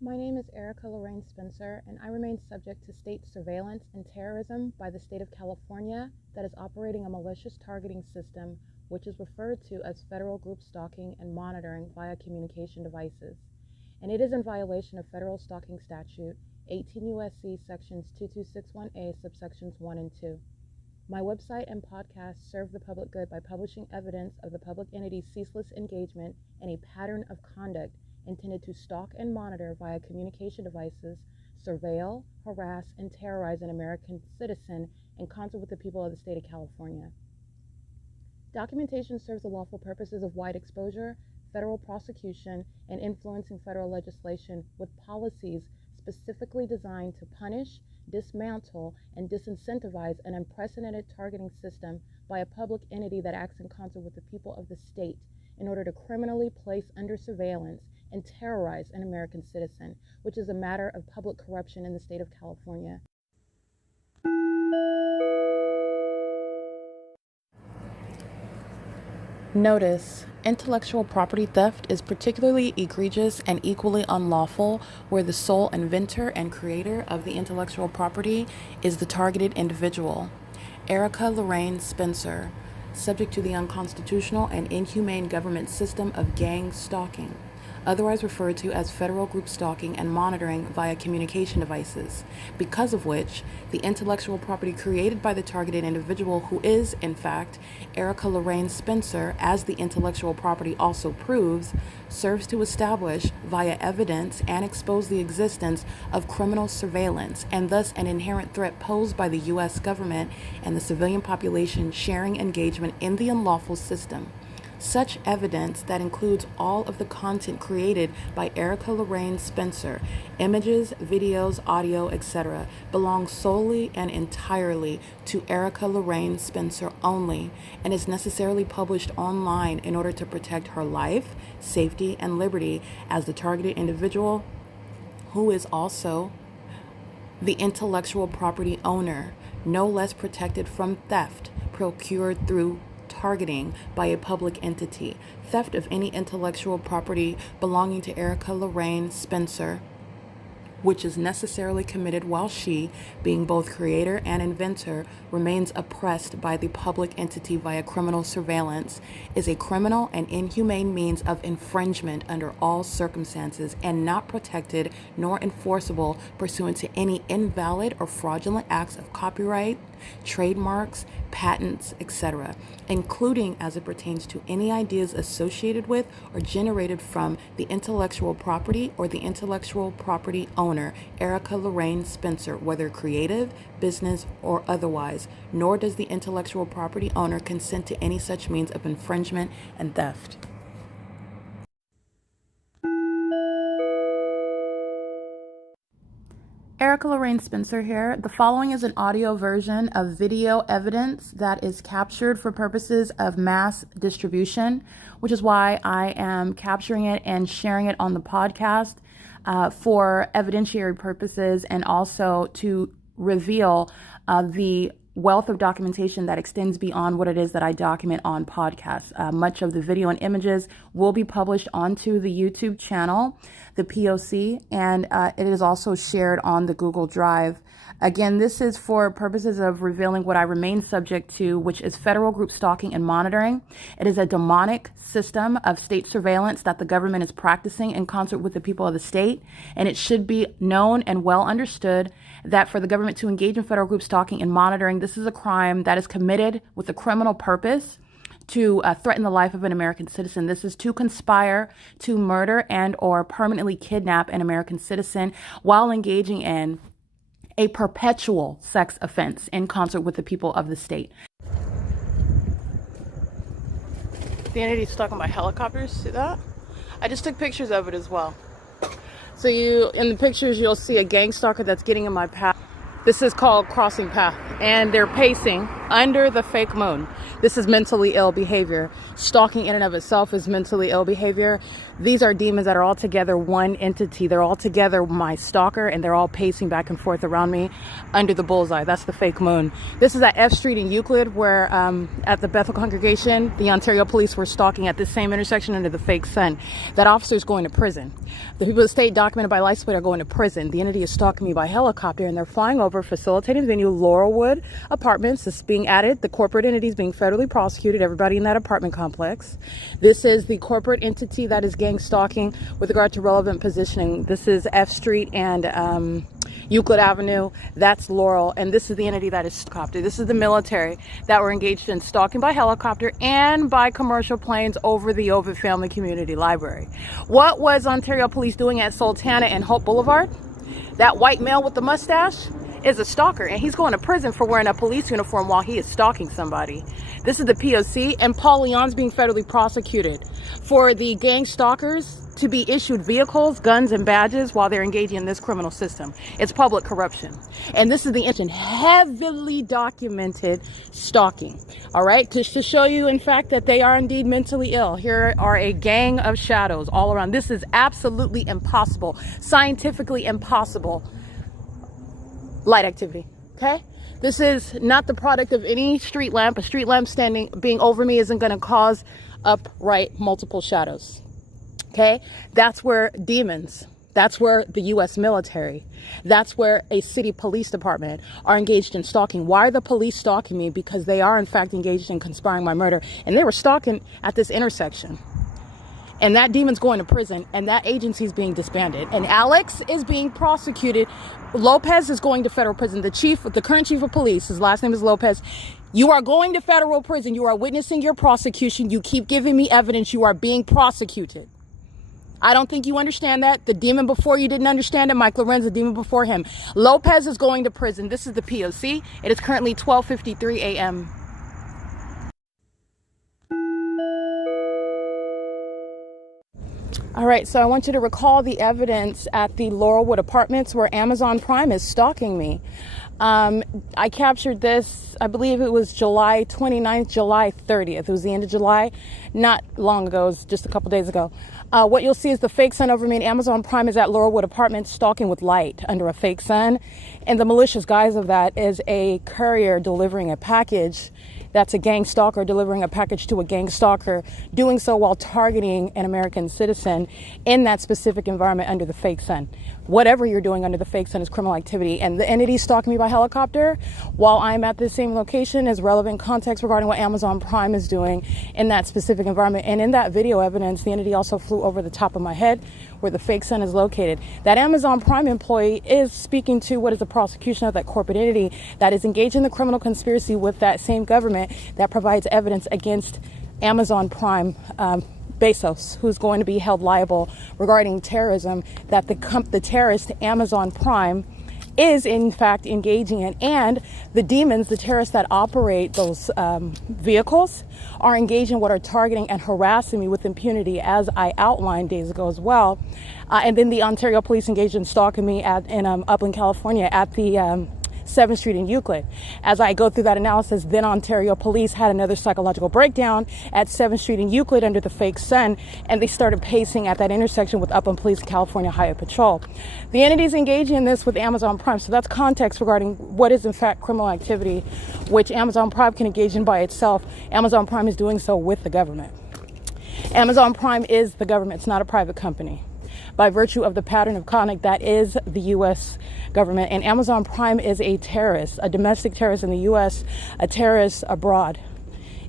My name is Erica Lorraine Spencer, and I remain subject to state surveillance and terrorism by the state of California that is operating a malicious targeting system which is referred to as federal group stalking and monitoring via communication devices. And it is in violation of federal stalking statute 18 U.S.C. sections 2261A subsections 1 and 2. My website and podcast serve the public good by publishing evidence of the public entity's ceaseless engagement in a pattern of conduct intended to stalk and monitor via communication devices, surveil, harass, and terrorize an American citizen in concert with the people of the state of California. Documentation serves the lawful purposes of wide exposure, federal prosecution, and influencing federal legislation with policies specifically designed to punish, dismantle, and disincentivize an unprecedented targeting system by a public entity that acts in concert with the people of the state in order to criminally place under surveillance and terrorize an American citizen, which is a matter of public corruption in the state of California. Notice: intellectual property theft is particularly egregious and equally unlawful where the sole inventor and creator of the intellectual property is the targeted individual. Erica Lorraine Spencer, subject to the unconstitutional and inhumane government system of gang stalking, otherwise referred to as federal group stalking and monitoring via communication devices, because of which the intellectual property created by the targeted individual, who is, in fact, Erica Lorraine Spencer, as the intellectual property also proves, serves to establish via evidence and expose the existence of criminal surveillance and thus an inherent threat posed by the U.S. government and the civilian population sharing engagement in the unlawful system. Such evidence, that includes all of the content created by Erica Lorraine Spencer, images, videos, audio, etc., belongs solely and entirely to Erica Lorraine Spencer only and is necessarily published online in order to protect her life, safety, and liberty as the targeted individual, who is also the intellectual property owner, no less protected from theft procured through targeting by a public entity. Theft of any intellectual property belonging to Erica Lorraine Spencer, which is necessarily committed while she, being both creator and inventor, remains oppressed by the public entity via criminal surveillance, is a criminal and inhumane means of infringement under all circumstances and not protected nor enforceable pursuant to any invalid or fraudulent acts of copyright, trademarks, patents, etc., including as it pertains to any ideas associated with or generated from the intellectual property or the intellectual property owner, Erica Lorraine Spencer, whether creative, business, or otherwise, nor does the intellectual property owner consent to any such means of infringement and theft. Erica Lorraine Spencer here. The following is an audio version of video evidence that is captured for purposes of mass distribution, which is why I am capturing it and sharing it on the podcast for evidentiary purposes and also to reveal the wealth of documentation that extends beyond what it is that I document on podcasts. Much of the video and images will be published onto the YouTube channel, the P.O.C., and it is also shared on the Google Drive. Again, this is for purposes of revealing what I remain subject to, which is federal group stalking and monitoring. It is a demonic system of state surveillance that the government is practicing in concert with the people of the state, and it should be known and well understood that for the government to engage in federal group stalking and monitoring, this is a crime that is committed with a criminal purpose to threaten the life of an American citizen. This is to conspire to murder and or permanently kidnap an American citizen while engaging in a perpetual sex offense in concert with the people of the state. The entity's stalking by helicopters, see that? I just took pictures of it as well. So in the pictures, you'll see a gang stalker that's getting in my path. This is called crossing path, and they're pacing under the fake moon. This is mentally ill behavior. Stalking in and of itself is mentally ill behavior. These are demons that are all together one entity. They're all together my stalker, and they're all pacing back and forth around me under the bullseye. That's the fake moon. This is at F Street in Euclid, where at the Bethel congregation, the Ontario police were stalking at this same intersection under the fake sun. That officer is going to prison. The people of the state documented by license plate are going to prison. The entity is stalking me by helicopter, and they're flying over, facilitating venue, Laurelwood Apartments. This is being added. The corporate entity is being federally prosecuted, everybody in that apartment complex. This is the corporate entity that is gang stalking with regard to relevant positioning. This is F Street and Euclid Avenue. That's Laurel. And this is the entity that is helicopter. This is the military that were engaged in stalking by helicopter and by commercial planes over the Ovid Family Community Library. What was Ontario Police doing at Sultana and Hope Boulevard? That white male with the mustache is a stalker, and he's going to prison for wearing a police uniform while he is stalking somebody. This is the P.O.C. and Paul Leon's being federally prosecuted for the gang stalkers to be issued vehicles, guns, and badges while they're engaging in this criminal system. It's public corruption. And this is the heavily documented stalking. All right, to show you, in fact, that they are indeed mentally ill. Here are a gang of shadows all around. This is absolutely impossible, scientifically impossible light activity. Okay, this is not the product of any street lamp. A street lamp being over me isn't going to cause upright multiple shadows. Okay, that's where demons, that's where the U.S. military, that's where a city police department are engaged in stalking. Why are the police stalking me? Because they are in fact engaged in conspiring my murder, and they were stalking at this intersection. And that demon's going to prison, and that agency is being disbanded. And Alex is being prosecuted. Lopez is going to federal prison. The current chief of police, his last name is Lopez. You are going to federal prison. You are witnessing your prosecution. You keep giving me evidence. You are being prosecuted. I don't think you understand that. The demon before you didn't understand it. Mike Lorenz, the demon before him. Lopez is going to prison. This is the P.O.C. It is currently 12:53 a.m. All right, so I want you to recall the evidence at the Laurelwood Apartments where Amazon Prime is stalking me. I captured this, I believe it was July 29th, July 30th. It was the end of July, not long ago, it was just a couple days ago. What you'll see is the fake sun over me, and Amazon Prime is at Laurelwood Apartments stalking with light under a fake sun. And the malicious guise of that is a courier delivering a package. That's a gang stalker delivering a package to a gang stalker, doing so while targeting an American citizen in that specific environment under the fake sun. Whatever you're doing under the fake sun is criminal activity. And the entity stalking me by helicopter while I'm at the same location is relevant context regarding what Amazon Prime is doing in that specific environment. And in that video evidence, the entity also flew over the top of my head where the fake sun is located. That Amazon Prime employee is speaking to what is the prosecution of that corporate entity that is engaged in the criminal conspiracy with that same government that provides evidence against Amazon Prime, Bezos, who's going to be held liable regarding terrorism that the terrorist Amazon Prime is in fact engaging in. And the demons, the terrorists that operate those vehicles are engaging in what are targeting and harassing me with impunity, as I outlined days ago as well. And then the Ontario police engaged in stalking me in Upland, California at the 7th Street in Euclid. As I go through that analysis, then Ontario police had another psychological breakdown at 7th Street in Euclid under the fake sun, and they started pacing at that intersection with Upland Police California Highway Patrol. The entities engaging in this with Amazon Prime, so that's context regarding what is in fact criminal activity, which Amazon Prime can engage in by itself. Amazon Prime is doing so with the government. Amazon Prime is the government, it's not a private company, by virtue of the pattern of conduct that is the U.S. government. And Amazon Prime is a terrorist, a domestic terrorist in the U.S., a terrorist abroad,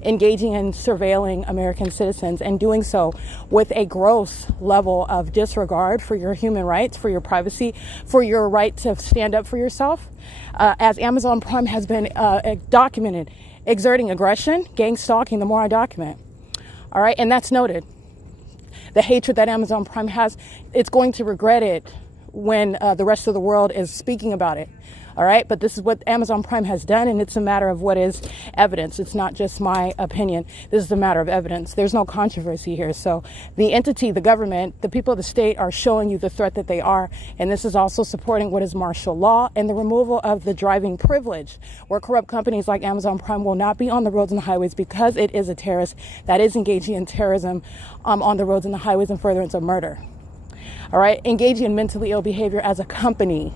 engaging in surveilling American citizens and doing so with a gross level of disregard for your human rights, for your privacy, for your right to stand up for yourself. As Amazon Prime has been documented, exerting aggression, gang stalking, the more I document. All right, and that's noted. The hatred that Amazon Prime has, it's going to regret it when the rest of the world is speaking about it. All right, but this is what Amazon Prime has done, and it's a matter of what is evidence. It's not just my opinion. This is a matter of evidence. There's no controversy here. So the entity, the government, the people of the state are showing you the threat that they are, and this is also supporting what is martial law and the removal of the driving privilege, where corrupt companies like Amazon Prime will not be on the roads and the highways because it is a terrorist that is engaging in terrorism on the roads and the highways in furtherance of murder. All right, engaging in mentally ill behavior as a company.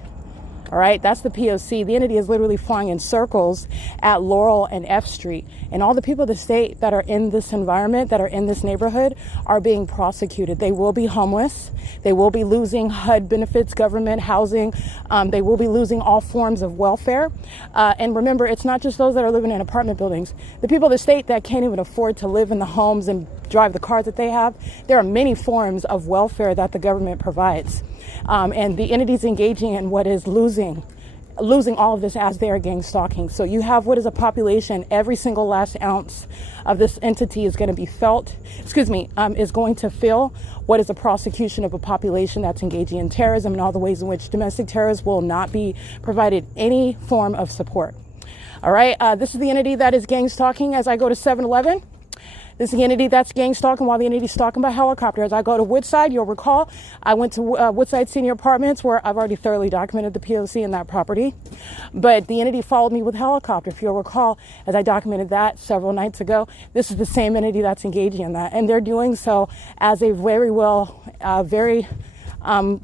All right, that's the P.O.C. The entity is literally flying in circles at Laurel and F Street. And all the people of the state that are in this environment, that are in this neighborhood, are being prosecuted. They will be homeless. They will be losing HUD benefits, government housing. They will be losing all forms of welfare. And remember, it's not just those that are living in apartment buildings. The people of the state that can't even afford to live in the homes and drive the cars that they have, there are many forms of welfare that the government provides. And the entity's engaging in what is losing all of this as they are gang stalking. So you have what is a population, every single last ounce of this entity is going to be is going to feel what is a prosecution of a population that's engaging in terrorism and all the ways in which domestic terrorists will not be provided any form of support. All right, this is the entity that is gang stalking as I go to 7-Eleven. This is the entity that's gang stalking while the entity is stalking by helicopter. As I go to Woodside, you'll recall, I went to Woodside Senior Apartments where I've already thoroughly documented the P.O.C. in that property. But the entity followed me with helicopter. If you'll recall, as I documented that several nights ago, this is the same entity that's engaging in that. And they're doing so as a very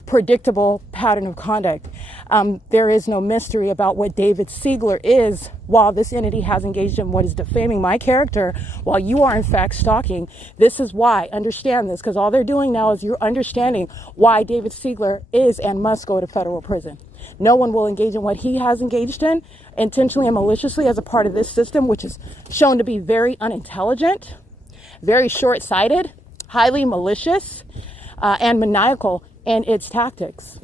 predictable pattern of conduct. There is no mystery about what David Siegler is while this entity has engaged in what is defaming my character while you are in fact stalking. This is why, understand this, because all they're doing now is you're understanding why David Siegler is and must go to federal prison. No one will engage in what he has engaged in intentionally and maliciously as a part of this system, which is shown to be very unintelligent, very short-sighted, highly malicious, and maniacal in its tactics.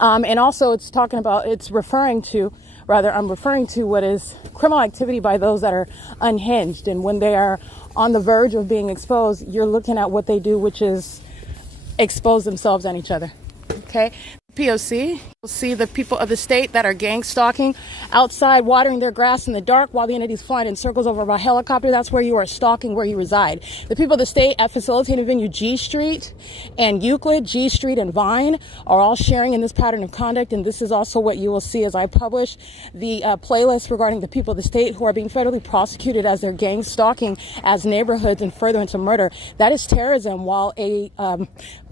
And also I'm referring to what is criminal activity by those that are unhinged. And when they are on the verge of being exposed, you're looking at what they do, which is expose themselves and each other. Okay. P.O.C. You'll see the people of the state that are gang stalking outside, watering their grass in the dark while the entity's flying in circles over by helicopter. That's where you are stalking, where you reside. The people of the state at facilitating venue G Street and Euclid, G Street and Vine are all sharing in this pattern of conduct. And this is also what you will see as I publish the playlist regarding the people of the state who are being federally prosecuted as they're gang stalking as neighborhoods in furtherance of murder. That is terrorism, while a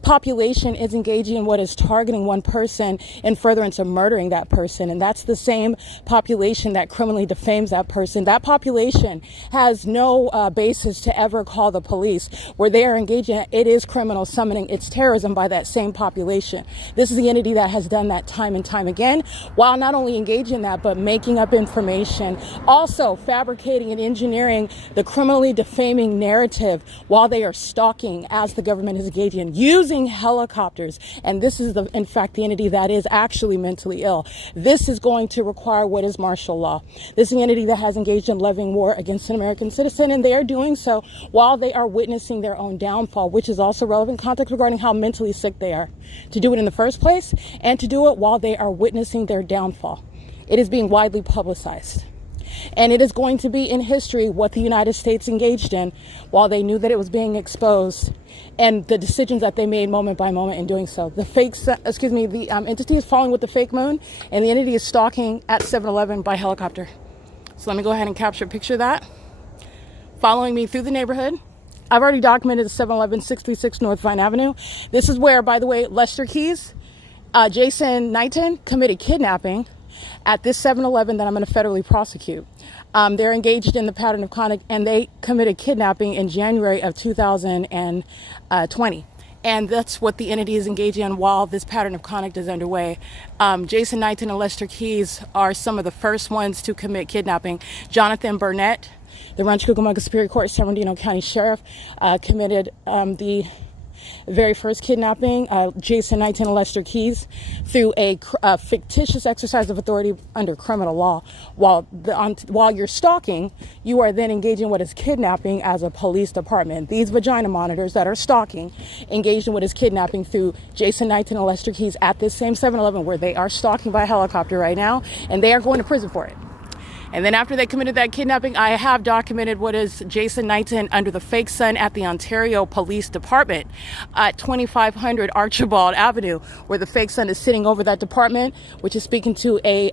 population is engaging in what is targeting one person in furtherance of murdering that person. And that's the same population that criminally defames that person. That population has no basis to ever call the police. Where they are engaging, it is criminal summoning. It's terrorism by that same population. This is the entity that has done that time and time again, while not only engaging in that, but making up information, also fabricating and engineering the criminally defaming narrative while they are stalking as the government is engaging, using helicopters. And this is in fact the entity that is actually mentally ill. This is going to require what is martial law. This is the entity that has engaged in levying war against an American citizen, and they are doing so while they are witnessing their own downfall, which is also relevant context regarding how mentally sick they are to do it in the first place, and to do it while they are witnessing their downfall. It is being widely publicized. And it is going to be in history what the United States engaged in while they knew that it was being exposed, and the decisions that they made moment by moment in doing so. The entity is following with the fake moon, and the entity is stalking at 7-Eleven by helicopter. So let me go ahead and capture a picture of that. Following me through the neighborhood. I've already documented the 7-Eleven 636 North Vine Avenue. This is where, by the way, Lester Keys, Jason Knighton committed kidnapping at this 7-Eleven that I'm going to federally prosecute. They're engaged in the pattern of conduct, and they committed kidnapping in January of 2020. And that's what the entity is engaging in while this pattern of conduct is underway. Jason Knighton and Lester Keys are some of the first ones to commit kidnapping. Jonathan Burnett, the Rancho Cucamonga Superior Court San Bernardino County Sheriff, committed the very first kidnapping, Jason Knighton and Lester Keys, through a fictitious exercise of authority under criminal law. While you're stalking, you are then engaging what is kidnapping as a police department. These vagina monitors that are stalking engaged in what is kidnapping through Jason Knighton and Lester Keys at this same 7-Eleven where they are stalking by helicopter right now, and they are going to prison for it. And then after they committed that kidnapping, I have documented what is Jason Knighton under the fake sun at the Ontario Police Department at 2500 Archibald Avenue, where the fake sun is sitting over that department, which is speaking to a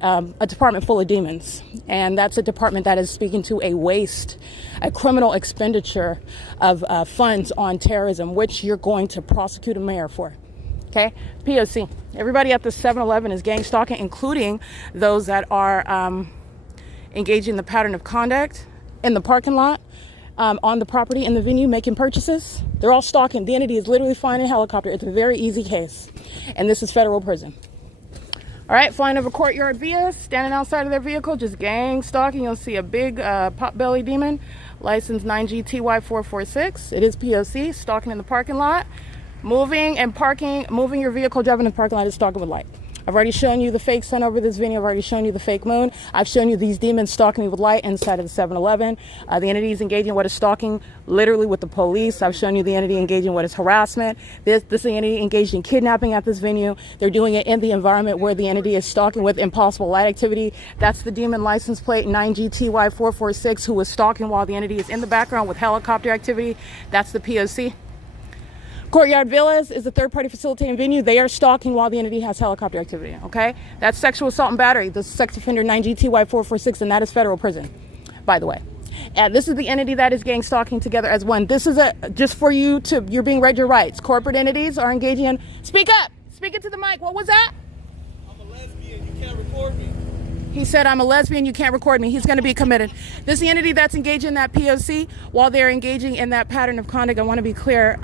department full of demons. And that's a department that is speaking to a criminal expenditure of funds on terrorism, which you're going to prosecute a mayor for. Okay, P.O.C. Everybody at the 7-Eleven is gang stalking, including those that are engaging in the pattern of conduct in the parking lot, on the property, in the venue, making purchases. They're all stalking. The entity is literally flying in a helicopter. It's a very easy case. And this is federal prison. All right, flying over courtyard via, standing outside of their vehicle, just gang stalking. You'll see a big pot-belly demon, license 9GTY446. It is P.O.C. Stalking in the parking lot. Moving your vehicle, driving in the parking lot is stalking with light. I've already shown you the fake sun over this video. I've already shown you the fake moon. I've shown you these demons stalking me with light inside of the 7-Eleven. The entity is engaging what is stalking literally with the police. I've shown you the entity engaging what is harassment. This entity engaged in kidnapping at this venue. They're doing it in the environment where the entity is stalking with impossible light activity. That's the demon license plate 9GTY446 who was stalking while the entity is in the background with helicopter activity. That's the P.O.C. Courtyard Villas is a third-party facilitating venue. They are stalking while the entity has helicopter activity, okay? That's sexual assault and battery. The sex offender 9GTY446, and that is federal prison, by the way. And this is the entity that is gang stalking together as one. This is just for you you're being read your rights. Corporate entities are engaging in, speak up, speak into the mic. What was that? I'm a lesbian, you can't record me. He said, I'm a lesbian, you can't record me. He's going to be committed. This is the entity that's engaging in that P.O.C. while they're engaging in that pattern of conduct. I want to be clear,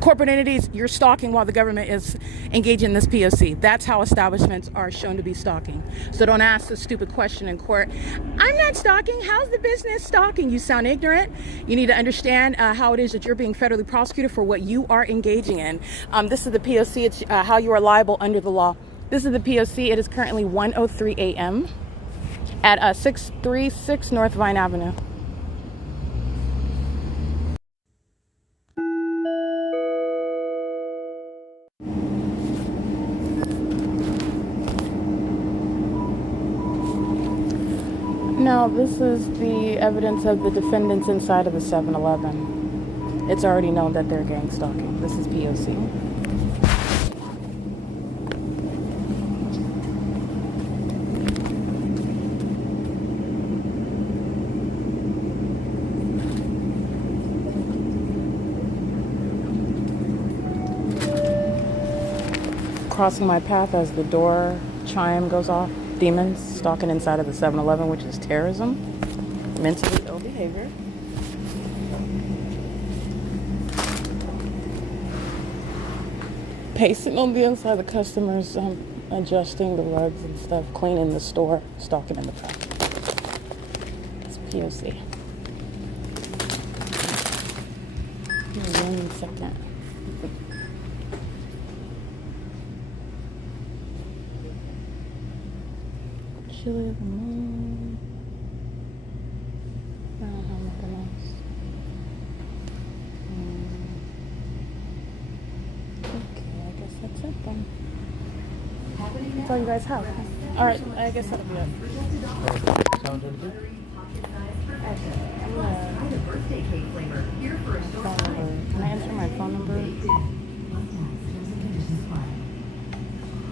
corporate entities, you're stalking while the government is engaging in this P.O.C. That's how establishments are shown to be stalking. So don't ask the stupid question in court. I'm not stalking. How's the business stalking? You sound ignorant. You need to understand how it is that you're being federally prosecuted for what you are engaging in. This is the P.O.C. It's how you are liable under the law. This is the P.O.C. It is currently 1:03 a.m. at 636 North Vine Avenue. Now, this is the evidence of the defendants inside of the 7-Eleven. It's already known that they're gang stalking. This is P.O.C. Crossing my path as the door chime goes off. Demons stalking inside of the 7-Eleven, which is terrorism, mentally ill behavior. Pacing on the inside, the customers adjusting the rugs and stuff, cleaning the store, stalking in the back. It's P.O.C. 1 second. Chili of the moon. I don't have nothing else. Okay, I guess that's it then. That's all you guys have. Alright, I guess that'll be it. Sound good? I'm gonna phone number. Can I enter my phone number?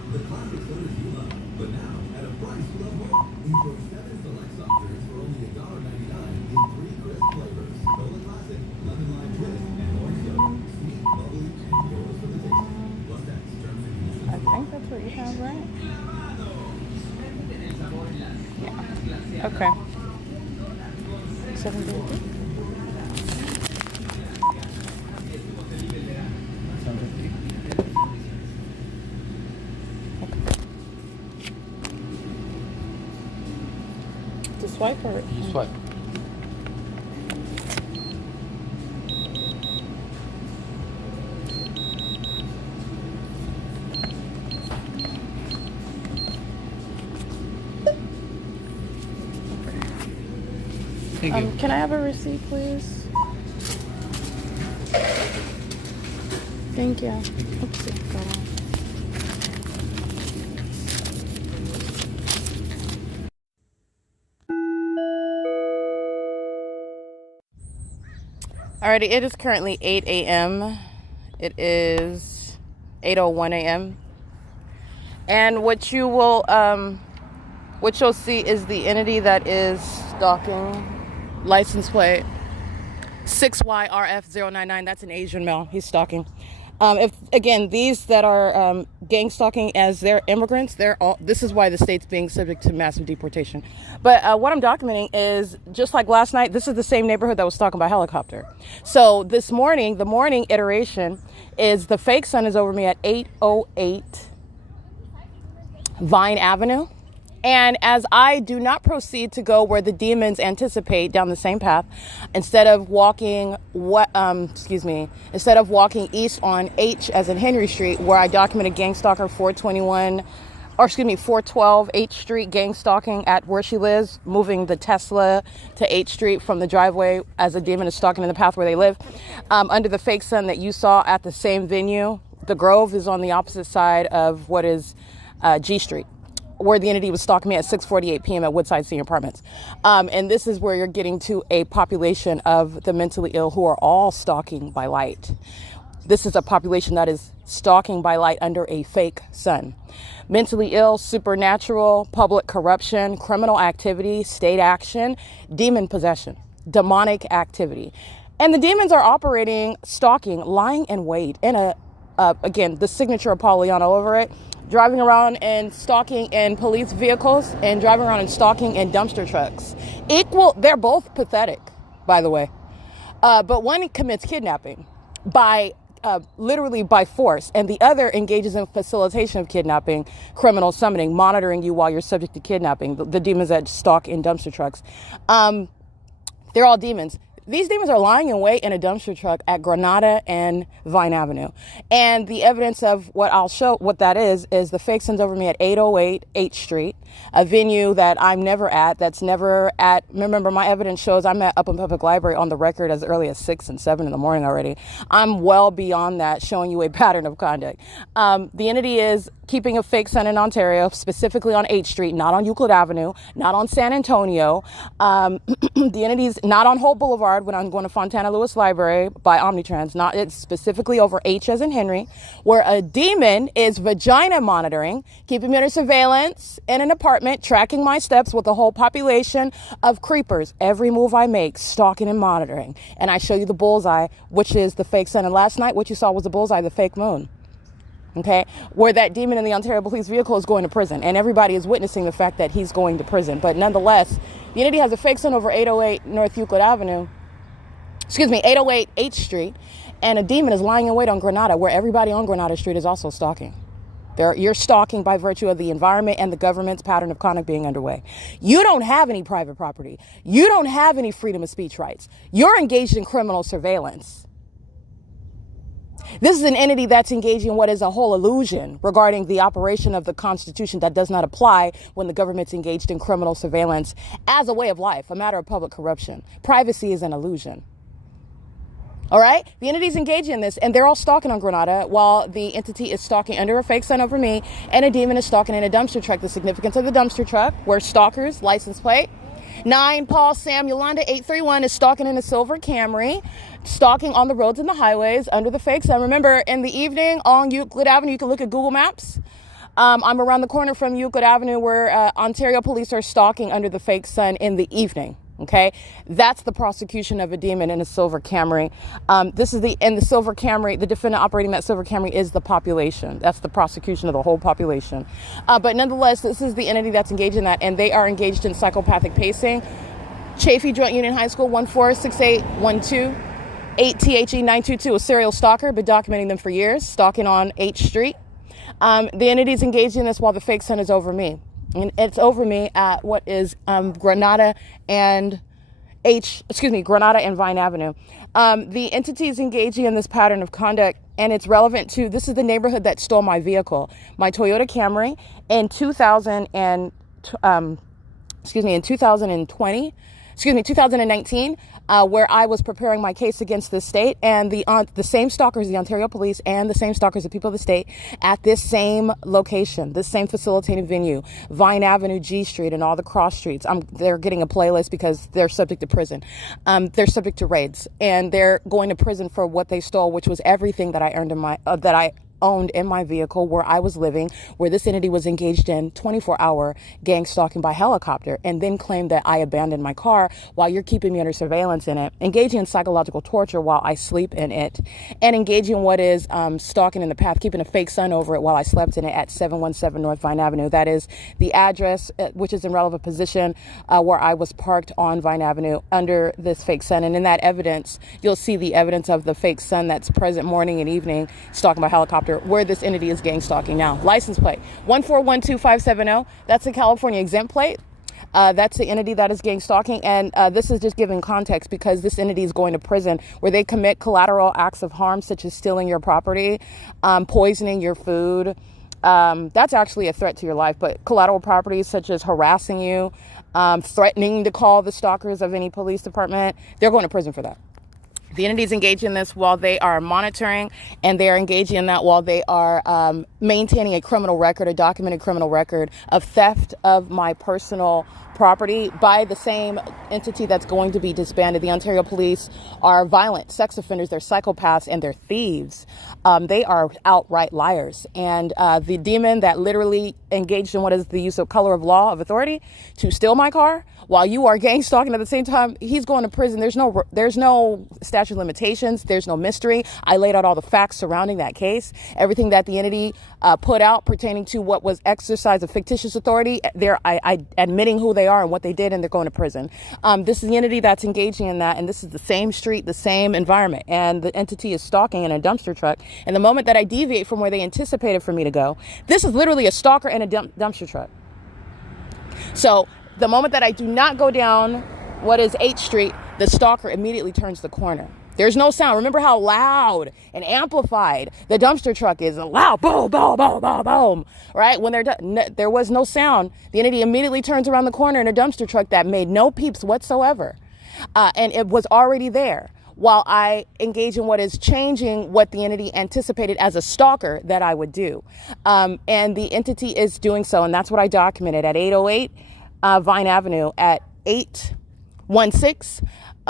The classic sodas you love, but now at a price you love more. Enjoy 7 select soft drinks for only $1.99 in 3 crisp flavors: Cola Classic, Lemon Lime Twist, and Orange Soda. Sweet, bubbly, and yours for the taste. Plus that's terms and conditions. I think that's what you have, right? Yeah. Okay. 7:30. To swipe or You swipe. okay. Thank you. Can I have a receipt, please? Thank you. Oopsie, got on. Alrighty, it is currently 8 a.m. It is 8:01 a.m. And what you'll see is the entity that is stalking. License plate 6YRF099. That's an Asian male. He's stalking. If again, these that are gang stalking as they're immigrants, this is why the state's being subject to massive deportation. But what I'm documenting is, just like last night, this is the same neighborhood that was stalking by helicopter. So this morning, the morning iteration is the fake sun is over me at 808 Vine Avenue. And as I do not proceed to go where the demons anticipate down the same path, instead of walking east on H as in Henry Street, where I documented gang stalker 412 H Street gang stalking at where she lives, moving the Tesla to H Street from the driveway as a demon is stalking in the path where they live. Under the fake sun that you saw at the same venue, the Grove is on the opposite side of what is G Street, where the entity was stalking me at 6:48 p.m. at Woodside Senior Apartments. And this is where you're getting to a population of the mentally ill who are all stalking by light. This is a population that is stalking by light under a fake sun. Mentally ill, supernatural, public corruption, criminal activity, state action, demon possession, demonic activity. And the demons are operating, stalking, lying in wait in again, the signature of Pollyanna all over it, driving around and stalking in police vehicles and driving around and stalking in dumpster trucks. They're both pathetic, by the way. But one commits kidnapping literally by force, and the other engages in facilitation of kidnapping, criminal summoning, monitoring you while you're subject to kidnapping, the demons that stalk in dumpster trucks. They're all demons. These demons are lying in wait in a dumpster truck at Granada and Vine Avenue. And the evidence of what I'll show, what that is the fake sends over me at 808 H Street, a venue that I'm never at, remember my evidence shows I'm at Upland Public Library on the record as early as 6 and 7 in the morning already. I'm well beyond that, showing you a pattern of conduct. The entity is keeping a fake sun in Ontario, specifically on H Street, not on Euclid Avenue, not on San Antonio. The entity's not on Holt Boulevard when I'm going to Fontana Lewis Library by Omnitrans. It's specifically over H as in Henry, where a demon is vagina monitoring, keeping me under surveillance in an apartment, tracking my steps with a whole population of creepers. Every move I make, stalking and monitoring. And I show you the bullseye, which is the fake sun. And last night, what you saw was the bullseye, the fake moon. Okay, where that demon in the Ontario police vehicle is going to prison, and everybody is witnessing the fact that he's going to prison. But nonetheless, the entity has a fake sun over 808 North Euclid Avenue, 808 H Street, and a demon is lying in wait on Granada, where everybody on Granada Street is also stalking. You're stalking by virtue of the environment and the government's pattern of conduct being underway. You don't have any private property. You don't have any freedom of speech rights. You're engaged in criminal surveillance. This is an entity that's engaging in what is a whole illusion regarding the operation of the Constitution that does not apply when the government's engaged in criminal surveillance as a way of life, a matter of public corruption. Privacy is an illusion. All right? The entity's engaging in this, and they're all stalking on Granada while the entity is stalking under a fake sun over me, and a demon is stalking in a dumpster truck. The significance of the dumpster truck, where stalkers, license plate 9 Paul Sam Yolanda 831 is stalking in a silver Camry, stalking on the roads and the highways under the fake sun. Remember, in the evening on Euclid Avenue, you can look at Google Maps. I'm around the corner from Euclid Avenue where Ontario police are stalking under the fake sun in the evening. Okay, that's the prosecution of a demon in a silver Camry. The silver Camry, the defendant operating that silver Camry is the population. That's the prosecution of the whole population. But nonetheless, this is the entity that's engaged in that, and they are engaged in psychopathic pacing. Chaffee Joint Union High School 146812 8THE 922, a serial stalker, been documenting them for years, stalking on H Street. The entity's engaged in this while the fake sun is over me. And it's over me at what is Granada and Vine Avenue. The entity is engaging in this pattern of conduct, and it's relevant to, this is the neighborhood that stole my vehicle, my Toyota Camry in 2020. 2019, where I was preparing my case against the state, and the same stalkers, the Ontario police, and the same stalkers, the people of the state, at this same location, this same facilitating venue, Vine Avenue, G Street, and all the cross streets. They're getting a playlist because they're subject to prison. They're subject to raids, and they're going to prison for what they stole, which was everything that I earned in my that I owned in my vehicle where I was living, where this entity was engaged in 24-hour gang stalking by helicopter, and then claimed that I abandoned my car while you're keeping me under surveillance in it, engaging in psychological torture while I sleep in it, and engaging in what is stalking in the path, keeping a fake sun over it while I slept in it at 717 North Vine Avenue. That is the address, which is in relevant position, where I was parked on Vine Avenue under this fake sun. And in that evidence, you'll see the evidence of the fake sun that's present morning and evening, stalking by helicopter, where this entity is gang stalking now. License plate 1412570. That's a California exempt plate. That's the entity that is gang stalking. And this is just giving context because this entity is going to prison where they commit collateral acts of harm, such as stealing your property, poisoning your food. That's actually a threat to your life. But collateral properties such as harassing you, threatening to call the stalkers of any police department, they're going to prison for that. The entities engage in this while they are monitoring, and they are engaging in that while they are maintaining a criminal record, a documented criminal record of theft of my personal property by the same entity that's going to be disbanded. The Ontario police are violent sex offenders, they're psychopaths, and they're thieves. They are outright liars. And the demon that literally engaged in what is the use of color of law of authority to steal my car while you are gang stalking at the same time, he's going to prison. There's no statute of limitations. There's no mystery. I laid out all the facts surrounding that case. Everything that the entity put out pertaining to what was exercise of fictitious authority, they're admitting who they are and what they did, and they're going to prison. This is the entity that's engaging in that, and this is the same street, the same environment, and the entity is stalking in a dumpster truck. And the moment that I deviate from where they anticipated for me to go, this is literally a stalker in a dumpster truck. So the moment that I do not go down what is 8th Street, the stalker immediately turns the corner. There's no sound. Remember how loud and amplified the dumpster truck is. Loud, boom, boom, boom, boom, boom. Right? When there was no sound, the entity immediately turns around the corner in a dumpster truck that made no peeps whatsoever. And it was already there while I engage in what is changing what the entity anticipated as a stalker that I would do. And the entity is doing so, and that's what I documented at 808 Vine Avenue, at 816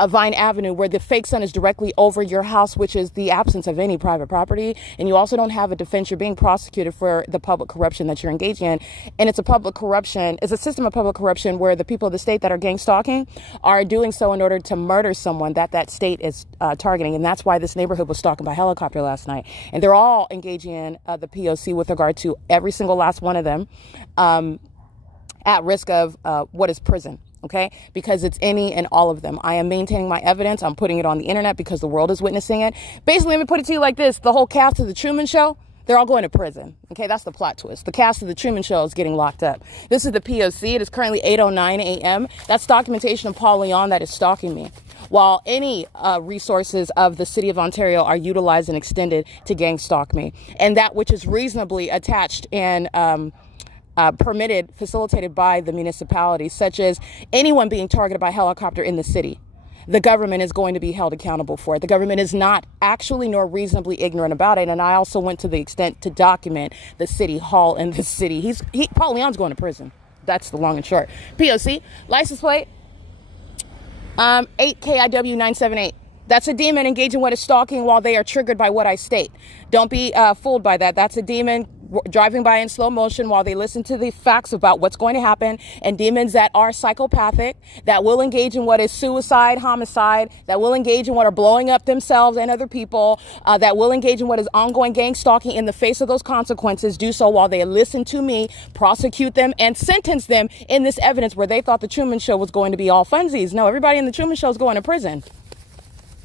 Vine Avenue, where the fake sun is directly over your house, which is the absence of any private property. And you also don't have a defense. You're being prosecuted for the public corruption that you're engaging in. And it's a system of public corruption where the people of the state that are gang stalking are doing so in order to murder someone that state is targeting. And that's why this neighborhood was stalking by helicopter last night. And they're all engaging in the P.O.C. with regard to every single last one of them at risk of what is prison. Okay, because it's any and all of them. I am maintaining my evidence. I'm putting it on the internet because the world is witnessing it. Basically, let me put it to you like this. The whole cast of the Truman Show, they're all going to prison. Okay, that's the plot twist. The cast of the Truman Show is getting locked up. This is the P.O.C. It is currently 8:09 a.m. That's documentation of Paul Leon that is stalking me. While any resources of the city of Ontario are utilized and extended to gang stalk me. And that which is reasonably attached and permitted, facilitated by the municipality, such as anyone being targeted by helicopter in the city. The government is going to be held accountable for it. The government is not actually nor reasonably ignorant about it. And I also went to the extent to document the city hall in the city. Paul Leon's going to prison. That's the long and short. P.O.C. license plate 8KIW 978. That's a demon engaging what is stalking while they are triggered by what I state. Don't be fooled by that. That's a demon driving by in slow motion while they listen to the facts about what's going to happen, and demons that are psychopathic, that will engage in what is suicide, homicide, that will engage in what are blowing up themselves and other people, that will engage in what is ongoing gang stalking in the face of those consequences, do so while they listen to me, prosecute them, and sentence them in this evidence where they thought the Truman Show was going to be all funsies. No, everybody in the Truman Show is going to prison.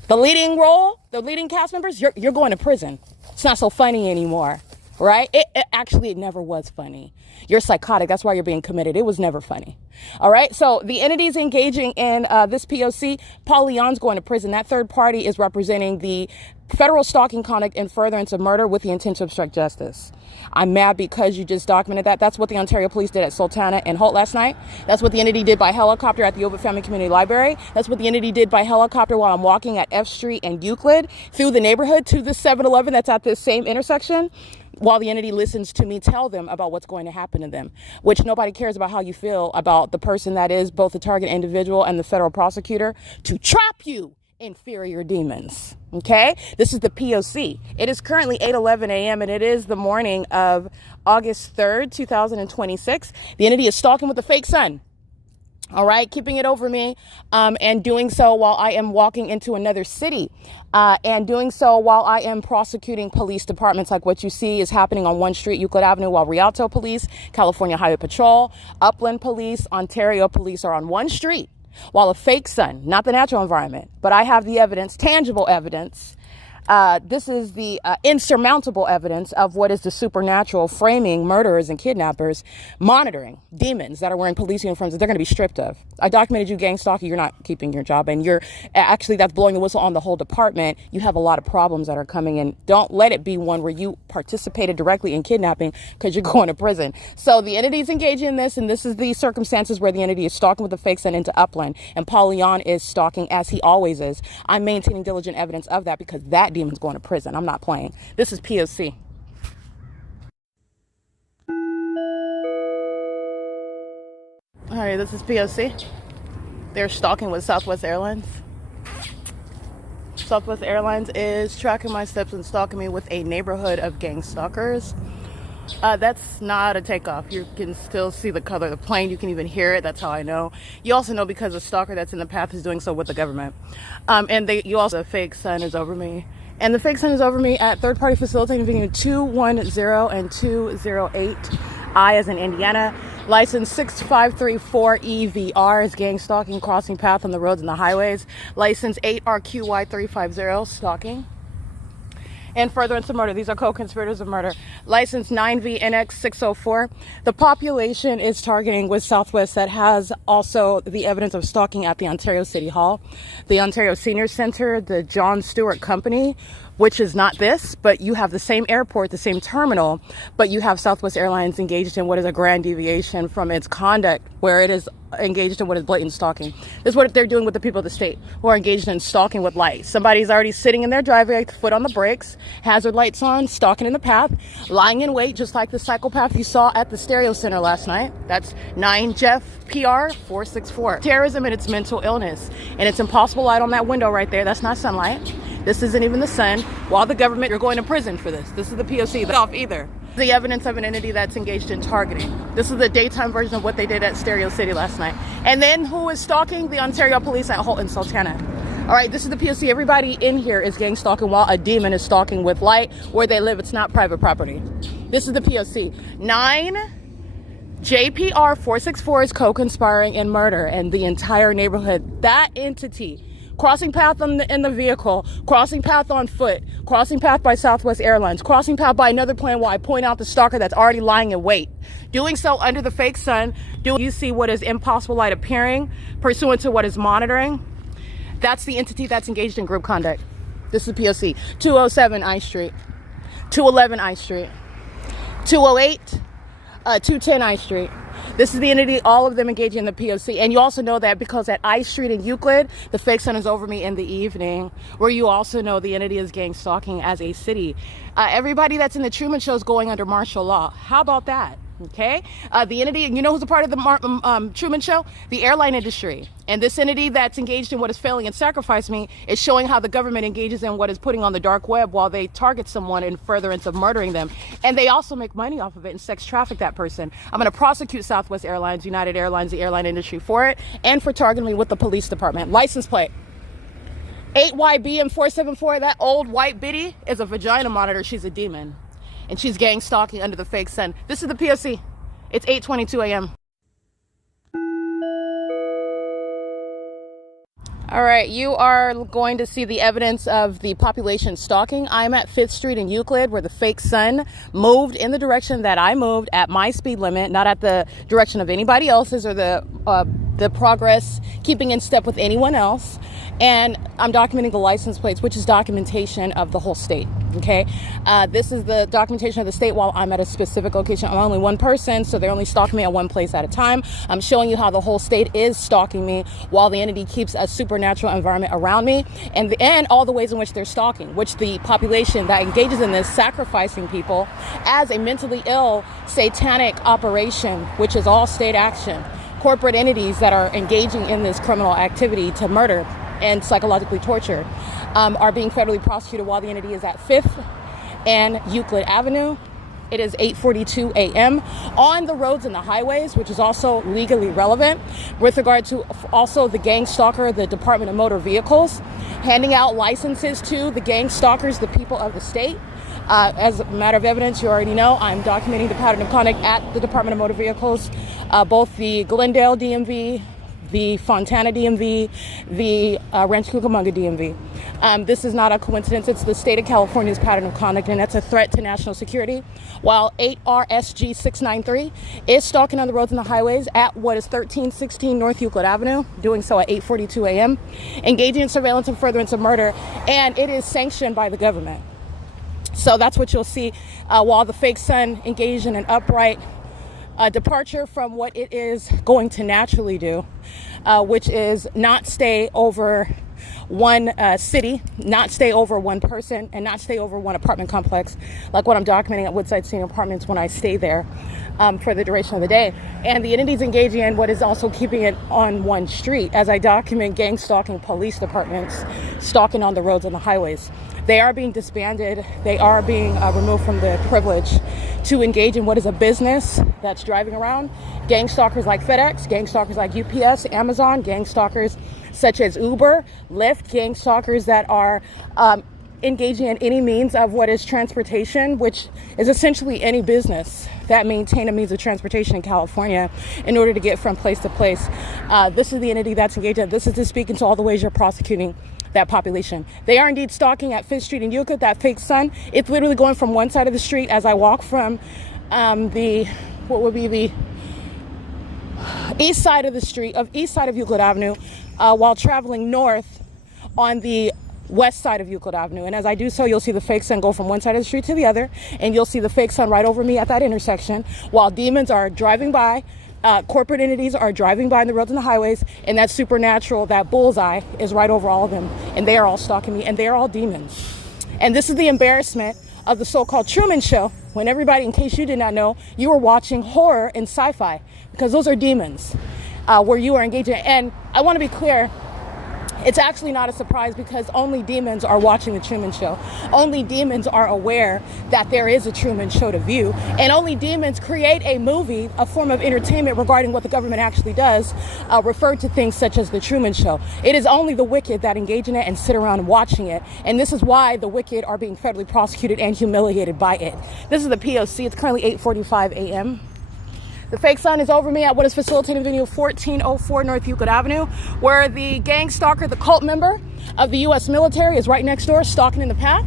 The leading role, the leading cast members, you're going to prison. It's not so funny anymore. right? It never was funny. You're psychotic. That's why you're being committed. It was never funny. All right. So the entities engaging in this P.O.C, Paul Leon's going to prison. That third party is representing the federal stalking conduct in furtherance of murder with the intent to obstruct justice. I'm mad because you just documented that. That's what the Ontario Police did at Sultana and Holt last night. That's what the entity did by helicopter at the Ovid Family Community Library. That's what the entity did by helicopter while I'm walking at F Street and Euclid through the neighborhood to the 7-Eleven that's at this same intersection, while the entity listens to me tell them about what's going to happen to them, which nobody cares about how you feel about the person that is both the target individual and the federal prosecutor to trap you, inferior demons. Okay, this is the P.O.C. It is currently 8:11 a.m. and it is the morning of August 3rd, 2026. The entity is stalking with a fake sun. All right, keeping it over me, and doing so while I am walking into another city, and doing so while I am prosecuting police departments, like what you see is happening on 1 Street, Euclid Avenue, while Rialto Police, California Highway Patrol, Upland Police, Ontario Police are on 1 street, while a fake sun, not the natural environment, but I have the evidence, tangible evidence. This is the insurmountable evidence of what is the supernatural framing murderers and kidnappers, monitoring demons that are wearing police uniforms that they're going to be stripped of. I documented you gang stalking. You're not keeping your job, and you're actually, that's blowing the whistle on the whole department. You have a lot of problems that are coming in. Don't let it be one where you participated directly in kidnapping because you're going to prison. So the entity is engaging in this, and this is the circumstances where the entity is stalking with the fake sun into Upland, and Paul Leon is stalking as he always is. I'm maintaining diligent evidence of that because that demon's going to prison. I'm not playing. This is P.O.C. All right, this is P.O.C. They're stalking with Southwest Airlines. Southwest Airlines is tracking my steps and stalking me with a neighborhood of gang stalkers. That's not a takeoff. You can still see the color of the plane. You can even hear it. That's how I know. You also know because the stalker that's in the path is doing so with the government. And you also, the fake sun is over me. And the fake sun is over me at third party facilitating venue 210 and 208. I as in Indiana. License 6534 EVR is gang stalking, crossing path on the roads and the highways. License 8RQY350, stalking. And furtherance of murder. These are co-conspirators of murder. License 9VNX604. The population is targeting with Southwest that has also the evidence of stalking at the Ontario City Hall, the Ontario Senior Center, the John Stewart Company, which is not this, but you have the same airport, the same terminal, but you have Southwest Airlines engaged in what is a grand deviation from its conduct, where it is engaged in what is blatant stalking. This is what they're doing with the people of the state who are engaged in stalking with lights. Somebody's already sitting in their driveway, foot on the brakes, hazard lights on, stalking in the path, lying in wait, just like the psychopath you saw at the Stereo Center last night. That's 9 Jeff PR 464. Terrorism and its mental illness. And it's impossible light on that window right there. That's not sunlight. This isn't even the sun. While the government, you're going to prison for this. This is the P.O.C. That's off either. The evidence of an entity that's engaged in targeting. This is the daytime version of what they did at Stereo City last night. And then who is stalking? The Ontario Police at Holt and Sultana. All right, this is the P.O.C. Everybody in here is gang stalking while a demon is stalking with light. Where they live, it's not private property. This is the P.O.C. 9 JPR 464 is co-conspiring in murder, and the entire neighborhood, that entity, crossing path in the vehicle, crossing path on foot, crossing path by Southwest Airlines, crossing path by another plane while I point out the stalker that's already lying in wait. Doing so under the fake sun, you see what is impossible light appearing, pursuant to what is monitoring. That's the entity that's engaged in group conduct. This is P.O.C. 207 I Street, 211 I Street, 208, 210 I Street. This is the entity, all of them engaging in the P.O.C. And you also know that because at I Street in Euclid, the fake sun is over me in the evening, where you also know the entity is gang stalking as a city. Everybody that's in the Truman Show is going under martial law. How about that? Okay, the entity, you know who's a part of the Truman Show? The airline industry. And this entity that's engaged in what is failing and sacrifice me is showing how the government engages in what is putting on the dark web while they target someone in furtherance of murdering them. And they also make money off of it and sex traffic that person. I'm going to prosecute Southwest Airlines, United Airlines, the airline industry for it, and for targeting me with the police department. License plate 8YBM 474. That old white biddy is a vagina monitor. She's a demon. And she's gang stalking under the fake sun. This is the P.O.C. It's 8:22 a.m. All right, you are going to see the evidence of the population stalking. I'm at 5th Street in Euclid, where the fake sun moved in the direction that I moved at my speed limit, not at the direction of anybody else's or the progress keeping in step with anyone else. And I'm documenting the license plates, which is documentation of the whole state. Okay, this is the documentation of the state while I'm at a specific location. I'm only one person, so they're only stalking me at one place at a time. I'm showing you how the whole state is stalking me while the entity keeps a supernatural environment around me, and all the ways in which they're stalking, which the population that engages in this, sacrificing people as a mentally ill satanic operation, which is all state action. Corporate entities that are engaging in this criminal activity to murder and psychologically torture are being federally prosecuted while the entity is at 5th and Euclid Avenue. It is 8:42 a.m. on the roads and the highways, which is also legally relevant with regard to also the gang stalker, the Department of Motor Vehicles, handing out licenses to the gang stalkers, the people of the state. As a matter of evidence, you already know, I'm documenting the pattern of conduct at the Department of Motor Vehicles, both the Glendale DMV, the Fontana DMV, the Rancho Cucamonga DMV. This is not a coincidence. It's the state of California's pattern of conduct, and that's a threat to national security. While 8RSG 693 is stalking on the roads and the highways at what is 1316 North Euclid Avenue, doing so at 8:42 a.m., engaging in surveillance and furtherance of murder, and it is sanctioned by the government. So that's what you'll see while the fake sun engaged in an upright departure from what it is going to naturally do, which is not stay over one city, not stay over one person, and not stay over one apartment complex, like what I'm documenting at Woodside Senior Apartments when I stay there for the duration of the day. And the entities engaging in what is also keeping it on one street, as I document gang stalking police departments stalking on the roads and the highways. They are being disbanded. They are being removed from the privilege to engage in what is a business that's driving around. Gang stalkers like FedEx, gang stalkers like UPS, Amazon, gang stalkers such as Uber, Lyft, gang stalkers that are engaging in any means of what is transportation, which is essentially any business that maintain a means of transportation in California in order to get from place to place. This is the entity that's engaged in. This is to speak into all the ways you're prosecuting that population. They are indeed stalking at 5th Street in Euclid, that fake sun. It's literally going from one side of the street as I walk from what would be the east side of the street, east side of Euclid Avenue, while traveling north on the west side of Euclid Avenue. And as I do so, you'll see the fake sun go from one side of the street to the other, and you'll see the fake sun right over me at that intersection while demons are driving by. Corporate entities are driving by on the roads and the highways, and that supernatural, that bullseye is right over all of them, and they are all stalking me, and they are all demons. And this is the embarrassment of the so-called Truman Show, when everybody, in case you did not know, you were watching horror and sci-fi, because those are demons where you are engaging. And I want to be clear, it's actually not a surprise, because only demons are watching the Truman Show. Only demons are aware that there is a Truman Show to view. And only demons create a movie, a form of entertainment regarding what the government actually does, referred to things such as the Truman Show. It is only the wicked that engage in it and sit around watching it. And this is why the wicked are being federally prosecuted and humiliated by it. This is the P.O.C. It's currently 8:45 a.m. The fake sun is over me at what is facilitating venue 1404 North Euclid Avenue, where the gang stalker, the cult member of the U.S. military, is right next door, stalking in the path.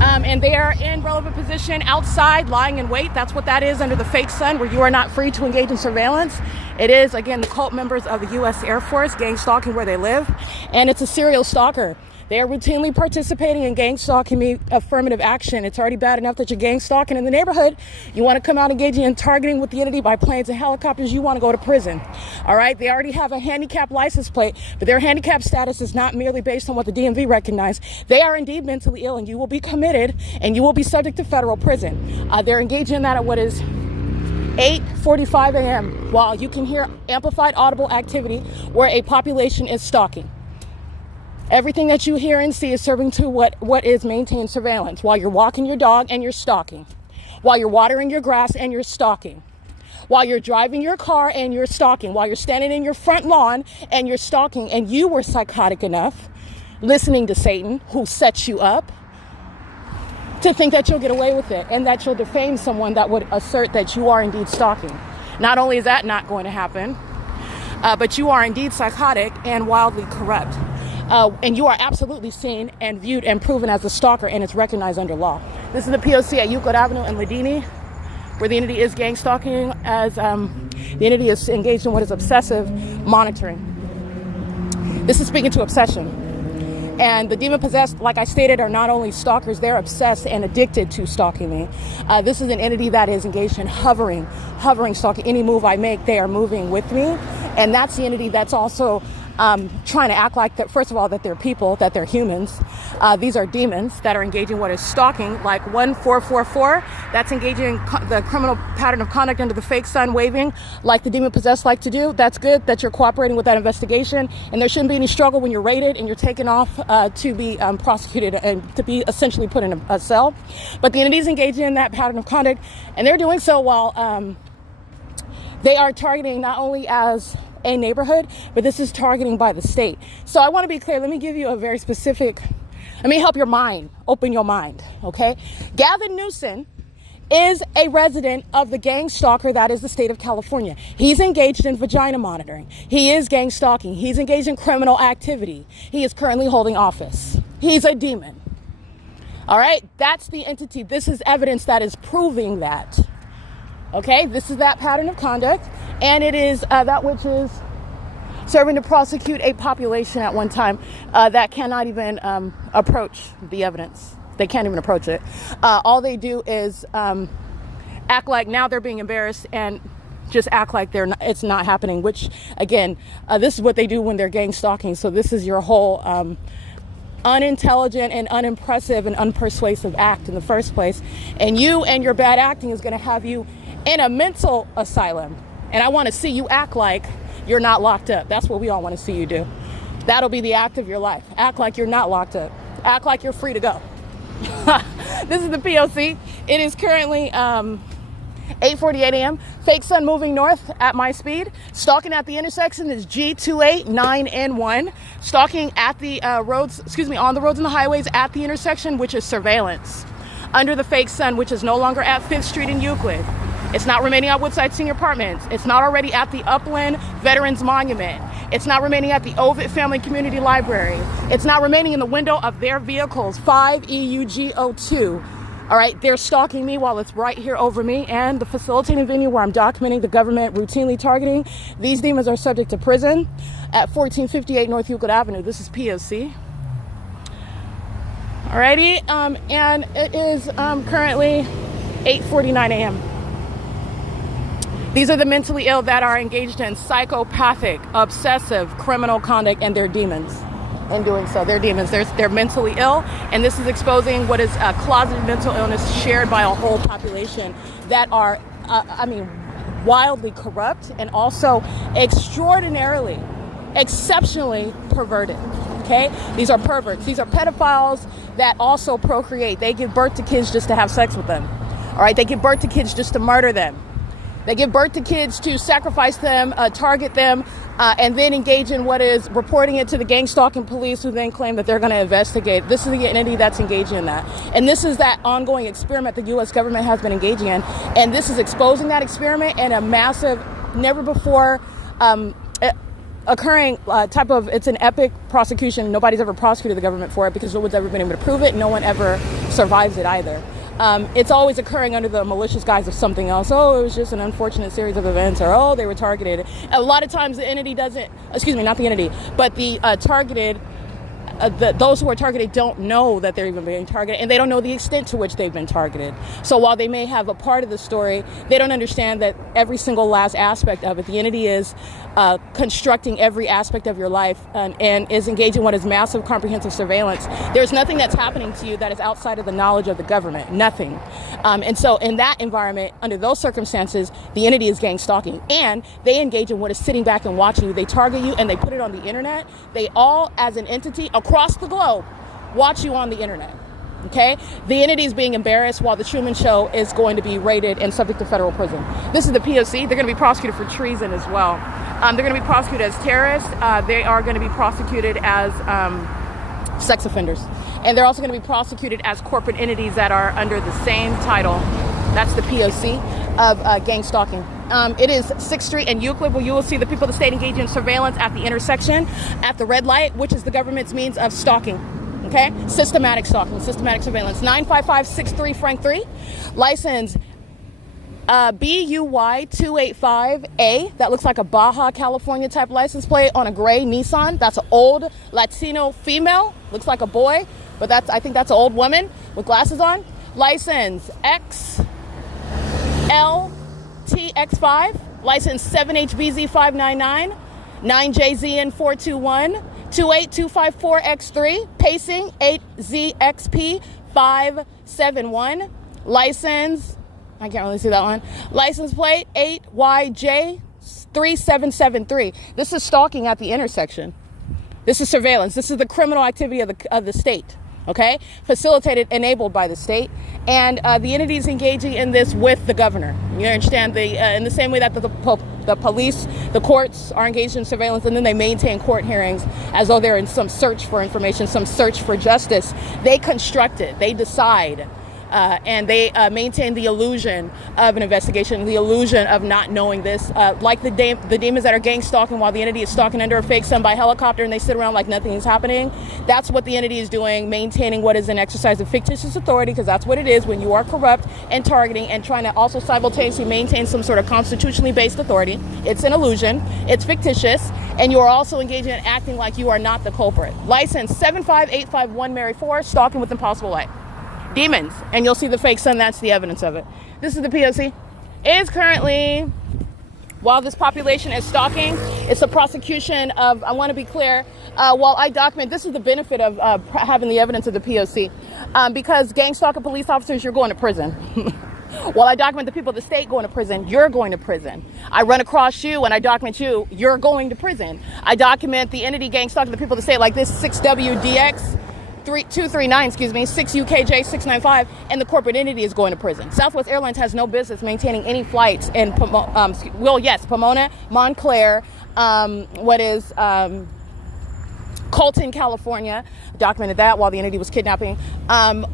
And they are in relevant position outside, lying in wait. That's what that is under the fake sun, where you are not free to engage in surveillance. It is, again, the cult members of the U.S. Air Force, gang stalking where they live. And it's a serial stalker. They are routinely participating in gang stalking me, affirmative action. It's already bad enough that you're gang stalking in the neighborhood. You want to come out engaging in targeting with the entity by planes and helicopters, you want to go to prison. All right, they already have a handicap license plate, but their handicap status is not merely based on what the DMV recognized. They are indeed mentally ill, and you will be committed, and you will be subject to federal prison. They're engaging in that at what is 8:45 a.m. while you can hear amplified audible activity where a population is stalking. Everything that you hear and see is serving to what is maintained surveillance. While you're walking your dog and you're stalking. While you're watering your grass and you're stalking. While you're driving your car and you're stalking. While you're standing in your front lawn and you're stalking. And you were psychotic enough, listening to Satan, who sets you up, to think that you'll get away with it and that you'll defame someone that would assert that you are indeed stalking. Not only is that not going to happen, but you are indeed psychotic and wildly corrupt. And you are absolutely seen and viewed and proven as a stalker, and it's recognized under law. This is the P.O.C. at Euclid Avenue in Ladini, where the entity is gang stalking, as the entity is engaged in what is obsessive monitoring. This is speaking to obsession. And the demon-possessed, like I stated, are not only stalkers, they're obsessed and addicted to stalking me. This is an entity that is engaged in hovering stalking. Any move I make, they are moving with me. And that's the entity that's also trying to act like that, first of all, that they're people, that they're humans. These are demons that are engaging what is stalking, like 1444, that's engaging the criminal pattern of conduct under the fake sun waving, like the demon-possessed like to do. That's good that you're cooperating with that investigation, and there shouldn't be any struggle when you're raided and you're taken off to be prosecuted and to be essentially put in a cell. But the entity's engaging in that pattern of conduct, and they're doing so while they are targeting not only as a neighborhood, but this is targeting by the state. So I want to be clear. Let me give you a very specific, let me help your mind, open your mind, okay? Gavin Newsom is a resident of the gang stalker that is the state of California. He's engaged in vagina monitoring. He is gang stalking. He's engaged in criminal activity. He is currently holding office. He's a demon. All right? That's the entity. This is evidence that is proving that. Okay? This is that pattern of conduct. And it is that which is serving to prosecute a population at one time that cannot even approach the evidence. They can't even approach it. All they do is act like now they're being embarrassed and just act like it's not happening, which, again, this is what they do when they're gang stalking. So this is your whole unintelligent and unimpressive and unpersuasive act in the first place. And you and your bad acting is going to have you in a mental asylum. And I want to see you act like you're not locked up. That's what we all want to see you do. That'll be the act of your life. Act like you're not locked up. Act like you're free to go. This is the P.O.C. It is currently 8:48 a.m. Fake sun moving north at my speed. Stalking at the intersection is G289N1. Stalking at the roads, on the roads and the highways at the intersection, which is surveillance. Under the fake sun, which is no longer at 5th Street in Euclid. It's not remaining at Woodside Senior Apartments. It's not already at the Upland Veterans Monument. It's not remaining at the Ovid Family Community Library. It's not remaining in the window of their vehicles, 5EUGO2. All right, they're stalking me while it's right here over me, and the facilitating venue where I'm documenting the government routinely targeting. These demons are subject to prison at 1458 North Euclid Avenue. This is P.O.C. Alrighty, and it is currently 8:49 a.m. These are the mentally ill that are engaged in psychopathic, obsessive, criminal conduct, and they're demons. In doing so, they're demons. They're mentally ill, and this is exposing what is a closeted mental illness shared by a whole population that are, wildly corrupt and also extraordinarily, exceptionally perverted. Okay? These are perverts. These are pedophiles that also procreate. They give birth to kids just to have sex with them. All right? They give birth to kids just to murder them. They give birth to kids to sacrifice them, target them, and then engage in what is reporting it to the gang stalking police, who then claim that they're going to investigate. This is the entity that's engaging in that. And this is that ongoing experiment the U.S. government has been engaging in. And this is exposing that experiment in a massive, never before occurring type of, it's an epic prosecution. Nobody's ever prosecuted the government for it because no one's ever been able to prove it. No one ever survives it either. It's always occurring under the malicious guise of something else. Oh, it was just an unfortunate series of events, or oh, they were targeted. A lot of times the entity doesn't, not the entity, but the targeted, those who are targeted don't know that they're even being targeted, and they don't know the extent to which they've been targeted. So while they may have a part of the story, they don't understand that every single last aspect of it, the entity is constructing every aspect of your life and is engaging in what is massive comprehensive surveillance. There's nothing that's happening to you that is outside of the knowledge of the government, nothing. And so in that environment, under those circumstances, the entity is gang stalking, and they engage in what is sitting back and watching you. They target you and they put it on the internet. They all, as an entity across the globe, watch you on the internet. Okay? The entity is being embarrassed while the Truman Show is going to be raided and subject to federal prison. This is the P.O.C. They're going to be prosecuted for treason as well. They're going to be prosecuted as terrorists. They are going to be prosecuted as sex offenders. And they're also going to be prosecuted as corporate entities that are under the same title. That's the P.O.C. of gang stalking. it is 6th Street and Euclid, where you will see the people of the state engaging in surveillance at the intersection at the red light, which is the government's means of stalking. Okay? Systematic stalking, systematic surveillance. 95563 Frank 3. License BUY 285A. That looks like a Baja California type license plate on a gray Nissan. That's an old Latino female. Looks like a boy, but I think that's an old woman with glasses on. License XLTX5. License 7HBZ599. 9JZN421. 28254X3. Pacing 8ZXP571. License, I can't really see that one. License plate 8YJ3773. This is stalking at the intersection. This is surveillance. This is the criminal activity of the state. Okay, facilitated, enabled by the state, and the entities engaging in this with the governor. You understand, in the same way that the police, the courts are engaged in surveillance, and then they maintain court hearings as though they're in some search for information, some search for justice. They construct it, they decide, and they maintain the illusion of an investigation, the illusion of not knowing this, like the demons that are gang stalking while the entity is stalking under a fake sun by helicopter, and they sit around like nothing is happening. That's what the entity is doing, maintaining what is an exercise of fictitious authority, because that's what it is when you are corrupt and targeting and trying to also simultaneously maintain some sort of constitutionally based authority. It's an illusion, it's fictitious, and you are also engaging in acting like you are not the culprit. License 75851 Mary 4, stalking with impossible light. Demons, and you'll see the fake sun. That's the evidence of it. This is the P.O.C. It is currently, while this population is stalking, it's a prosecution of, I want to be clear, while I document, this is the benefit of having the evidence of the P.O.C. Because gang stalking police officers, you're going to prison. While I document the people of the state going to prison, you're going to prison. I run across you and I document you, you're going to prison. I document the entity gang stalking the people of the state, like this 6WDX 239, 6UKJ695, and the corporate entity is going to prison. Southwest Airlines has no business maintaining any flights in Pomona, Montclair, Colton, California. Documented that while the entity was kidnapping. Upland,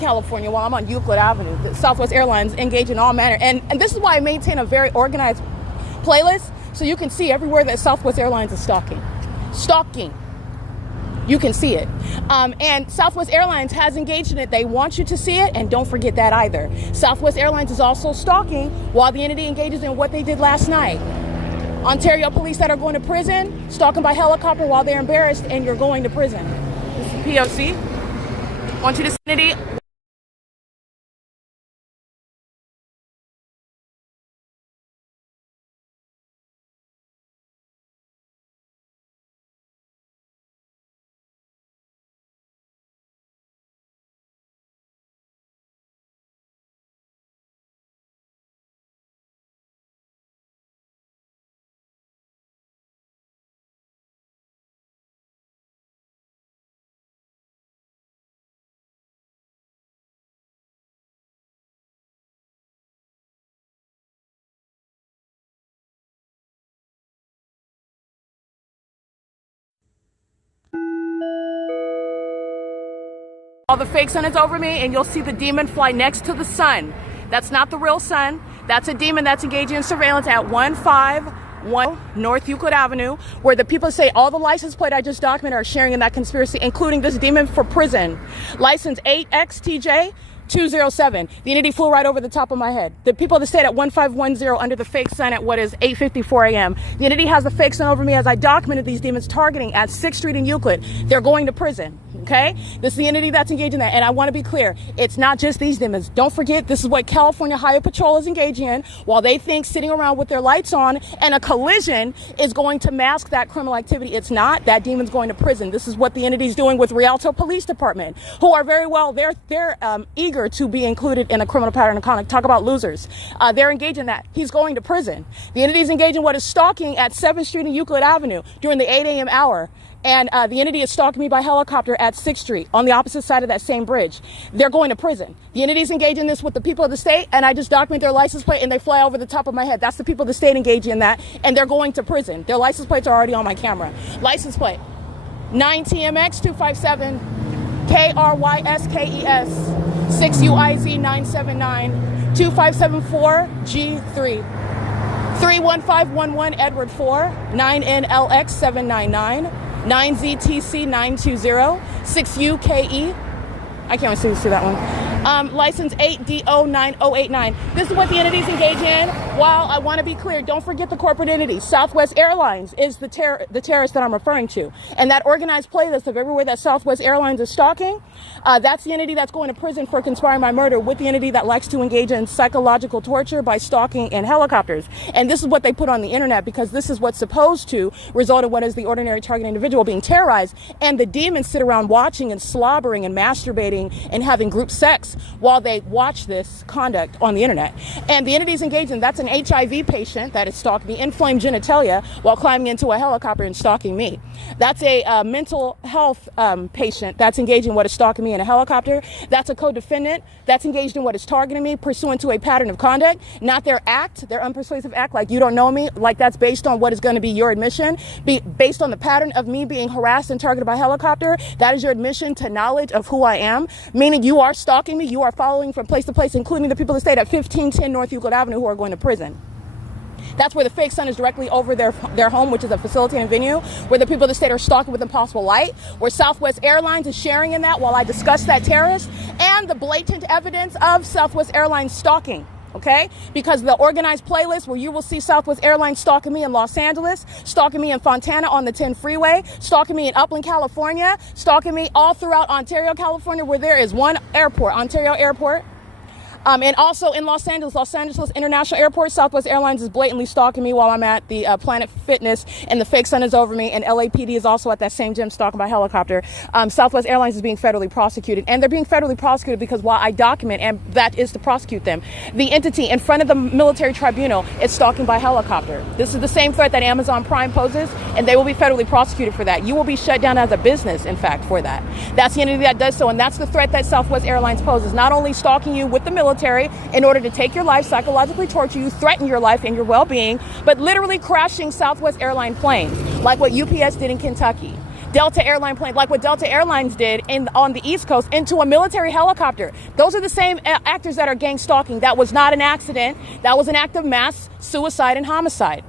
California, while I'm on Euclid Avenue. The Southwest Airlines engage in all manner. And this is why I maintain a very organized playlist, so you can see everywhere that Southwest Airlines is stalking. You can see it. And Southwest Airlines has engaged in it. They want you to see it, and don't forget that either. Southwest Airlines is also stalking while the entity engages in what they did last night. Ontario police that are going to prison, stalking by helicopter while they're embarrassed, and you're going to prison. This is P.O.C. Want you to see entity. All the fake sun is over me, and you'll see the demon fly next to the sun. That's not the real sun. That's a demon that's engaging in surveillance at 151 North Euclid Avenue, where the people say all the license plate I just documented are sharing in that conspiracy, including this demon for prison. License 8XTJ 207. The entity flew right over the top of my head. The people of the state at 1510 under the fake sun at what is 8:54 a.m. The entity has the fake sun over me as I documented these demons targeting at 6th Street and Euclid. They're going to prison. Okay? This is the entity that's engaged in that. And I want to be clear, it's not just these demons. Don't forget, this is what California Highway Patrol is engaging in while they think sitting around with their lights on and a collision is going to mask that criminal activity. It's not. That demon's going to prison. This is what the entity's doing with Rialto Police Department, who are very well, they're eager to be included in a criminal pattern of conduct. Talk about losers. They're engaged in that. He's going to prison. The entity's engaged in what is stalking at 7th Street and Euclid Avenue during the 8 a.m. hour. And the entity is stalking me by helicopter at 6th Street on the opposite side of that same bridge. They're going to prison. The entity's engaged in this with the people of the state, and I just document their license plate and they fly over the top of my head. That's the people of the state engaging in that, and they're going to prison. Their license plates are already on my camera. License plate 9TMX257 KRYSKES 6UIZ979 2574G3 31511 Edward 4 9NLX 799 9ZTC 920 6UKE. I can't see that one. License 8DO9089. This is what the entities engage in. While I want to be clear, don't forget the corporate entity. Southwest Airlines is the terrorist that I'm referring to. And that organized playlist of everywhere that Southwest Airlines is stalking, that's the entity that's going to prison for conspiring by murder with the entity that likes to engage in psychological torture by stalking in helicopters. And this is what they put on the internet because this is what's supposed to result in what is the ordinary target individual being terrorized. And the demons sit around watching and slobbering and masturbating and having group sex while they watch this conduct on the internet. And the entities engaged in, that's an HIV patient that is stalking me, inflamed genitalia, while climbing into a helicopter and stalking me. That's a mental health patient that's engaging in what is stalking me in a helicopter. That's a co-defendant that's engaged in what is targeting me pursuant to a pattern of conduct, not their act, their unpersuasive act, like you don't know me, like that's based on what is going to be your admission, based on the pattern of me being harassed and targeted by helicopter. That is your admission to knowledge of who I am, meaning you are stalking me, you are following from place to place, including the people that stayed at 1510 North Euclid Avenue who are going to prison. That's where the fake sun is directly over their home, which is a facilitating venue, where the people of the state are stalking with impossible light, where Southwest Airlines is sharing in that while I discuss that terrorist, and the blatant evidence of Southwest Airlines stalking. Okay? Because the organized playlist where you will see Southwest Airlines stalking me in Los Angeles, stalking me in Fontana on the 10 freeway, stalking me in Upland, California, stalking me all throughout Ontario, California, where there is one airport, Ontario Airport. And also in Los Angeles International Airport, Southwest Airlines is blatantly stalking me while I'm at the Planet Fitness, and the fake sun is over me, and LAPD is also at that same gym stalking by helicopter. Southwest Airlines is being federally prosecuted, and they're being federally prosecuted because while I document, and that is to prosecute them, the entity in front of the military tribunal is stalking by helicopter. This is the same threat that Amazon Prime poses, and they will be federally prosecuted for that. You will be shut down as a business, in fact, for that. That's the entity that does so, and that's the threat that Southwest Airlines poses, not only stalking you with the military in order to take your life, psychologically torture you, threaten your life and your well-being, but literally crashing Southwest airline planes, like what UPS did in Kentucky. Delta airline plane, like what Delta Airlines did on the East Coast, into a military helicopter. Those are the same actors that are gang stalking. That was not an accident. That was an act of mass suicide and homicide.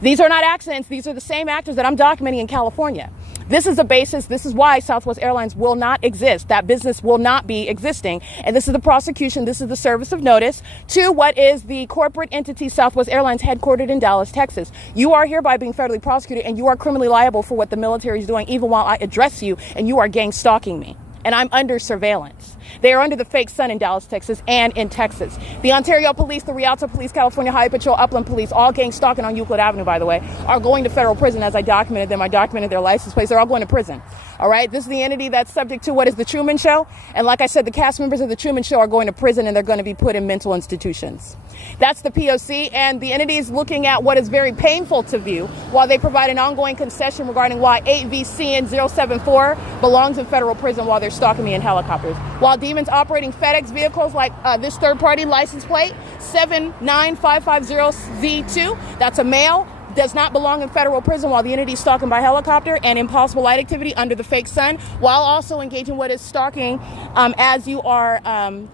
These are not accidents. These are the same actors that I'm documenting in California. This is the basis. This is why Southwest Airlines will not exist. That business will not be existing. And this is the prosecution. This is the service of notice to what is the corporate entity Southwest Airlines headquartered in Dallas, Texas. You are hereby being federally prosecuted, and you are criminally liable for what the military is doing, even while I address you and you are gang stalking me. And I'm under surveillance. They are under the fake sun in Dallas, Texas, and in Texas. The Ontario Police, the Rialto Police, California Highway Patrol, Upland Police, all gang stalking on Euclid Avenue, by the way, are going to federal prison as I documented them. I documented their license plates. They're all going to prison. All right? This is the entity that's subject to what is the Truman Show. And like I said, the cast members of the Truman Show are going to prison, and they're going to be put in mental institutions. That's the P.O.C. And the entity is looking at what is very painful to view while they provide an ongoing concession regarding why 8VCN074 belongs in federal prison while they're stalking me in helicopters. While demons operating FedEx vehicles like this third-party license plate, 79550Z2, that's a male, does not belong in federal prison while the entity is stalking by helicopter and impossible light activity under the fake sun, while also engaging what is stalking as you are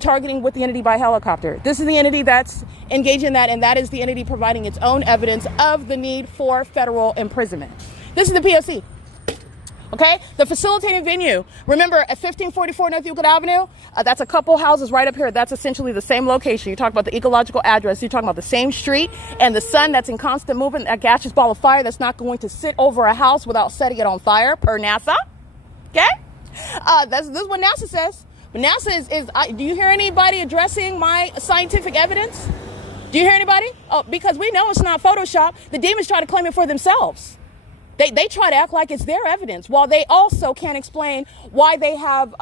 targeting with the entity by helicopter. This is the entity that's engaging in that, and that is the entity providing its own evidence of the need for federal imprisonment. This is the P.O.C. Okay, the facilitating venue. Remember, at 1544 North Euclid Avenue, that's a couple houses right up here. That's essentially the same location. You talk about the ecological address. You're talking about the same street, and the sun that's in constant movement, a gaseous ball of fire that's not going to sit over a house without setting it on fire, per NASA. Okay, this is what NASA says. But NASA is do you hear anybody addressing my scientific evidence? Do you hear anybody? Oh, because we know it's not Photoshop. The demons try to claim it for themselves. They try to act like it's their evidence, while they also can't explain why they have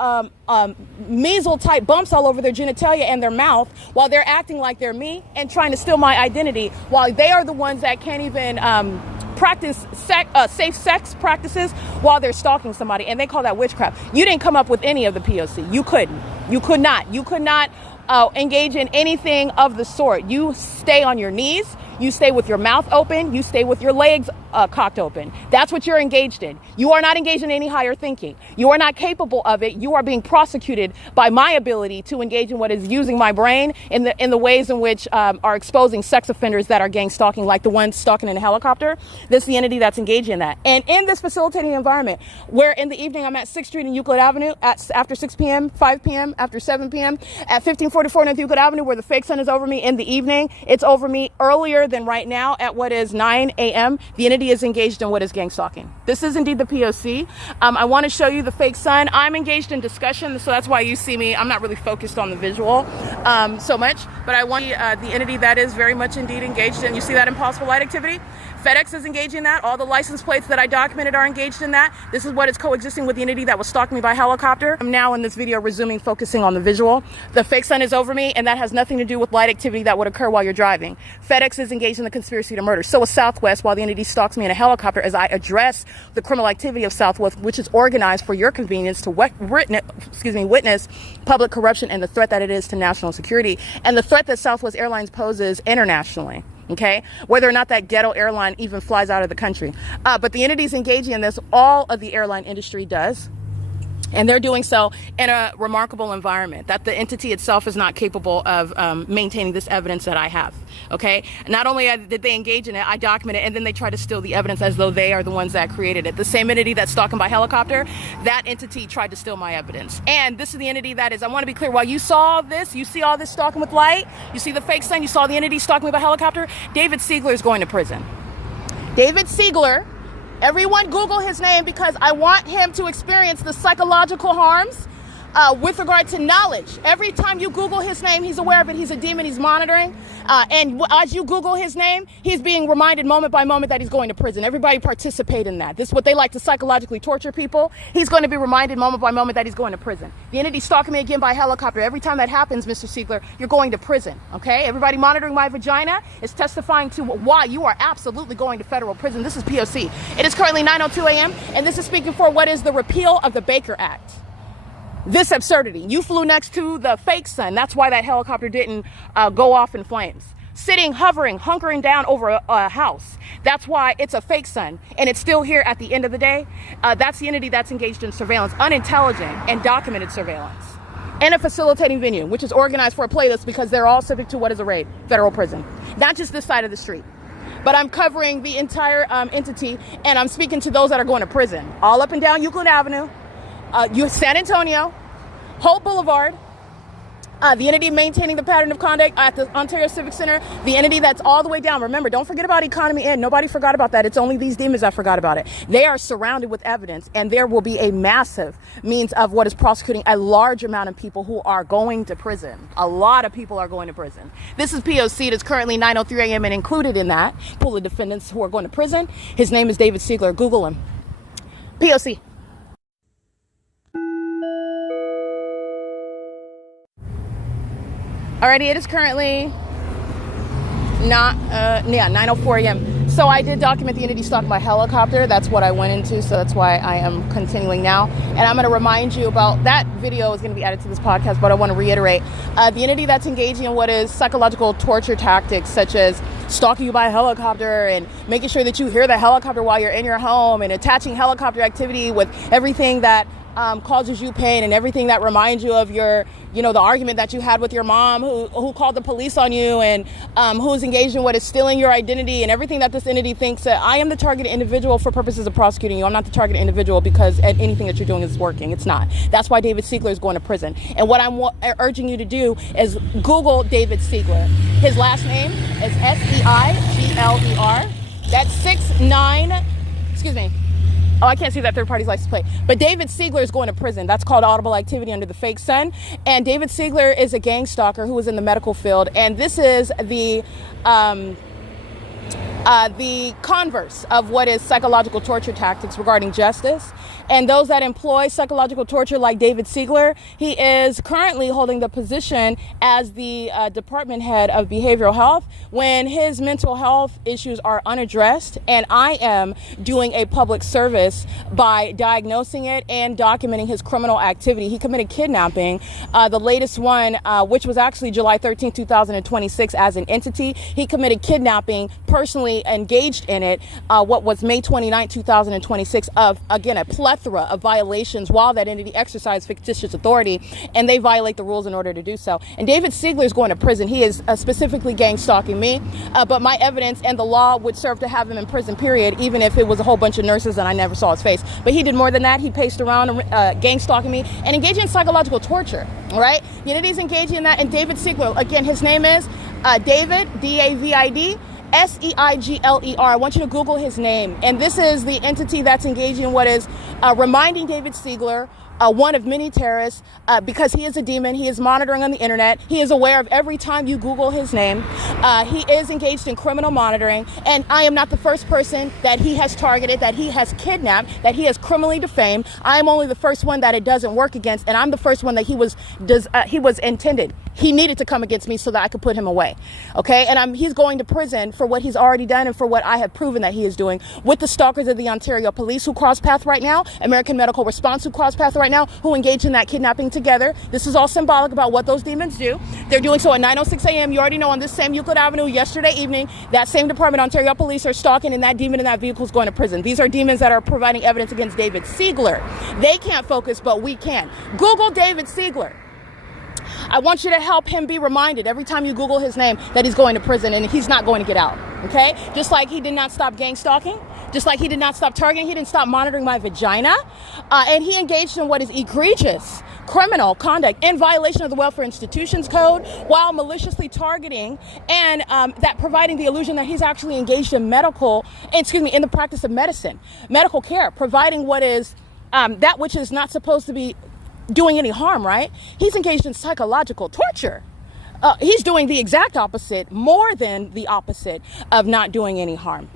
measles-type bumps all over their genitalia and their mouth, while they're acting like they're me and trying to steal my identity, while they are the ones that can't even practice safe sex practices while they're stalking somebody, and they call that witchcraft. You didn't come up with any of the POC. You couldn't. You could not. You could not engage in anything of the sort. You stay on your knees. You stay with your mouth open. You stay with your legs cocked open. That's what you're engaged in. You are not engaged in any higher thinking. You are not capable of it. You are being prosecuted by my ability to engage in what is using my brain in the ways in which are exposing sex offenders that are gang stalking, like the ones stalking in a helicopter. This is the entity that's engaged in that. And in this facilitating environment, where in the evening I'm at 6th Street and Euclid Avenue after 6 p.m., 5 p.m., after 7 p.m., at 1544 North Euclid Avenue, where the fake sun is over me in the evening, it's over me earlier than right now at what is 9 a.m. The entity is engaged in what is gang stalking. This is indeed the P.O.C. I want to show you the fake sun. I'm engaged in discussion, so that's why you see me. I'm not really focused on the visual so much, but I want the entity that is very much indeed engaged in. You see that impossible light activity? FedEx is engaging in that. All the license plates that I documented are engaged in that. This is what is coexisting with the entity that was stalking me by helicopter. I'm now in this video resuming, focusing on the visual. The fake sun is over me, and that has nothing to do with light activity that would occur while you're driving. FedEx is engaged in the conspiracy to murder. So is Southwest, while the entity stalks me in a helicopter as I address the criminal activity of Southwest, which is organized for your convenience to witness public corruption and the threat that it is to national security and the threat that Southwest Airlines poses internationally. Okay, whether or not that ghetto airline even flies out of the country. But the entities engaging in this, all of the airline industry does. And they're doing so in a remarkable environment that the entity itself is not capable of maintaining this evidence that I have. Okay, not only did they engage in it, I document it, and then they try to steal the evidence as though they are the ones that created it. The same entity that's stalking by helicopter, that entity tried to steal my evidence. And this is the entity that is, I want to be clear, while you saw this, you see all this stalking with light, you see the fake sun, you saw the entity stalking me by helicopter, David Siegler is going to prison. David Siegler. Everyone Google his name, because I want him to experience the psychological harms with regard to knowledge. Every time you Google his name, he's aware of it. He's a demon. He's monitoring. And as you Google his name, he's being reminded moment by moment that he's going to prison. Everybody participate in that. This is what they like to psychologically torture people. He's going to be reminded moment by moment that he's going to prison. The entity stalking me again by helicopter. Every time that happens, Mr. Siegler, you're going to prison. Okay? Everybody monitoring my vagina is testifying to why you are absolutely going to federal prison. This is P.O.C. It is currently 9:02 a.m. and this is speaking for what is the repeal of the Baker Act. This absurdity. You flew next to the fake sun. That's why that helicopter didn't go off in flames. Sitting, hovering, hunkering down over a house. That's why it's a fake sun. And it's still here at the end of the day. That's the entity that's engaged in surveillance, unintelligent and documented surveillance. In a facilitating venue, which is organized for a playlist because they're all subject to what is a raid, federal prison. Not just this side of the street. But I'm covering the entire entity, and I'm speaking to those that are going to prison. All up and down Euclid Avenue. San Antonio, Hope Boulevard, the entity maintaining the pattern of conduct at the Ontario Civic Center, the entity that's all the way down. Remember, don't forget about Economy Inn. Nobody forgot about that. It's only these demons that forgot about it. They are surrounded with evidence, and there will be a massive means of what is prosecuting a large amount of people who are going to prison. A lot of people are going to prison. This is P.O.C. It is currently 9:03 a.m. and included in that pool of defendants who are going to prison. His name is David Siegler. Google him. P.O.C. Alrighty, it is currently 9:04 a.m. So I did document the entity stalking by helicopter. That's what I went into, so that's why I am continuing now. And I'm going to remind you about that video is going to be added to this podcast, but I want to reiterate the entity that's engaging in what is psychological torture tactics, such as stalking you by helicopter and making sure that you hear the helicopter while you're in your home and attaching helicopter activity with everything that causes you pain and everything that reminds you of your, the argument that you had with your mom who called the police on you and who's engaged in what is stealing your identity and everything that this entity thinks that I am the target individual for purposes of prosecuting you. I'm not the target individual because anything that you're doing is working. It's not. That's why David Siegler is going to prison. And what I'm urging you to do is Google David Siegler. His last name is SEIGLER. That's 6'9", excuse me. Oh, I can't see that third party's license plate. But David Siegler is going to prison. That's called audible activity under the fake sun. And David Siegler is a gang stalker who is in the medical field. And this is the converse of what is psychological torture tactics regarding justice. And those that employ psychological torture like David Siegler, he is currently holding the position as the department head of behavioral health when his mental health issues are unaddressed. And I am doing a public service by diagnosing it and documenting his criminal activity. He committed kidnapping, the latest one, which was actually July 13, 2026 as an entity. He committed kidnapping personally recently engaged in it, what was May 29, 2026, of, again, a plethora of violations while that entity exercised fictitious authority, and they violate the rules in order to do so. And David Siegler is going to prison. He is specifically gang stalking me, but my evidence and the law would serve to have him in prison, period, even if it was a whole bunch of nurses and I never saw his face. But he did more than that. He paced around, gang stalking me and engaging in psychological torture, right? The entity's engaging in that, and David Siegler, again, his name is David, D-A-V-I-D, S-E-I-G-L-E-R. I want you to Google his name. And this is the entity that's engaging in what is reminding David Siegler, one of many terrorists, because he is a demon. He is monitoring on the internet. He is aware of every time you Google his name. He is engaged in criminal monitoring. And I am not the first person that he has targeted, that he has kidnapped, that he has criminally defamed. I am only the first one that it doesn't work against. And I'm the first one that he was intended. He needed to come against me so that I could put him away. Okay. And he's going to prison for what he's already done and for what I have proven that he is doing with the stalkers of the Ontario police who cross path right now, American Medical Response who cross path right now, who engage in that kidnapping together. This is all symbolic about what those demons do. They're doing so at 9:06 a.m. You already know on this same Euclid Avenue yesterday evening, that same department, Ontario police, are stalking, and that demon in that vehicle is going to prison. These are demons that are providing evidence against David Siegler. They can't focus, but we can. Google David Siegler. I want you to help him be reminded every time you Google his name that he's going to prison and he's not going to get out, okay? Just like he did not stop gang stalking, just like he did not stop targeting, he didn't stop monitoring my vagina, and he engaged in what is egregious criminal conduct in violation of the Welfare Institutions Code while maliciously targeting and that providing the illusion that he's actually engaged in in the practice of medicine, medical care, providing what is that which is not supposed to be doing any harm, right? He's engaged in psychological torture. He's doing the exact opposite, more than the opposite of not doing any harm.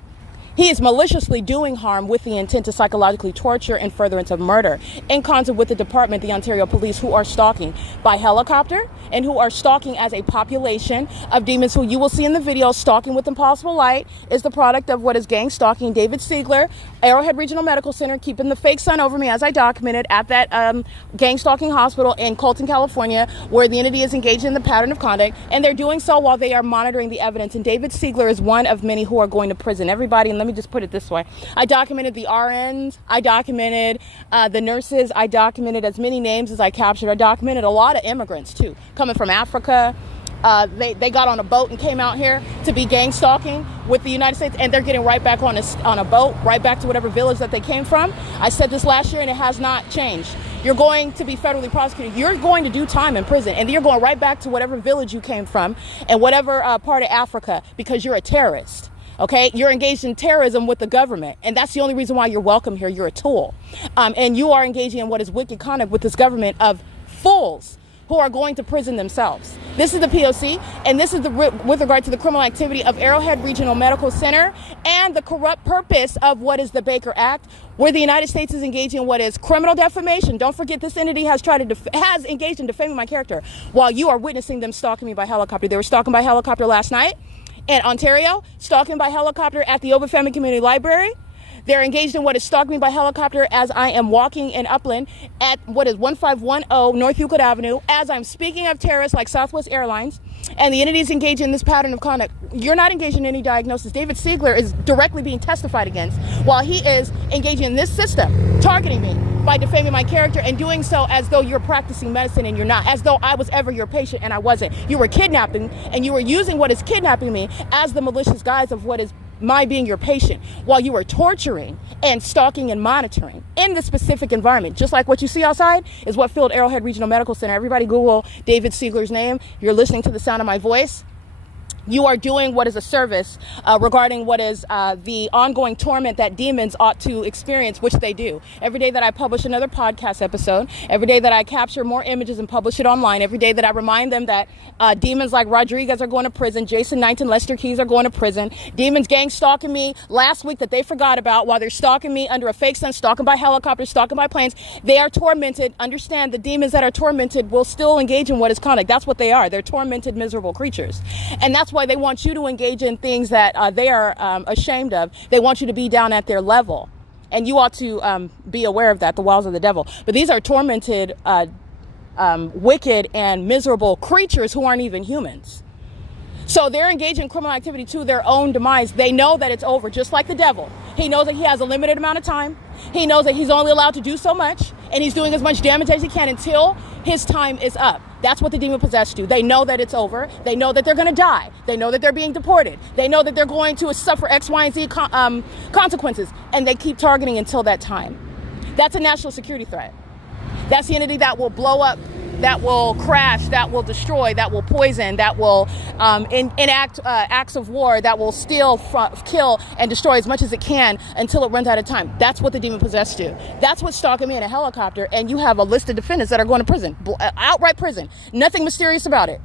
He is maliciously doing harm with the intent to psychologically torture and furtherance of murder in concert with the department, the Ontario police, who are stalking by helicopter and who are stalking as a population of demons who you will see in the video. Stalking with Impossible Light is the product of what is gang stalking. David Siegler, Arrowhead Regional Medical Center, keeping the fake sun over me as I documented at that gang stalking hospital in Colton, California, where the entity is engaged in the pattern of conduct, and they're doing so while they are monitoring the evidence. And David Siegler is one of many who are going to prison. Everybody, and let me just put it this way. I documented the RNs. I documented the nurses. I documented as many names as I captured. I documented a lot of immigrants too, coming from Africa. They got on a boat and came out here to be gang stalking with the United States, and they're getting right back on a boat, right back to whatever village that they came from. I said this last year and it has not changed. You're going to be federally prosecuted. You're going to do time in prison, and you're going right back to whatever village you came from and whatever part of Africa, because you're a terrorist. Okay, you're engaged in terrorism with the government, and that's the only reason why you're welcome here. You're a tool, and you are engaging in what is wicked conduct with this government of fools who are going to prison themselves. This is the P.O.C, and this is with regard to the criminal activity of Arrowhead Regional Medical Center and the corrupt purpose of what is the Baker Act, where the United States is engaging in what is criminal defamation. Don't forget, this entity has engaged in defaming my character while you are witnessing them stalking me by helicopter. They were stalking by helicopter last night in Ontario, stalking by helicopter at the Obafemi Community Library. They're engaged in what is stalking me by helicopter as I am walking in Upland at what is 1510 North Euclid Avenue, as I'm speaking of terrorists like Southwest Airlines, and the entities engaged in this pattern of conduct. You're not engaged in any diagnosis. David Siegler is directly being testified against while he is engaging in this system, targeting me by defaming my character and doing so as though you're practicing medicine and you're not, as though I was ever your patient and I wasn't. You were kidnapping, and you were using what is kidnapping me as the malicious guise of what is my being your patient, while you were torturing and stalking and monitoring in the specific environment. Just like what you see outside is what filled Arrowhead Regional Medical Center. Everybody Google David Siegler's name. You're listening to the sound of my voice. You are doing what is a service regarding what is the ongoing torment that demons ought to experience, which they do. Every day that I publish another podcast episode, every day that I capture more images and publish it online, every day that I remind them that demons like Rodriguez are going to prison, Jason Knighton, Lester Keys are going to prison, demons gang stalking me last week that they forgot about while they're stalking me under a fake sun, stalking by helicopters, stalking by planes. They are tormented. Understand, the demons that are tormented will still engage in what is conduct. That's what they are. They're tormented, miserable creatures. And that's why they want you to engage in things that they are ashamed of. They want you to be down at their level. And you ought to be aware of that, the wiles of the devil. But these are tormented, wicked, and miserable creatures who aren't even humans. So they're engaging in criminal activity to their own demise. They know that it's over, just like the devil. He knows that he has a limited amount of time. He knows that he's only allowed to do so much, and he's doing as much damage as he can until his time is up. That's what the demon possessed do. They know that it's over. They know that they're going to die. They know that they're being deported. They know that they're going to suffer X, Y, and Z consequences, and they keep targeting until that time. That's a national security threat. That's the entity that will blow up, that will crash, that will destroy, that will poison, that will enact acts of war, that will steal, kill, and destroy as much as it can until it runs out of time. That's what the demon possessed do. That's what's stalking me in a helicopter, and you have a list of defendants that are going to prison, outright prison. Nothing mysterious about it.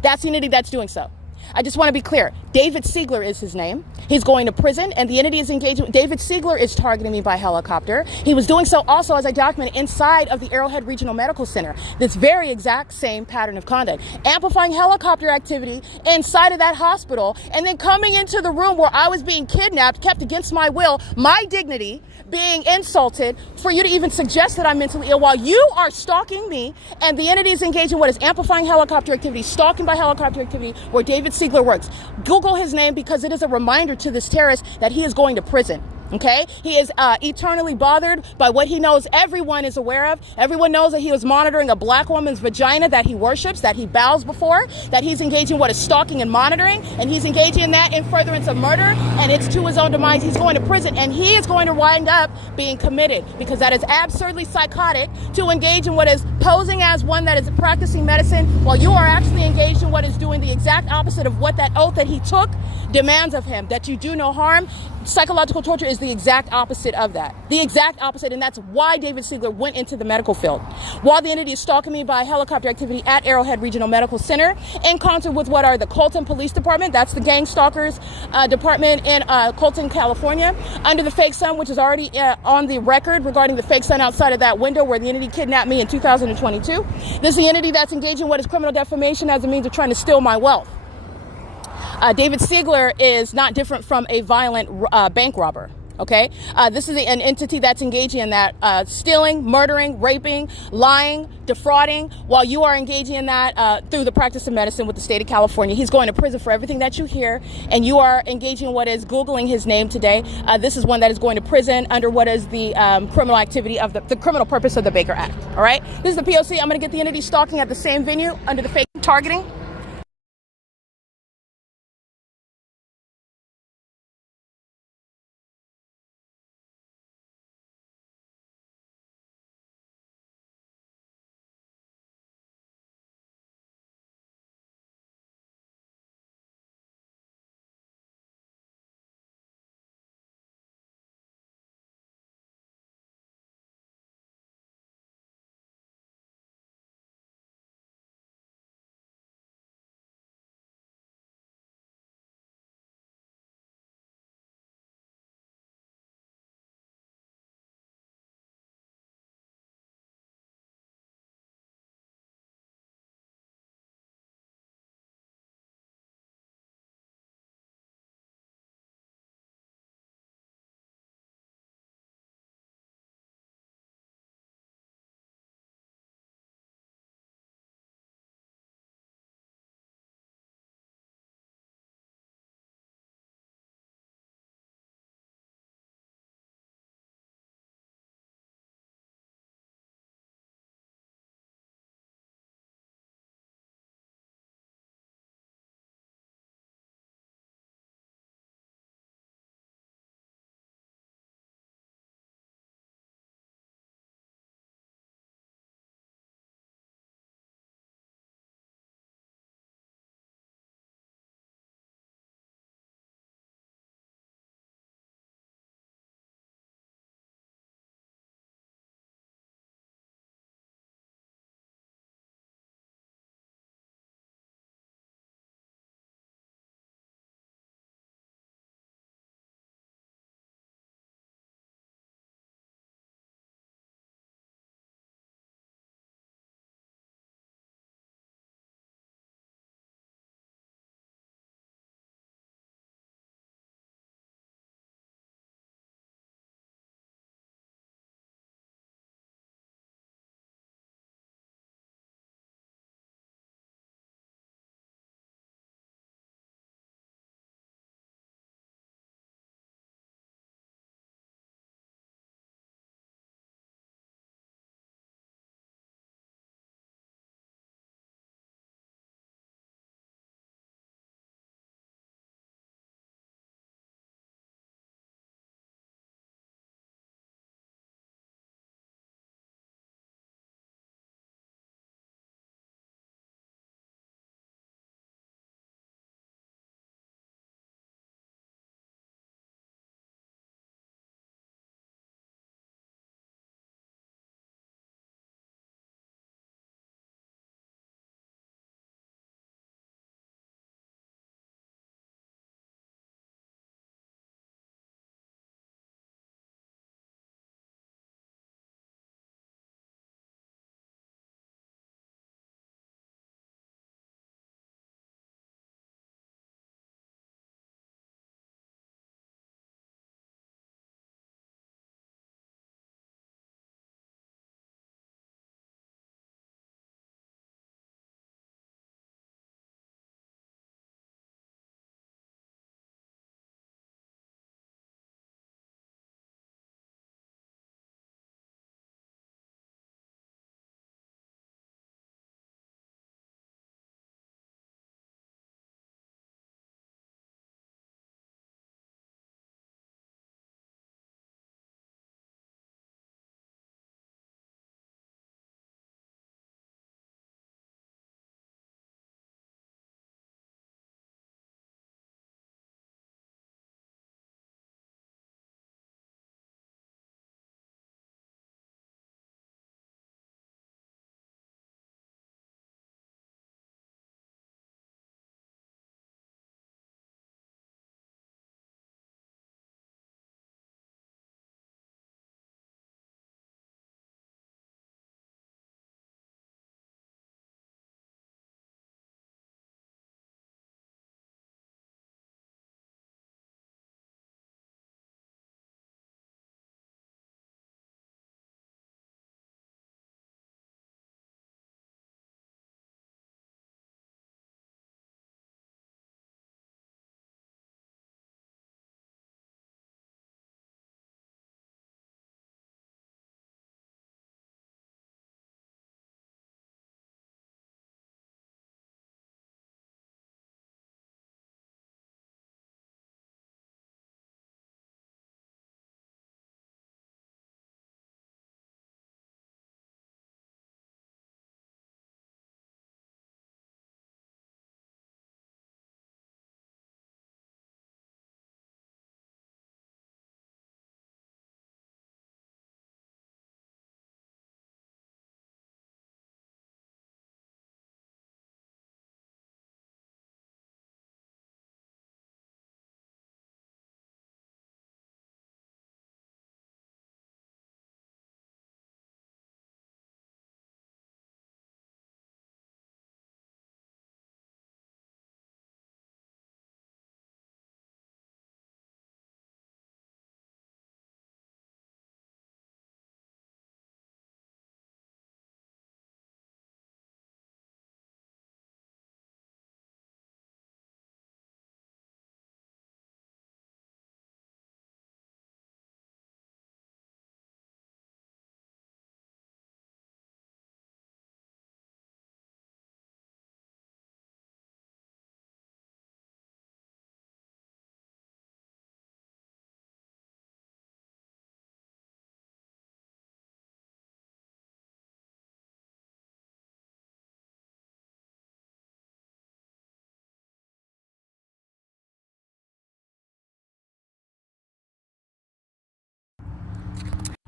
That's the entity that's doing so. I just want to be clear. David Siegler is his name. He's going to prison, and the entity is engaging. David Siegler is targeting me by helicopter. He was doing so also, as I documented, inside of the Arrowhead Regional Medical Center. This very exact same pattern of conduct. Amplifying helicopter activity inside of that hospital, and then coming into the room where I was being kidnapped, kept against my will, my dignity being insulted, for you to even suggest that I'm mentally ill while you are stalking me, and the entity is engaging what is amplifying helicopter activity, stalking by helicopter activity, where David Siegler works. Google his name, because it is a reminder to this terrorist that he is going to prison. Okay, he is eternally bothered by what he knows everyone is aware of. Everyone knows that he was monitoring a black woman's vagina that he worships, that he bows before, that he's engaging in what is stalking and monitoring, and he's engaging in that in furtherance of murder, and it's to his own demise. He's going to prison, and he is going to wind up being committed, because that is absurdly psychotic to engage in what is posing as one that is practicing medicine while you are actually engaged in what is doing the exact opposite of what that oath that he took demands of him, that you do no harm. Psychological torture is the exact opposite of that. The exact opposite, and that's why David Siegler went into the medical field. While the entity is stalking me by helicopter activity at Arrowhead Regional Medical Center, in concert with what are the Colton Police Department, that's the gang stalkers department in Colton, California, under the fake sun, which is already on the record regarding the fake sun outside of that window where the entity kidnapped me in 2022. This is the entity that's engaging in what is criminal defamation as a means of trying to steal my wealth. David Siegler is not different from a violent bank robber. Okay, this is an entity that's engaging in that, stealing, murdering, raping, lying, defrauding, while you are engaging in that through the practice of medicine with the state of California. He's going to prison for everything that you hear, and you are engaging in what is Googling his name today. This is one that is going to prison under what is the criminal activity of the criminal purpose of the Baker Act. All right, this is the P.O.C. I'm going to get the entity stalking at the same venue under the fake targeting.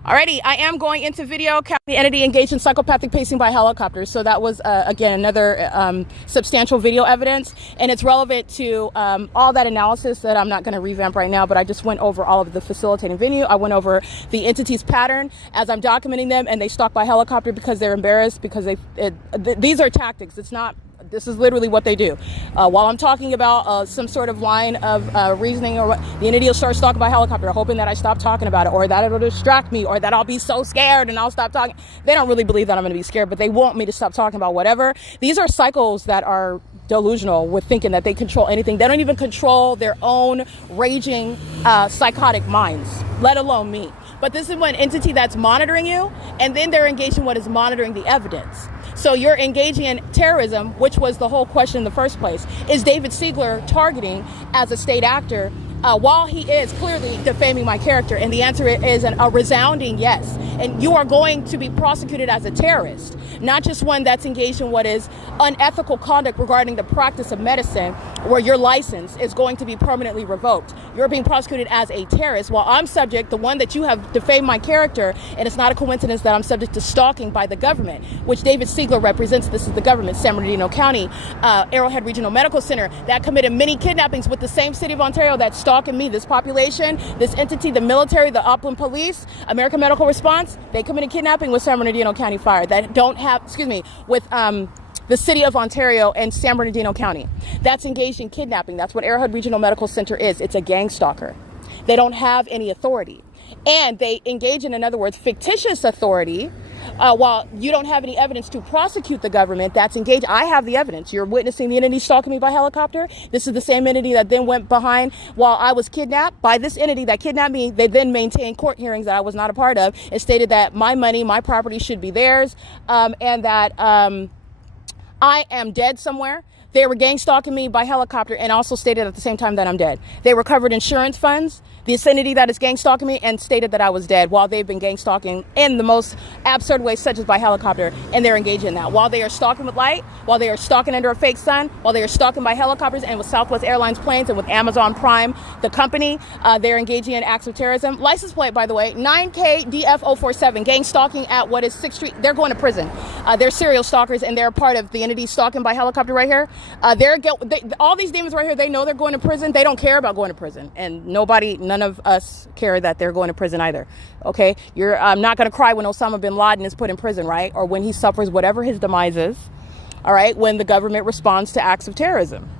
Alrighty, I am going into video. The entity engaged in psychopathic pacing by helicopter. So that was, again, another substantial video evidence. And it's relevant to all that analysis that I'm not going to revamp right now, but I just went over all of the facilitating venue. I went over the entity's pattern as I'm documenting them, and they stalk by helicopter because they're embarrassed, because these are tactics. It's not. This is literally what they do. While I'm talking about some sort of line of reasoning, or what, the entity will start stalking by helicopter, hoping that I stop talking about it, or that it'll distract me, or that I'll be so scared and I'll stop talking. They don't really believe that I'm going to be scared, but they want me to stop talking about whatever. These are cycles that are delusional with thinking that they control anything. They don't even control their own raging psychotic minds, let alone me. But this is one entity that's monitoring you, and then they're engaged in what is monitoring the evidence. So you're engaging in terrorism, which was the whole question in the first place. Is David Siegler targeting as a state actor while he is clearly defaming my character? And the answer is a resounding yes. And you are going to be prosecuted as a terrorist, not just one that's engaged in what is unethical conduct regarding the practice of medicine, where your license is going to be permanently revoked. You're being prosecuted as a terrorist, while I'm subject, the one that you have defamed my character, and it's not a coincidence that I'm subject to stalking by the government, which David Siegler represents. This is the government, San Bernardino County, Arrowhead Regional Medical Center, that committed many kidnappings with the same city of Ontario that's stalking me. This population, this entity, the military, the UPLAND police, American Medical Response, they committed kidnapping with San Bernardino County Fire that don't have, with the city of Ontario and San Bernardino County. That's engaged in kidnapping. That's what Arrowhead Regional Medical Center is. It's a gang stalker. They don't have any authority. And they engage in other words, fictitious authority. While you don't have any evidence to prosecute the government that's engaged, I have the evidence. You're witnessing the entity stalking me by helicopter. This is the same entity that then went behind while I was kidnapped by this entity that kidnapped me. They then maintained court hearings that I was not a part of and stated that my money, my property should be theirs, and that I am dead somewhere. They were gang stalking me by helicopter and also stated at the same time that I'm dead. They recovered insurance funds, the entity that is gang stalking me, and stated that I was dead while they've been gang stalking in the most absurd ways, such as by helicopter, and they're engaged in that. While they are stalking with light, while they are stalking under a fake sun, while they are stalking by helicopters and with Southwest Airlines planes and with Amazon Prime, the company, they're engaging in acts of terrorism. License plate, by the way, 9KDF047, gang stalking at what is 6th Street. They're going to prison. They're serial stalkers, and they're part of the entity stalking by helicopter right here. All these demons right here, they know they're going to prison. They don't care about going to prison. And none of us care that they're going to prison either. Okay? I'm not going to cry when Osama bin Laden is put in prison, right? Or when he suffers whatever his demise is. All right? When the government responds to acts of terrorism.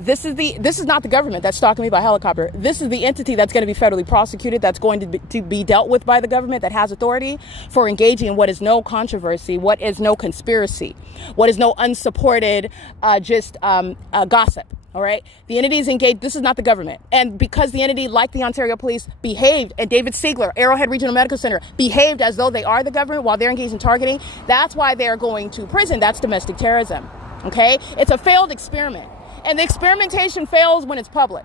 This is not the government that's stalking me by helicopter. This is the entity that's going to be federally prosecuted, that's going to be dealt with by the government, that has authority for engaging in what is no controversy, what is no conspiracy, what is no unsupported gossip. All right. The entity is engaged. This is not the government. And because the entity, like the Ontario police, behaved, and David Siegler, Arrowhead Regional Medical Center, behaved as though they are the government while they're engaged in targeting, that's why they're going to prison. That's domestic terrorism. Okay. It's a failed experiment. And the experimentation fails when it's public.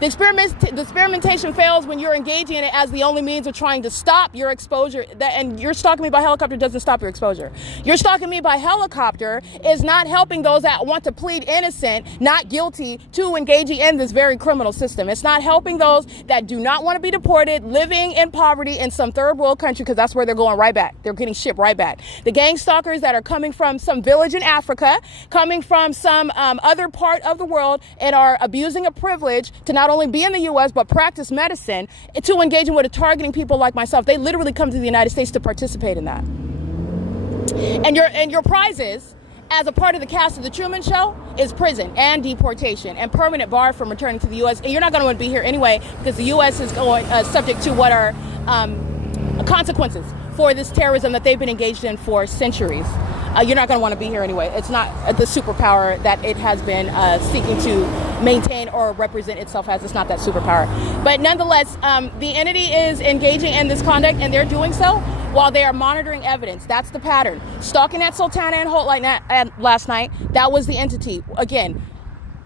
The experimentation fails when you're engaging in it as the only means of trying to stop your exposure. And your stalking me by helicopter doesn't stop your exposure. Your stalking me by helicopter is not helping those that want to plead innocent, not guilty, to engaging in this very criminal system. It's not helping those that do not want to be deported, living in poverty in some third world country, because that's where they're going right back. They're getting shipped right back. The gang stalkers that are coming from some village in Africa, coming from some other part of the world, and are abusing a privilege to not only be in the U.S. but practice medicine, to engage in what targeting people like myself. They literally come to the United States to participate in that. And your prizes, as a part of the cast of The Truman Show, is prison and deportation and permanent bar from returning to the U.S. And you're not going to want to be here anyway, because the U.S. is going subject to what are consequences for this terrorism that they've been engaged in for centuries. You're not going to want to be here anyway. It's not the superpower that it has been seeking to maintain or represent itself as. It's not that superpower. But nonetheless, the entity is engaging in this conduct, and they're doing so while they are monitoring evidence. That's the pattern. Stalking at Sultana and Holt last night, that was the entity. Again,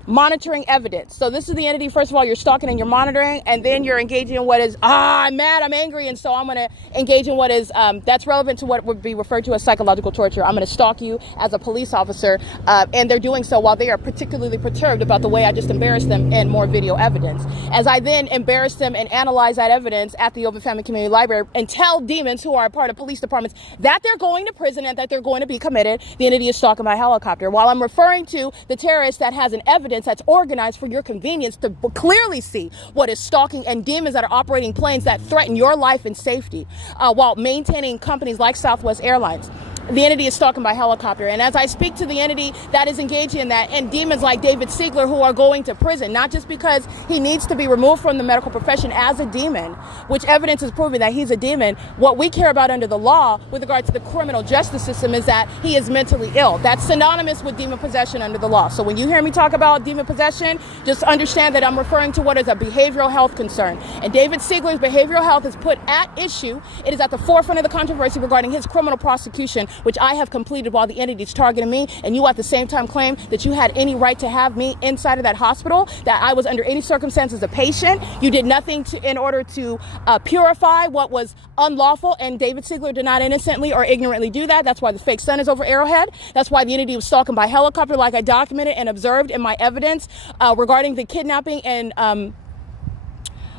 monitoring evidence. So this is the entity, first of all, you're stalking and you're monitoring, and then you're engaging in what is, I'm mad, I'm angry, and so I'm going to engage in what is, that's relevant to what would be referred to as psychological torture. I'm going to stalk you as a police officer, and they're doing so while they are particularly perturbed about the way I just embarrassed them and more video evidence. As I then embarrass them and analyze that evidence at the Open Family Community Library and tell demons who are a part of police departments that they're going to prison and that they're going to be committed, the entity is stalking by helicopter. While I'm referring to the terrorist that has an evidence that's organized for your convenience to clearly see what is stalking and demons that are operating planes that threaten your life and safety, while maintaining companies like Southwest Airlines. The entity is stalking by helicopter. And as I speak to the entity that is engaging in that, and demons like David Siegler who are going to prison, not just because he needs to be removed from the medical profession as a demon, which evidence is proving that he's a demon, what we care about under the law with regard to the criminal justice system is that he is mentally ill. That's synonymous with demon possession under the law. So when you hear me talk about demon possession, just understand that I'm referring to what is a behavioral health concern. And David Siegler's behavioral health is put at issue. It is at the forefront of the controversy regarding his criminal prosecution, which I have completed while the entity is targeting me, and you at the same time claim that you had any right to have me inside of that hospital, that I was under any circumstances a patient. You did nothing in order to purify what was unlawful, and David Siegler did not innocently or ignorantly do that. That's why the fake sun is over Arrowhead. That's why the entity was stalking by helicopter, like I documented and observed in my evidence regarding the kidnapping and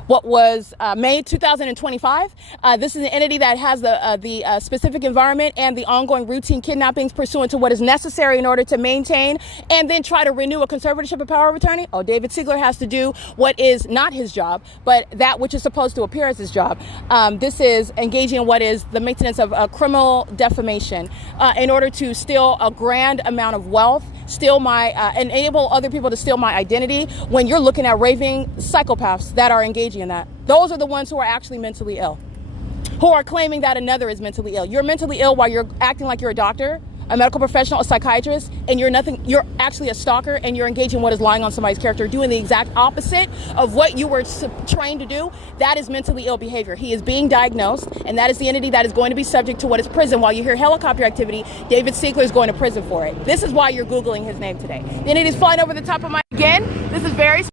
what was May 2025. This is an entity that has the specific environment and the ongoing routine kidnappings pursuant to what is necessary in order to maintain and then try to renew a conservatorship of power of attorney. Oh, David Siegler has to do what is not his job, but that which is supposed to appear as his job. This is engaging in what is the maintenance of criminal defamation in order to steal a grand amount of wealth, steal my, enable other people to steal my identity when you're looking at raving psychopaths that are engaging in that. Those are the ones who are actually mentally ill, who are claiming that another is mentally ill. You're mentally ill while you're acting like you're a doctor, a medical professional, a psychiatrist, and you're actually a stalker, and you're engaging in what is lying on somebody's character, doing the exact opposite of what you were trained to do. That is mentally ill behavior. He is being diagnosed, and that is the entity that is going to be subject to what is prison. While you hear helicopter activity, David Siegler is going to prison for it. This is why you're Googling his name today. The entity is flying over the top of my, again, this is very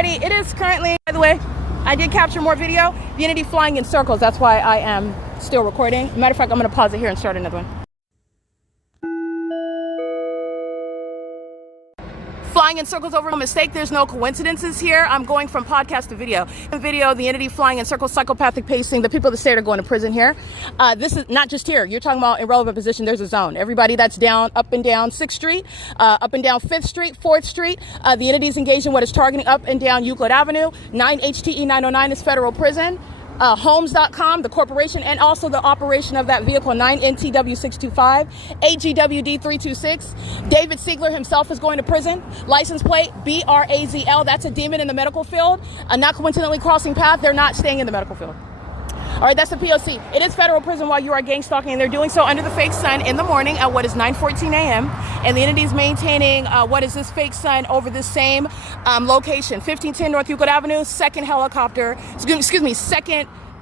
Alrighty, it is currently, by the way, I did capture more video. The entity flying in circles. That's why I am still recording. Matter of fact, I'm going to pause it here and start another one. Flying in circles over a mistake. There's no coincidences here. I'm going from podcast to video. In video, the entity flying in circles, psychopathic pacing. The people of the state are going to prison here. This is not just here. You're talking about irrelevant position. There's a zone. Everybody that's down, up and down 6th Street, up and down 5th Street, 4th Street. The entity is engaged in what is targeting up and down Euclid Avenue. 9 HTE 909 is federal prison. Homes.com, the corporation, and also the operation of that vehicle, 9NTW625, AGWD326. David Siegler himself is going to prison. License plate, BRAZL. That's a demon in the medical field. Not coincidentally crossing path. They're not staying in the medical field. All right, that's the P.O.C. It is federal prison while you are gang stalking, and they're doing so under the fake sun in the morning at what is 9:14 a.m. And the entity is maintaining what is this fake sun over the same location, 1510 North Euclid Avenue, second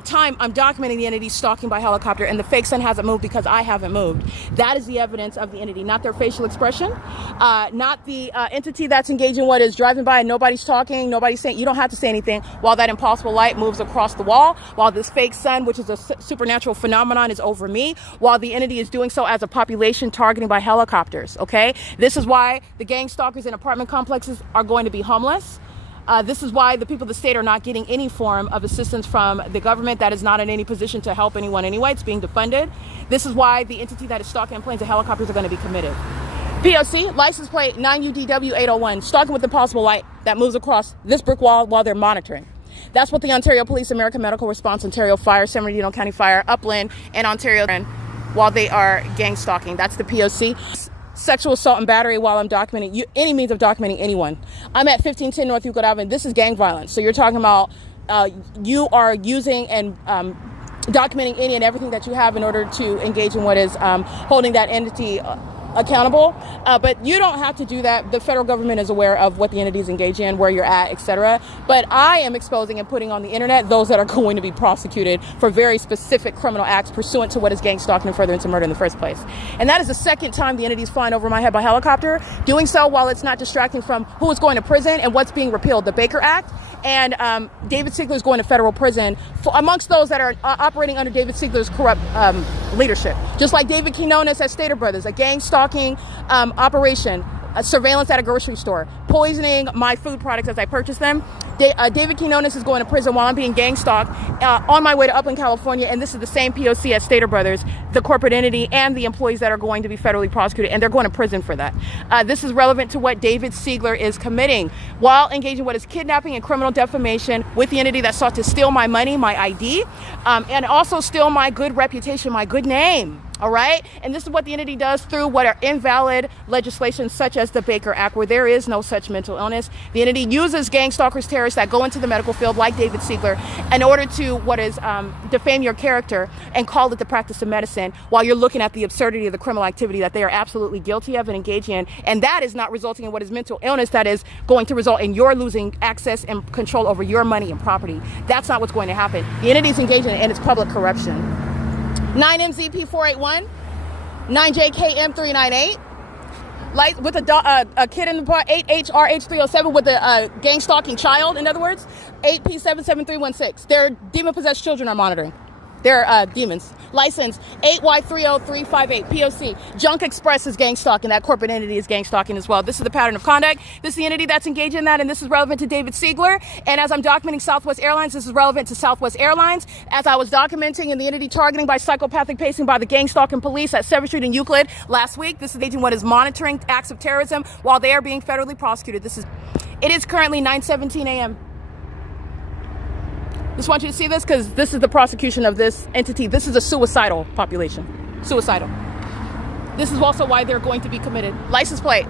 time I'm documenting the entity stalking by helicopter, and the fake sun hasn't moved because I haven't moved. That is the evidence of the entity, not their facial expression, not the entity that's engaging what is driving by and nobody's talking, nobody's saying, you don't have to say anything, while that impossible light moves across the wall, while this fake sun, which is a supernatural phenomenon, is over me, while the entity is doing so as a population targeting by helicopters, okay? This is why the gang stalkers in apartment complexes are going to be homeless. This is why the people of the state are not getting any form of assistance from the government that is not in any position to help anyone anyway. It's being defunded. This is why the entity that is stalking in planes and helicopters are going to be committed. P.O.C. license plate 9UDW801, stalking with impossible light that moves across this brick wall while they're monitoring. That's what the Ontario Police, American Medical Response, Ontario Fire, San Bernardino County Fire, Upland, and Ontario while they are gang stalking. That's the P.O.C. Sexual assault and battery while I'm documenting any means of documenting anyone. I'm at 1510 North Euclid Avenue. This is gang violence. So you're talking about you are using and documenting any and everything that you have in order to engage in what is holding that entity accountable. But you don't have to do that. The federal government is aware of what the entity is engaged in, where you're at, etc. But I am exposing and putting on the internet those that are going to be prosecuted for very specific criminal acts pursuant to what is gang stalking and furtherance to murder in the first place. And that is the second time the entity is flying over my head by helicopter, doing so while it's not distracting from who is going to prison and what's being repealed, the Baker Act. And David Siegler is going to federal prison amongst those that are operating under David Siegler's corrupt leadership. Just like David Quinones at Stater Brothers, a gang stalking operation, surveillance at a grocery store, poisoning my food products as I purchase them. David Quinones is going to prison while I'm being gang stalked on my way to Upland, California, and this is the same P.O.C. as Stater Brothers, the corporate entity, and the employees that are going to be federally prosecuted, and they're going to prison for that. This is relevant to what David Siegler is committing while engaging what is kidnapping and criminal defamation with the entity that sought to steal my money, my ID, and also steal my good reputation, my good name. All right. And this is what the entity does through what are invalid legislation such as the Baker Act, where there is no such mental illness. The entity uses gang stalkers, terrorists that go into the medical field like David Siegler in order to defame your character and call it the practice of medicine while you're looking at the absurdity of the criminal activity that they are absolutely guilty of and engaging in. And that is not resulting in what is mental illness that is going to result in your losing access and control over your money and property. That's not what's going to happen. The entity is engaging in its public corruption. 9MZP481, 9JKM398, light with a kid in the bar, 8HRH307 with a gang stalking child, in other words, 8P77316. Their demon-possessed children are monitoring. They're demons. License 8Y30358, P.O.C. Junk Express is gang stalking. That corporate entity is gang stalking as well. This is the pattern of conduct. This is the entity that's engaged in that, and this is relevant to David Siegler. And as I'm documenting Southwest Airlines, this is relevant to Southwest Airlines. As I was documenting in the entity targeting by psychopathic pacing by the gang stalking police at 7th Street and Euclid last week, this is engaging what is monitoring acts of terrorism while they are being federally prosecuted. It is currently 9:17 a.m. Just want you to see this because this is the prosecution of this entity. This is a suicidal population. Suicidal. This is also why they're going to be committed. License plate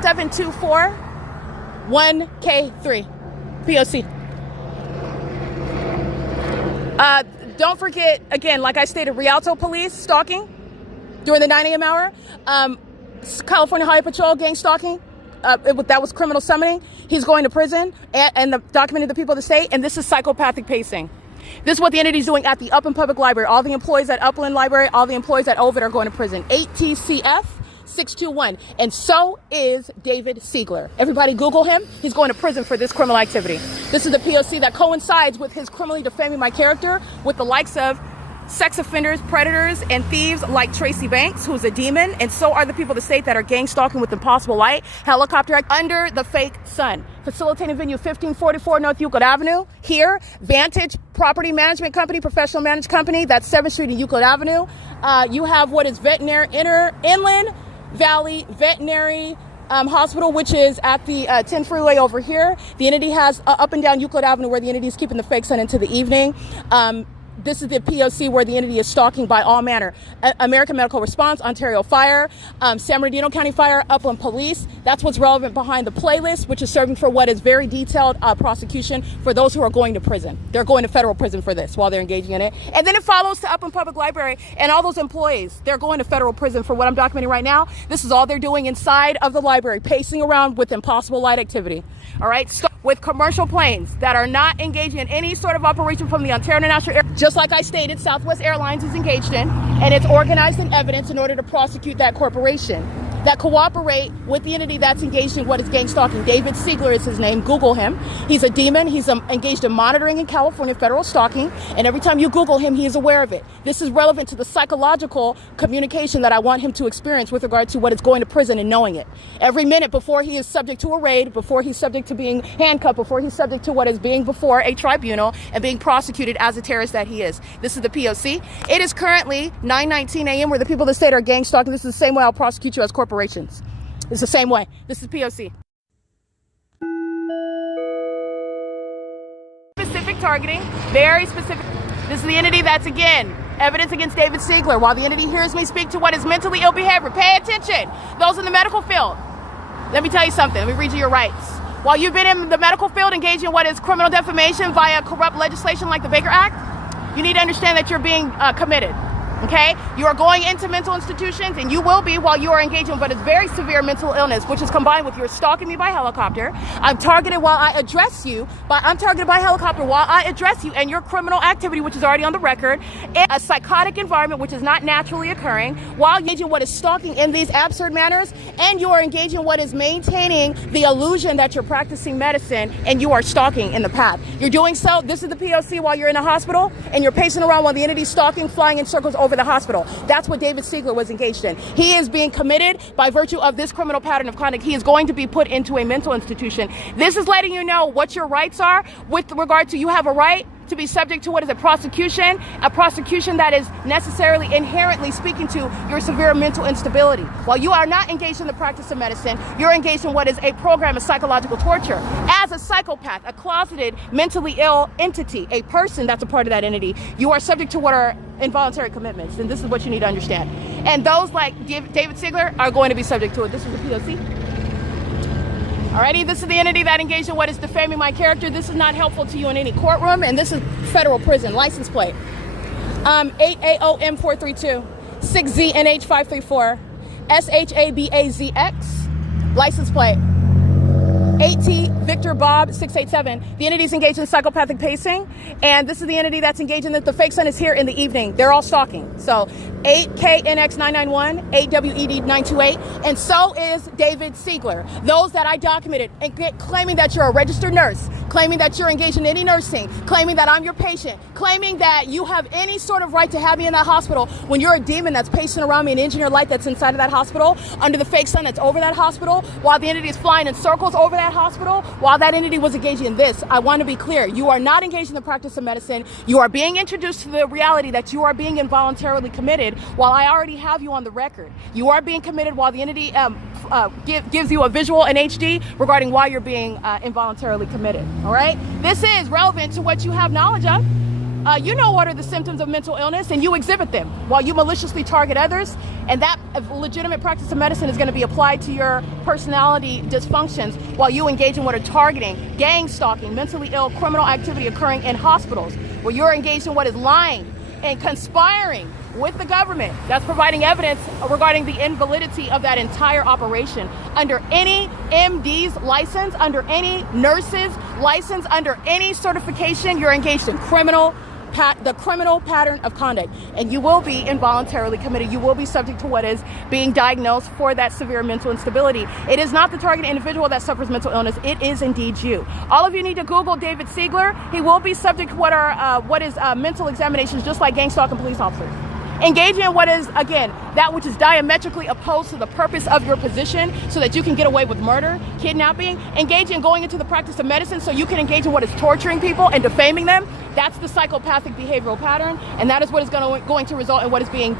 724-1K3, P.O.C. Don't forget, again, like I stated, Rialto police stalking during the 9 a.m. hour. California Highway Patrol gang stalking. That was criminal summoning. He's going to prison and documenting the people of the state. And this is psychopathic pacing. This is what the entity is doing at the Upland Public Library. All the employees at Upland Library, all the employees at Ovid are going to prison. 8TCF 621. And so is David Siegler. Everybody Google him. He's going to prison for this criminal activity. This is the P.O.C. that coincides with his criminally defaming my character with the likes of sex offenders, predators, and thieves like Tracy Banks, who's a demon, and so are the people of the state that are gang stalking with impossible light, helicopter under the fake sun. Facilitating venue 1544 North Euclid Avenue. Here, Vantage Property Management Company, professional managed company. That's 7th Street and Euclid Avenue. You have what is Inland Valley Veterinary Hospital, which is at the 10 freeway over here. The entity has up and down Euclid Avenue where the entity is keeping the fake sun into the evening. This is the P.O.C. where the entity is stalking by all manner. American Medical Response, Ontario Fire, San Bernardino County Fire, Upland Police. That's what's relevant behind the playlist, which is serving for what is very detailed prosecution for those who are going to prison. They're going to federal prison for this while they're engaging in it. And then it follows to Upland Public Library and all those employees. They're going to federal prison for what I'm documenting right now. This is all they're doing inside of the library, pacing around with impossible light activity. All right, so with commercial planes that are not engaging in any sort of operation from the Ontario International Air, just like I stated, Southwest Airlines is engaged in, and it's organized in evidence in order to prosecute that corporation that cooperate with the entity that's engaged in what is gang stalking. David Siegler is his name. Google him. He's a demon. He's engaged in monitoring in California, federal stalking, and every time you Google him, he is aware of it. This is relevant to the psychological communication that I want him to experience with regard to what is going to prison and knowing it. Every minute before he is subject to a raid, before he's subject to being handcuffed, before he's subject to what is being before a tribunal and being prosecuted as a terrorist that he is. This is the P.O.C. It is currently 9:19 a.m. where the people of the state are gang stalking. This is the same way I'll prosecute you as corporations. It's the same way. This is P.O.C. Specific targeting, very specific. This is the entity that's, again, evidence against David Siegler. While the entity hears me speak to what is mentally ill behavior, pay attention. Those in the medical field, let me tell you something. Let me read you your rights. While you've been in the medical field engaging in what is criminal defamation via corrupt legislation like the Baker Act, you need to understand that you're being committed. Okay? You are going into mental institutions, and you will be while you are engaging in what is very severe mental illness, which is combined with your stalking me by helicopter. I'm targeted while I address you, I'm targeted by helicopter while I address you and your criminal activity, which is already on the record, in a psychotic environment, which is not naturally occurring, while engaging in what is stalking in these absurd manners, and you are engaging in what is maintaining the illusion that you're practicing medicine and you are stalking in the path. You're doing so, this is the P.O.C. while you're in a hospital, and you're pacing around while the entity's stalking, flying in circles over the hospital. That's what David Siegler was engaged in. He is being committed by virtue of this criminal pattern of conduct. He is going to be put into a mental institution. This is letting you know what your rights are with regard to you have a right to be subject to what is a prosecution that is necessarily inherently speaking to your severe mental instability. While you are not engaged in the practice of medicine, you're engaged in what is a program of psychological torture. As a psychopath, a closeted, mentally ill entity, a person that's a part of that entity, you are subject to what are involuntary commitments, and this is what you need to understand. And those like David Siegler are going to be subject to it. This is the P.O.C. Alrighty, this is the entity that engaged in what is defaming my character. This is not helpful to you in any courtroom, and this is federal prison. License plate 8AOM432 6ZNH534 SHABAZX. License plate 8T Victor Bob 687. The entity is engaged in psychopathic pacing, and this is the entity that's engaged in the fake sun is here in the evening. They're all stalking. So 8KNX991, 8WED928, and so is David Siegler. Those that I documented and claiming that you're a registered nurse, claiming that you're engaged in any nursing, claiming that I'm your patient, claiming that you have any sort of right to have me in that hospital when you're a demon that's pacing around me, an engineer light that's inside of that hospital, under the fake sun that's over that hospital, while the entity is flying in circles over that hospital, while that entity was engaging in this. I want to be clear. You are not engaged in the practice of medicine. You are being introduced to the reality that you are being involuntarily committed while I already have you on the record. You are being committed while the entity gives you a visual in HD regarding why you're being involuntarily committed. All right? This is relevant to what you have knowledge of. You know what are the symptoms of mental illness, and you exhibit them while you maliciously target others, and that legitimate practice of medicine is going to be applied to your personality dysfunctions while you engage in what are targeting, gang stalking, mentally ill criminal activity occurring in hospitals, where you're engaged in what is lying and conspiring with the government that's providing evidence regarding the invalidity of that entire operation. Under any MD's license, under any nurse's license, under any certification, you're engaged in criminal the criminal pattern of conduct, and you will be involuntarily committed. You will be subject to what is being diagnosed for that severe mental instability. It is not the targeted individual that suffers mental illness. It is indeed you. All of you need to Google David Siegler. He will be subject to what is mental examinations, just like gang stalking police officers. Engage in what is, again, that which is diametrically opposed to the purpose of your position so that you can get away with murder, kidnapping. Engage in going into the practice of medicine so you can engage in what is torturing people and defaming them. That's the psychopathic behavioral pattern, and that is what is going to result in what is being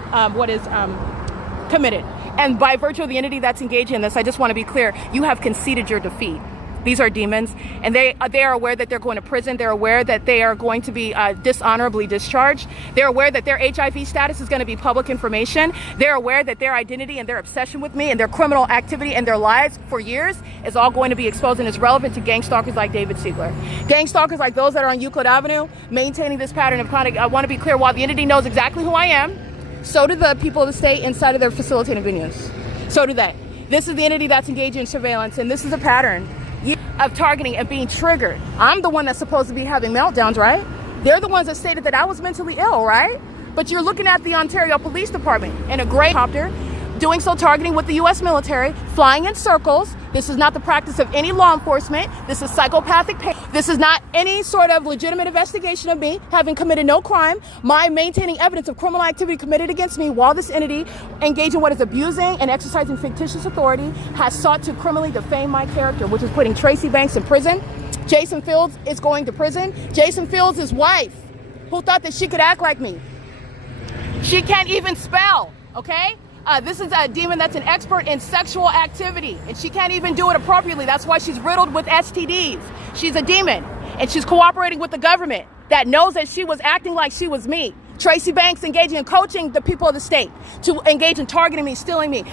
committed. And by virtue of the entity that's engaged in this, I just want to be clear, you have conceded your defeat. These are demons, and they are aware that they're going to prison. They're aware that they are going to be dishonorably discharged. They're aware that their HIV status is going to be public information. They're aware that their identity and their obsession with me and their criminal activity and their lives for years is all going to be exposed and is relevant to gang stalkers like David Siegler. Gang stalkers like those that are on Euclid Avenue, maintaining this pattern of conduct. I want to be clear, while the entity knows exactly who I am, so do the people of the state inside of their facilitating venues. So do they. This is the entity that's engaged in surveillance, and this is a pattern of targeting and being triggered. I'm the one that's supposed to be having meltdowns, right? They're the ones that stated that I was mentally ill, right? But you're looking at the Ontario Police Department in a gray helicopter, doing so targeting with the U.S. military, flying in circles. This is not the practice of any law enforcement. This is psychopathic pain. This is not any sort of legitimate investigation of me having committed no crime. My maintaining evidence of criminal activity committed against me while this entity, engaged in what is abusing and exercising fictitious authority, has sought to criminally defame my character, which is putting Tracy Banks in prison. Jason Fields is going to prison. Jason Fields' wife, who thought that she could act like me. She can't even spell, okay? This is a demon that's an expert in sexual activity, and she can't even do it appropriately. That's why she's riddled with STDs. She's a demon, and she's cooperating with the government that knows that she was acting like she was me. Tracy Banks engaging in coaching the people of the state to engage in targeting me, stealing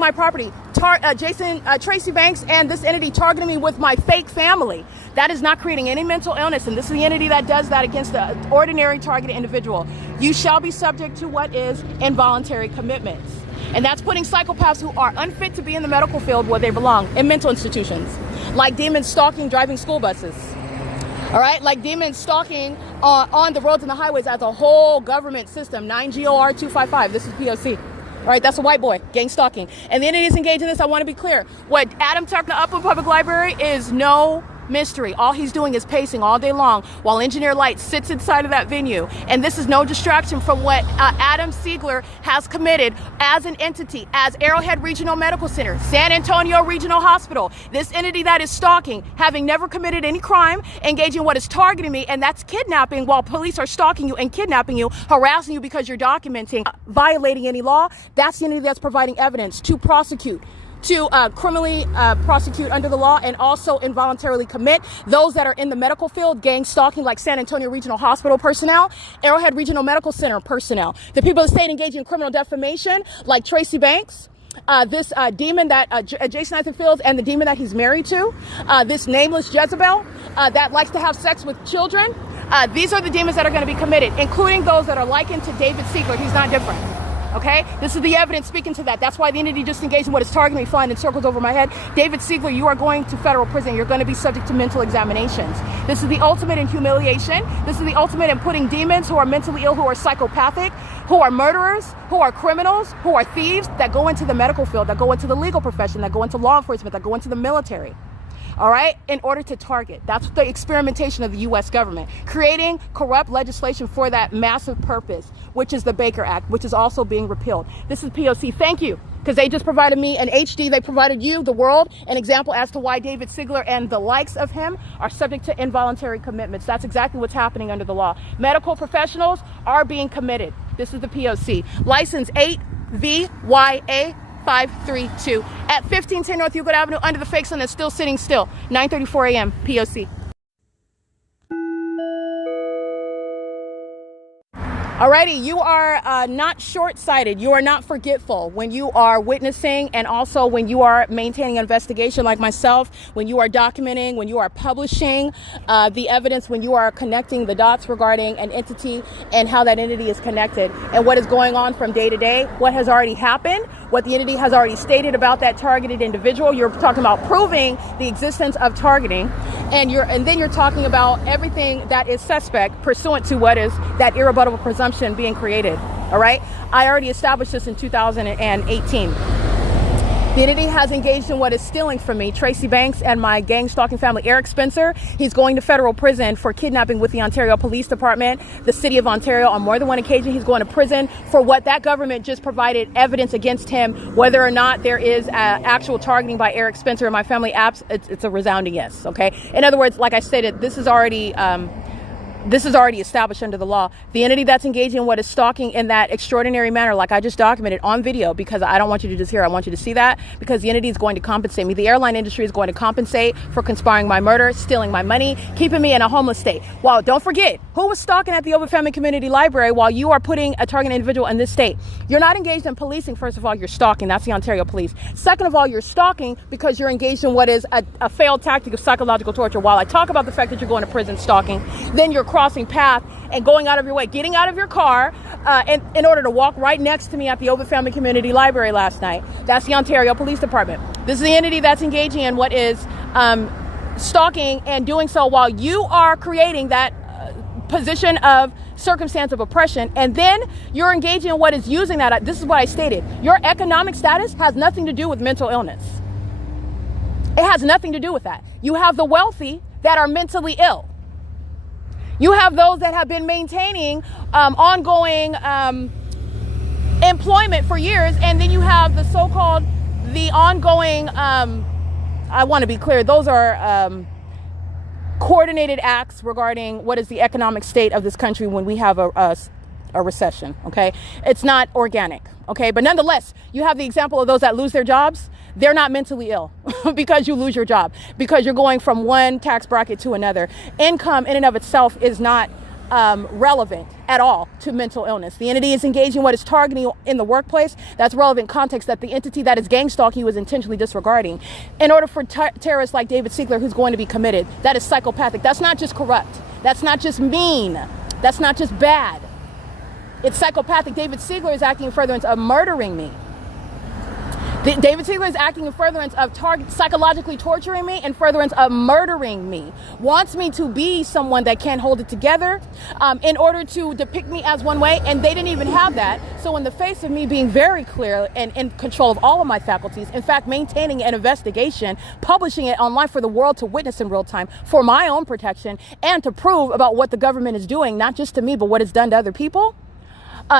my property. Tracy Banks and this entity targeting me with my fake family. That is not creating any mental illness, and this is the entity that does that against the ordinary targeted individual. You shall be subject to what is involuntary commitments. And that's putting psychopaths who are unfit to be in the medical field where they belong, in mental institutions, like demons stalking driving school buses. All right, like demons stalking on the roads and the highways as a whole government system, 9GOR 255. This is P.O.C. All right, that's a white boy, gang stalking. And the entity is engaged in this. I want to be clear. What Adam talked in the Upland Public Library is no mystery. All he's doing is pacing all day long while Engineer Light sits inside of that venue. And this is no distraction from what Adam Siegler has committed as an entity, as Arrowhead Regional Medical Center, San Antonio Regional Hospital. This entity that is stalking, having never committed any crime, engaging what is targeting me, and that's kidnapping while police are stalking you and kidnapping you, harassing you because you're documenting, violating any law. That's the entity that's providing evidence to prosecute, to criminally prosecute under the law, and also involuntarily commit those that are in the medical field, gang stalking, like San Antonio Regional Hospital personnel, Arrowhead Regional Medical Center personnel, the people of the state engaging in criminal defamation, like Tracy Banks, this demon that Jason Nathan Fields, and the demon that he's married to, this nameless Jezebel that likes to have sex with children. These are the demons that are going to be committed, including those that are likened to David Siegler. He's not different. Okay, this is the evidence speaking to that. That's why the entity just engaged in what is targeting me, flying in circles over my head. David Siegler, you are going to federal prison. You're going to be subject to mental examinations. This is the ultimate in humiliation. This is the ultimate in putting demons who are mentally ill, who are psychopathic, who are murderers, who are criminals, who are thieves, that go into the medical field, that go into the legal profession, that go into law enforcement, that go into the military. All right, in order to target. That's the experimentation of the U.S. government, creating corrupt legislation for that massive purpose, which is the Baker Act, which is also being repealed. This is P.O.C. Thank you, because they just provided me an HD. They provided you, the world, an example as to why David Siegler and the likes of him are subject to involuntary commitments. That's exactly what's happening under the law. Medical professionals are being committed. This is the P.O.C. License 8VYA 532 at 1510 North Euclid Avenue, under the fake sun that's still sitting still. 9:34 a.m. P.O.C. Alrighty, you are not short-sighted. You are not forgetful when you are witnessing, and also when you are maintaining an investigation like myself, when you are documenting, when you are publishing the evidence, when you are connecting the dots regarding an entity and how that entity is connected and what is going on from day to day, what has already happened, what the entity has already stated about that targeted individual. You're talking about proving the existence of targeting and then you're talking about everything that is suspect pursuant to what is that irrebuttable presumption being created. All right. I already established this in 2018. The entity has engaged in what is stealing from me, Tracy Banks, and my gang stalking family, Eric Spencer. He's going to federal prison for kidnapping with the Ontario Police Department, the City of Ontario. On more than one occasion, he's going to prison for what that government just provided evidence against him. Whether or not there is actual targeting by Eric Spencer and my family, it's a resounding yes. Okay. In other words, like I stated, this is already established under the law. The entity that's engaging in what is stalking in that extraordinary manner, like I just documented on video, because I don't want you to just hear, I want you to see that, because the entity is going to compensate me. The airline industry is going to compensate for conspiring my murder, stealing my money, keeping me in a homeless state. Well, don't forget, who was stalking at the Open Family Community Library while you are putting a targeted individual in this state? You're not engaged in policing. First of all, you're stalking. That's the Ontario Police. Second of all, you're stalking because you're engaged in what is a failed tactic of psychological torture. While I talk about the fact that you're going to prison stalking, then you're crossing path and going out of your way, getting out of your car in order to walk right next to me at the Open Family Community Library last night. That's the Ontario Police Department. This is the entity that's engaging in what is stalking and doing so while you are creating that position of circumstance of oppression, and then you're engaging in what is using that. This is what I stated. Your economic status has nothing to do with mental illness. It has nothing to do with that. You have the wealthy that are mentally ill. You have those that have been maintaining ongoing employment for years, and then you have the so-called, the ongoing, I want to be clear, those are coordinated acts regarding what is the economic state of this country when we have a recession, okay? It's not organic, okay? But nonetheless, you have the example of those that lose their jobs. They're not mentally ill because you lose your job, because you're going from one tax bracket to another. Income in and of itself is not relevant at all to mental illness. The entity is engaging what is targeting in the workplace. That's relevant context that the entity that is gang stalking you is intentionally disregarding. In order for terrorists like David Siegler, who's going to be committed, that is psychopathic. That's not just corrupt. That's not just mean. That's not just bad. It's psychopathic. David Siegler is acting in furtherance of murdering me. David Siegler is acting in furtherance of psychologically torturing me, in furtherance of murdering me. Wants me to be someone that can't hold it together in order to depict me as one way, and they didn't even have that. So in the face of me being very clear and in control of all of my faculties, in fact, maintaining an investigation, publishing it online for the world to witness in real time for my own protection and to prove about what the government is doing, not just to me, but what it's done to other people.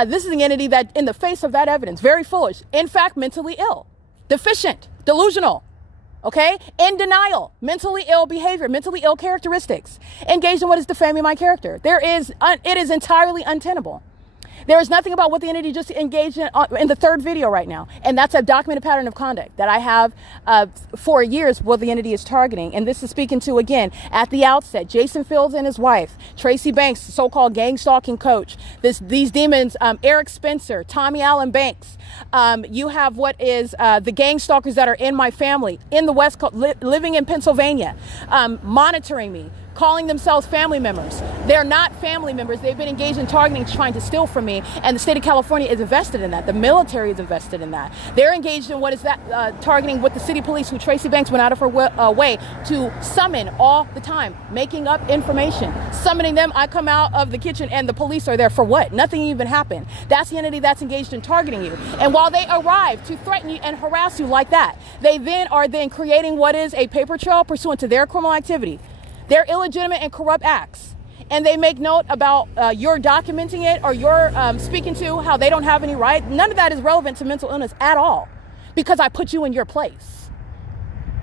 This is the entity that, in the face of that evidence, very foolish, in fact, mentally ill, deficient, delusional, okay, in denial, mentally ill behavior, mentally ill characteristics, engaged in what is defaming my character. It is entirely untenable. There is nothing about what the entity just engaged in the third video right now. And that's a documented pattern of conduct that I have for years what the entity is targeting. And this is speaking to, again, at the outset, Jason Fields and his wife, Tracy Banks, so-called gang stalking coach, these demons, Eric Spencer, Tommy Allen Banks. You have what is the gang stalkers that are in my family, in the West Coast, living in Pennsylvania, monitoring me, calling themselves family members. They're not family members. They've been engaged in targeting, trying to steal from me, and the state of California is invested in that. The military is invested in that. They're engaged in what is that targeting with the city police, who Tracy Banks went out of her way to summon all the time, making up information, summoning them. I come out of the kitchen and the police are there for what? Nothing even happened. That's the entity that's engaged in targeting you. And while they arrive to threaten you and harass you like that, they then are creating what is a paper trail pursuant to their criminal activity. They're illegitimate and corrupt acts. And they make note about you're documenting it, or you're speaking to how they don't have any right. None of that is relevant to mental illness at all, because I put you in your place,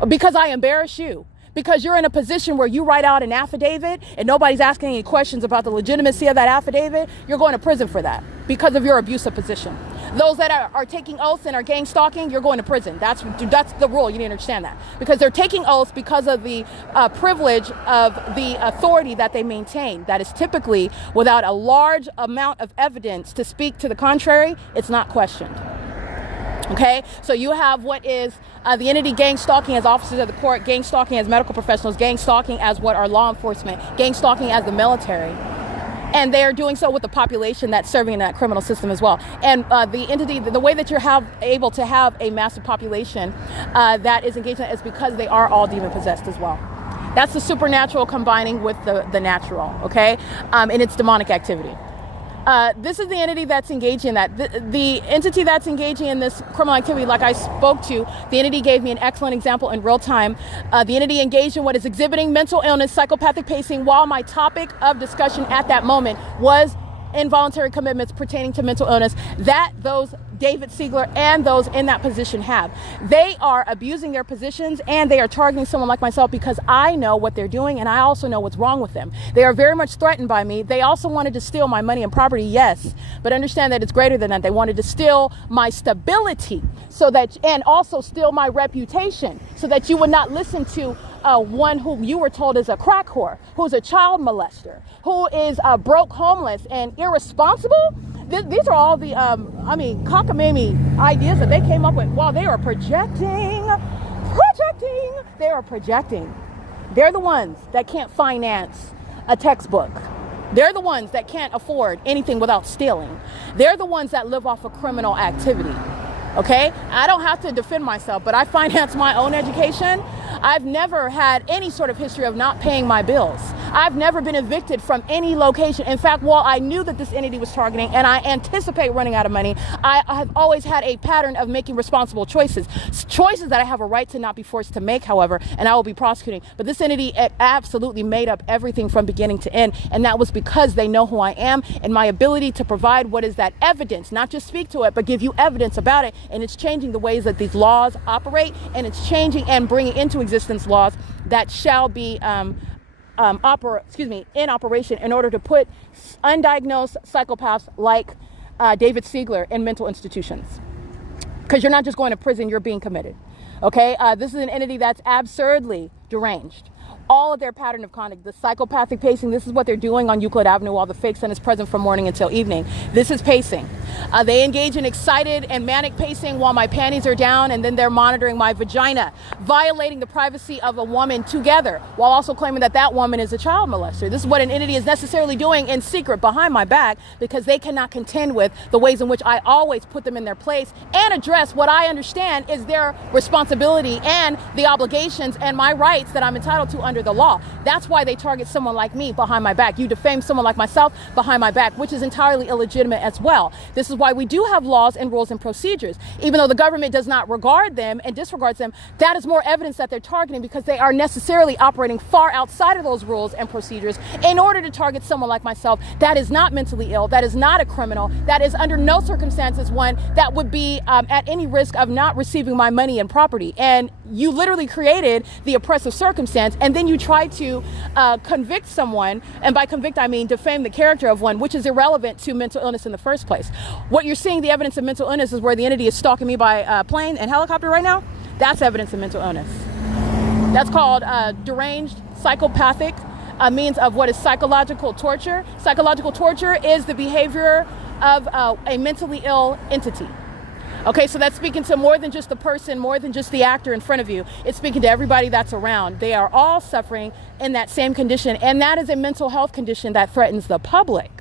because I embarrass you, because you're in a position where you write out an affidavit and nobody's asking any questions about the legitimacy of that affidavit. You're going to prison for that because of your abusive position. Those that are taking oaths and are gang stalking, you're going to prison. That's the rule. You need to understand that, because they're taking oaths because of the privilege of the authority that they maintain. That is typically without a large amount of evidence to speak to the contrary. It's not questioned. Okay, so you have what is the entity gang stalking as officers of the court, gang stalking as medical professionals, gang stalking as what are law enforcement, gang stalking as the military. And they're doing so with the population that's serving in that criminal system as well. And the entity, the way that you're able to have a massive population that is engaged in it is because they are all demon possessed as well. That's the supernatural combining with the natural, okay? And it's demonic activity. This is the entity that's engaging in that. The entity that's engaging in this criminal activity, like I spoke to, the entity gave me an excellent example in real time. The entity engaged in what is exhibiting mental illness, psychopathic pacing, while my topic of discussion at that moment was involuntary commitments pertaining to mental illness that those David Siegler and those in that position have. They are abusing their positions and they are targeting someone like myself because I know what they're doing and I also know what's wrong with them. They are very much threatened by me. They also wanted to steal my money and property, yes, but understand that it's greater than that. They wanted to steal my stability so that, and also steal my reputation so that you would not listen to one whom you were told is a crack whore, who's a child molester, who is broke, homeless, and irresponsible. These are all the, cockamamie ideas that they came up with while they are projecting. They are projecting. They're the ones that can't finance a textbook. They're the ones that can't afford anything without stealing. They're the ones that live off of criminal activity. Okay? I don't have to defend myself, but I finance my own education. I've never had any sort of history of not paying my bills. I've never been evicted from any location. In fact, while I knew that this entity was targeting and I anticipate running out of money, I have always had a pattern of making responsible choices. Choices that I have a right to not be forced to make, however, and I will be prosecuting. But this entity absolutely made up everything from beginning to end. And that was because they know who I am and my ability to provide what is that evidence, not just speak to it, but give you evidence about it. And it's changing the ways that these laws operate, and it's changing and bringing into existence laws that shall be in operation in order to put undiagnosed psychopaths like David Siegler in mental institutions. Because you're not just going to prison, you're being committed. Okay, this is an entity that's absurdly deranged. All of their pattern of conduct, the psychopathic pacing, this is what they're doing on Euclid Avenue while the fake sun is present from morning until evening. This is pacing. They engage in excited and manic pacing while my panties are down, and then they're monitoring my vagina, violating the privacy of a woman together, while also claiming that that woman is a child molester. This is what an entity is necessarily doing in secret behind my back, because they cannot contend with the ways in which I always put them in their place and address what I understand is their responsibility and the obligations and my rights that I'm entitled to under the law. That's why they target someone like me behind my back. You defame someone like myself behind my back, which is entirely illegitimate as well. This is why we do have laws and rules and procedures. Even though the government does not regard them and disregards them, that is more evidence that they're targeting, because they are necessarily operating far outside of those rules and procedures in order to target someone like myself that is not mentally ill, that is not a criminal, that is under no circumstances one that would be at any risk of not receiving my money and property. And you literally created the oppressive circumstance, and then you try to convict someone, and by convict I mean defame the character of one, which is irrelevant to mental illness in the first place. What you're seeing, the evidence of mental illness, is where the entity is stalking me by plane and helicopter right now. That's evidence of mental illness. That's called deranged psychopathic means of what is psychological torture. Psychological torture is the behavior of a mentally ill entity. Okay, so that's speaking to more than just the person, more than just the actor in front of you. It's speaking to everybody that's around. They are all suffering in that same condition, and that is a mental health condition that threatens the public.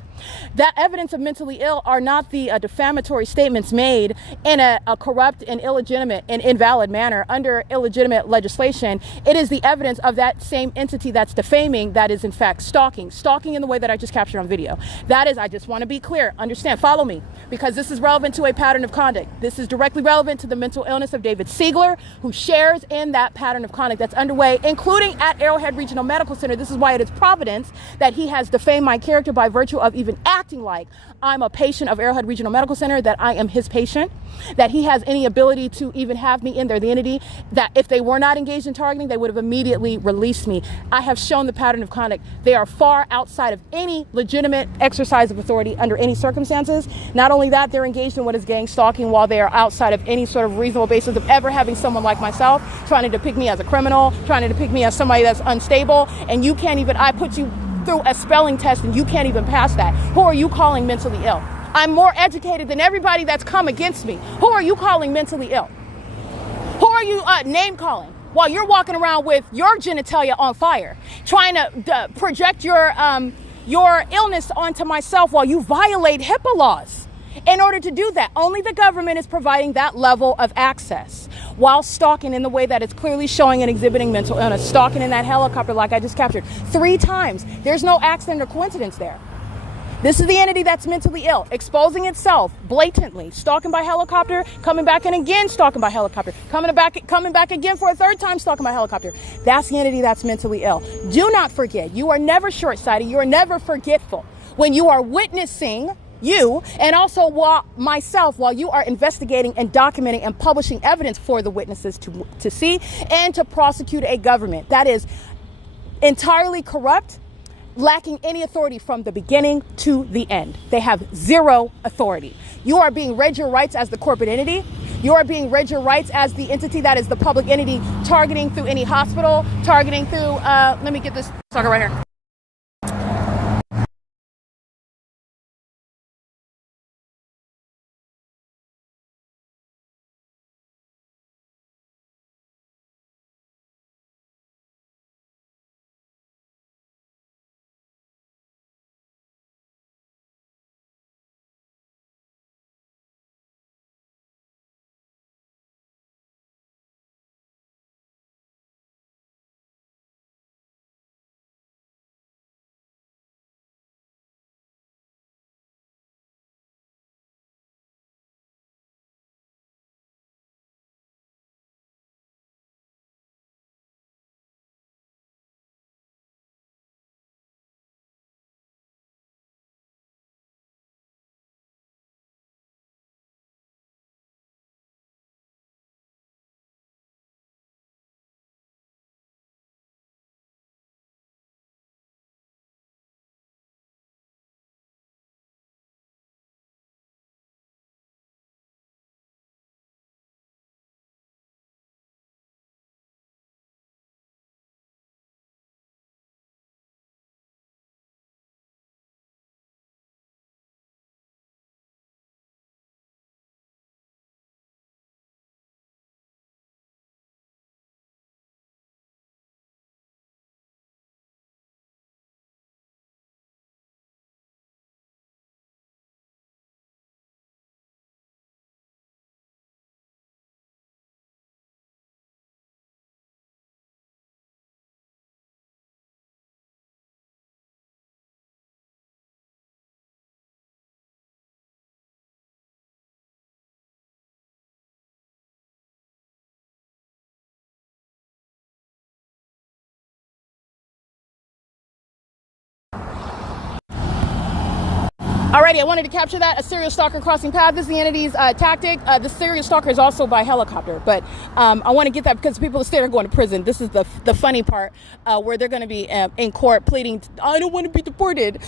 That evidence of mentally ill are not the defamatory statements made in a corrupt and illegitimate and invalid manner under illegitimate legislation. It is the evidence of that same entity that's defaming that is in fact stalking. Stalking in the way that I just captured on video. That is, I just want to be clear, understand, follow me, because this is relevant to a pattern of conduct. This is directly relevant to the mental illness of David Siegler, who shares in that pattern of conduct that's underway, including at Arrowhead Regional Medical Center. This is why it is providence that he has defamed my character by virtue of even acting like I'm a patient of Arrowhead Regional Medical Center, that I am his patient, that he has any ability to even have me in there. The entity that if they were not engaged in targeting, they would have immediately released me. I have shown the pattern of conduct. They are far outside of any legitimate exercise of authority under any circumstances. Not only that, they're engaged in what is gang stalking while they are outside of any sort of reasonable basis of ever having someone like myself trying to depict me as a criminal, trying to depict me as somebody that's unstable, and you can't even, I put you through a spelling test and you can't even pass that. Who are you calling mentally ill? I'm more educated than everybody that's come against me. Who are you calling mentally ill? Who are you name calling while you're walking around with your genitalia on fire, trying to project your illness onto myself while you violate HIPAA laws In order to do that, only the government is providing that level of access while stalking in the way that it's clearly showing and exhibiting mental illness. Stalking in that helicopter like I just captured 3 times. There's no accident or coincidence there. This is the entity that's mentally ill, exposing itself blatantly, stalking by helicopter, coming back and again stalking by helicopter, coming back again for a 3rd time stalking by helicopter. That's the entity that's mentally ill. Do not forget, you are never short-sighted, you are never forgetful. When you are witnessing, you and also while you are investigating and documenting and publishing evidence for the witnesses to see and to prosecute a government that is entirely corrupt, lacking any authority from the beginning to the end. They have 0 authority. You are being read your rights as the corporate entity. You are being read your rights as the entity that is the public entity, targeting through any hospital, targeting through, let me get this sucker right here. Alrighty, I wanted to capture that. A serial stalker crossing paths. This is the entity's tactic. The serial stalker is also by helicopter, but I want to get that because people instead are going to prison. This is the funny part where they're going to be in court pleading, I don't want to be deported.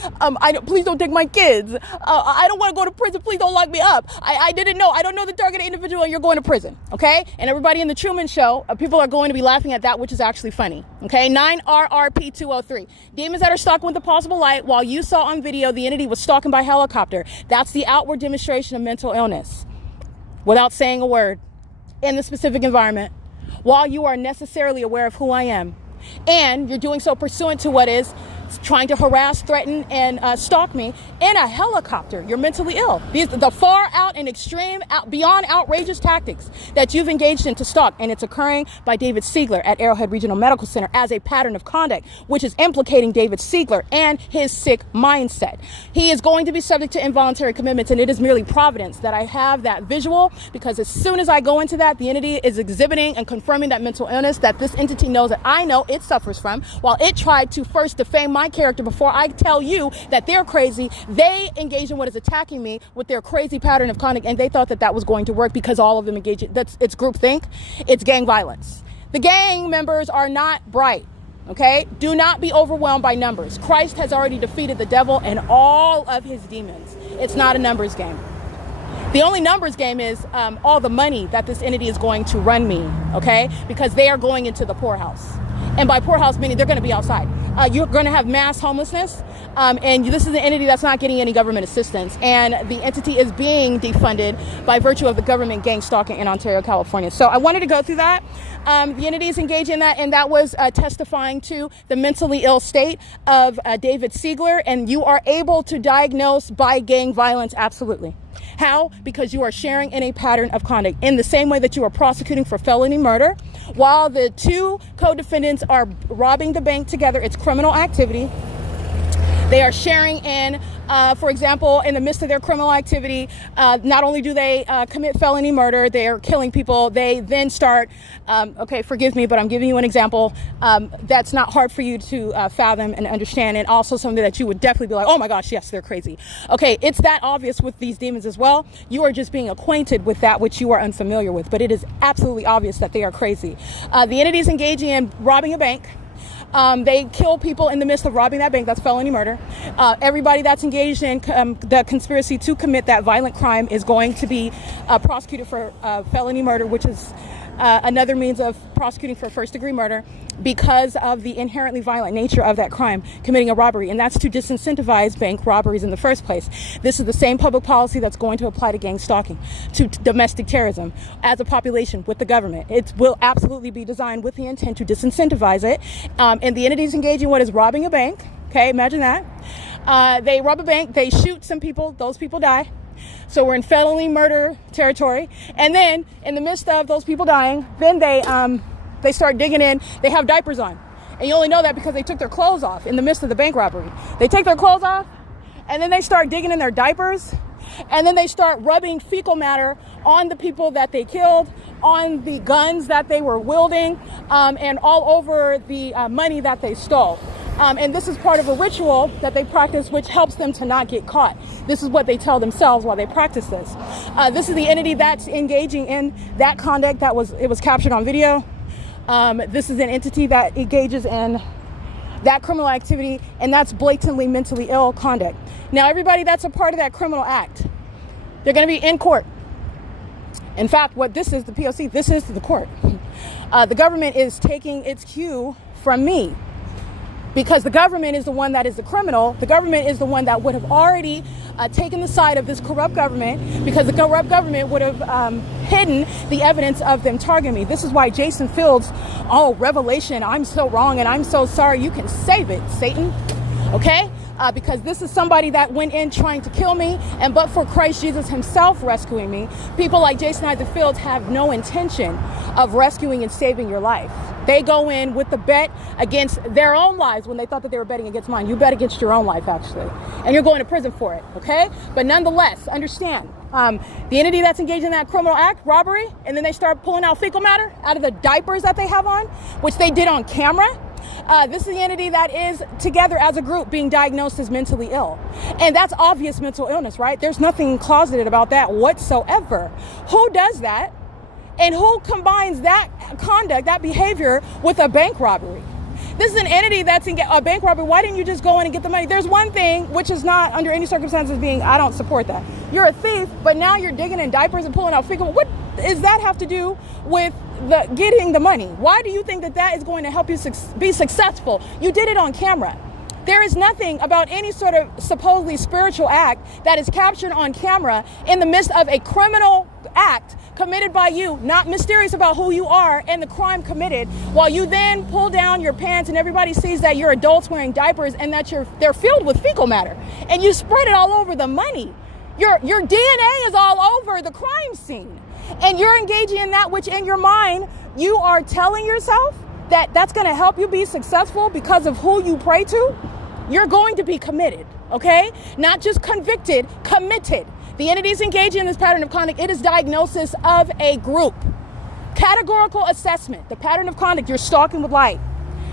Please don't take my kids. I don't want to go to prison. Please don't lock me up. I didn't know. I don't know the targeted individual and you're going to prison. Okay? And everybody in the Truman Show, people are going to be laughing at that, which is actually funny. Okay? 9RRP203. Demons that are stalking with a possible light. While you saw on video the entity was stalking by helicopter. That's the outward demonstration of mental illness without saying a word in the specific environment while you are necessarily aware of who I am. And you're doing so pursuant to what is trying to harass, threaten, and stalk me in a helicopter. You're mentally ill. These are the far out and extreme, beyond outrageous tactics that you've engaged in to stalk, and it's occurring by David Siegler at Arrowhead Regional Medical Center as a pattern of conduct, which is implicating David Siegler and his sick mindset. He is going to be subject to involuntary commitments, and it is merely providence that I have that visual, because as soon as I go into that, the entity is exhibiting and confirming that mental illness that this entity knows that I know it suffers from, while it tried to first defame my character before I tell you that they're crazy. They engage in what is attacking me with their crazy pattern of conduct, and they thought that that was going to work because all of them engage in it's groupthink, it's gang violence. The gang members are not bright. Okay, do not be overwhelmed by numbers. Christ has already defeated the devil and all of his demons. It's not a numbers game. The only numbers game is all the money that this entity is going to run me, okay? Because they are going into the poorhouse. And by poorhouse, meaning they're going to be outside. You're going to have mass homelessness. And this is an entity that's not getting any government assistance. And the entity is being defunded by virtue of the government gang stalking in Ontario, California. So I wanted to go through that. The entity is engaged in that, and that was testifying to the mentally ill state of David Siegler. And you are able to diagnose by gang violence, absolutely. How? Because you are sharing in a pattern of conduct. In the same way that you are prosecuting for felony murder, while the two co-defendants are robbing the bank together, it's criminal activity. They are sharing in, for example, in the midst of their criminal activity, not only do they commit felony murder, they are killing people, they then start, okay, forgive me, but I'm giving you an example that's not hard for you to fathom and understand, and also something that you would definitely be like, oh my gosh, yes, they're crazy. Okay, it's that obvious with these demons as well. You are just being acquainted with that which you are unfamiliar with, but it is absolutely obvious that they are crazy. The entities engaging in robbing a bank, they kill people in the midst of robbing that bank. That's felony murder. Everybody that's engaged in the conspiracy to commit that violent crime is going to be prosecuted for felony murder, which is another means of prosecuting for first-degree murder because of the inherently violent nature of that crime, committing a robbery, and that's to disincentivize bank robberies in the first place. This is the same public policy that's going to apply to gang stalking, to domestic terrorism as a population with the government. It will absolutely be designed with the intent to disincentivize it, and the entities engaging what is robbing a bank, okay, imagine that. They rob a bank, they shoot some people, those people die. So we're in felony murder territory. And then in the midst of those people dying, then they start digging in. They have diapers on. And you only know that because they took their clothes off in the midst of the bank robbery. They take their clothes off and then they start digging in their diapers. And then they start rubbing fecal matter on the people that they killed, on the guns that they were wielding, and all over the money that they stole. And this is part of a ritual that they practice, which helps them to not get caught. This is what they tell themselves while they practice this. This is the entity that's engaging in that conduct it was captured on video. This is an entity that engages in that criminal activity, and that's blatantly mentally ill conduct. Now, everybody that's a part of that criminal act, they're going to be in court. In fact, what this is, the P.O.C., this is the court. The government is taking its cue from me, because the government is the one that is the criminal. The government is the one that would have already taken the side of this corrupt government, because the corrupt government would have hidden the evidence of them targeting me. This is why Jason Fields, oh, revelation, I'm so wrong and I'm so sorry. You can save it, Satan, okay? Because this is somebody that went in trying to kill me, and but for Christ Jesus himself rescuing me, people like Jason Isaac Fields have no intention of rescuing and saving your life. They go in with the bet against their own lives when they thought that they were betting against mine. You bet against your own life, actually, and you're going to prison for it, okay? But nonetheless, understand, the entity that's engaged in that criminal act, robbery, and then they start pulling out fecal matter out of the diapers that they have on, which they did on camera. This is the entity that is together as a group being diagnosed as mentally ill. And that's obvious mental illness, right? There's nothing closeted about that whatsoever. Who does that? And who combines that conduct, that behavior, with a bank robbery? This is an entity that's in a bank robbery. Why didn't you just go in and get the money? There's one thing, which is not under any circumstances being, I don't support that. You're a thief, but now you're digging in diapers and pulling out fecal. What does that have to do with getting the money? Why do you think that that is going to help you be successful? You did it on camera. There is nothing about any sort of supposedly spiritual act that is captured on camera in the midst of a criminal act committed by you, not mysterious about who you are and the crime committed, while you then pull down your pants and everybody sees that you're adults wearing diapers and that they're filled with fecal matter, and you spread it all over the money. Your DNA is all over the crime scene, and you're engaging in that which in your mind you are telling yourself that that's going to help you be successful because of who you pray to. You're going to be committed, okay? Not just convicted, committed. The entities engaging in this pattern of conduct, it is diagnosis of a group. Categorical assessment, the pattern of conduct, you're stalking with light.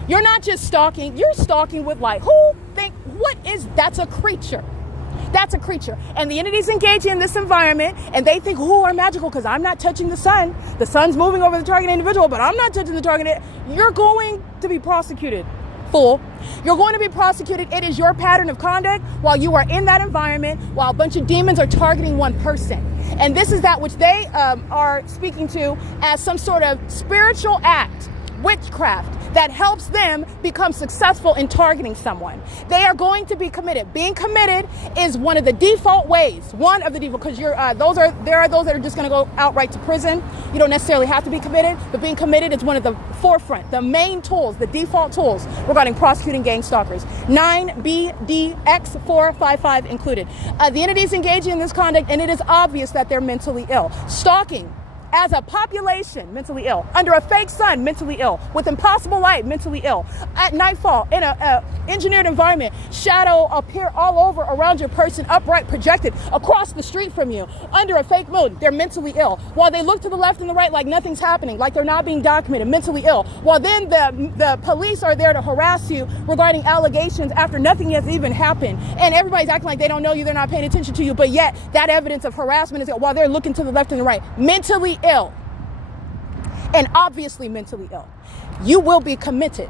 You're not just stalking, you're stalking with light. That's a creature. That's a creature. And the entities engaging in this environment, and they think, oh, I'm magical because I'm not touching the sun. The sun's moving over the target individual, but I'm not touching the target. You're going to be prosecuted, fool. You're going to be prosecuted. It is your pattern of conduct while you are in that environment, while a bunch of demons are targeting one person. And this is that which they are speaking to as some sort of spiritual act, witchcraft. that helps them become successful in targeting someone. They are going to be committed. Being committed is one of the default ways, because there are those that are just going to go outright to prison. You don't necessarily have to be committed, but being committed is one of the forefront, the main tools, the default tools regarding prosecuting gang stalkers. 9BDX455 included. The entities engaging in this conduct, and it is obvious that they're mentally ill. Stalking as a population, mentally ill. Under a fake sun, mentally ill. With impossible light, mentally ill. At nightfall, in a engineered environment, shadow appear all over around your person, upright, projected across the street from you. Under a fake moon, they're mentally ill. While they look to the left and the right like nothing's happening, like they're not being documented, mentally ill. While then the police are there to harass you regarding allegations after nothing has even happened. And everybody's acting like they don't know you, they're not paying attention to you, but yet that evidence of harassment is while they're looking to the left and the right. Mentally ill, and obviously mentally ill. You will be committed,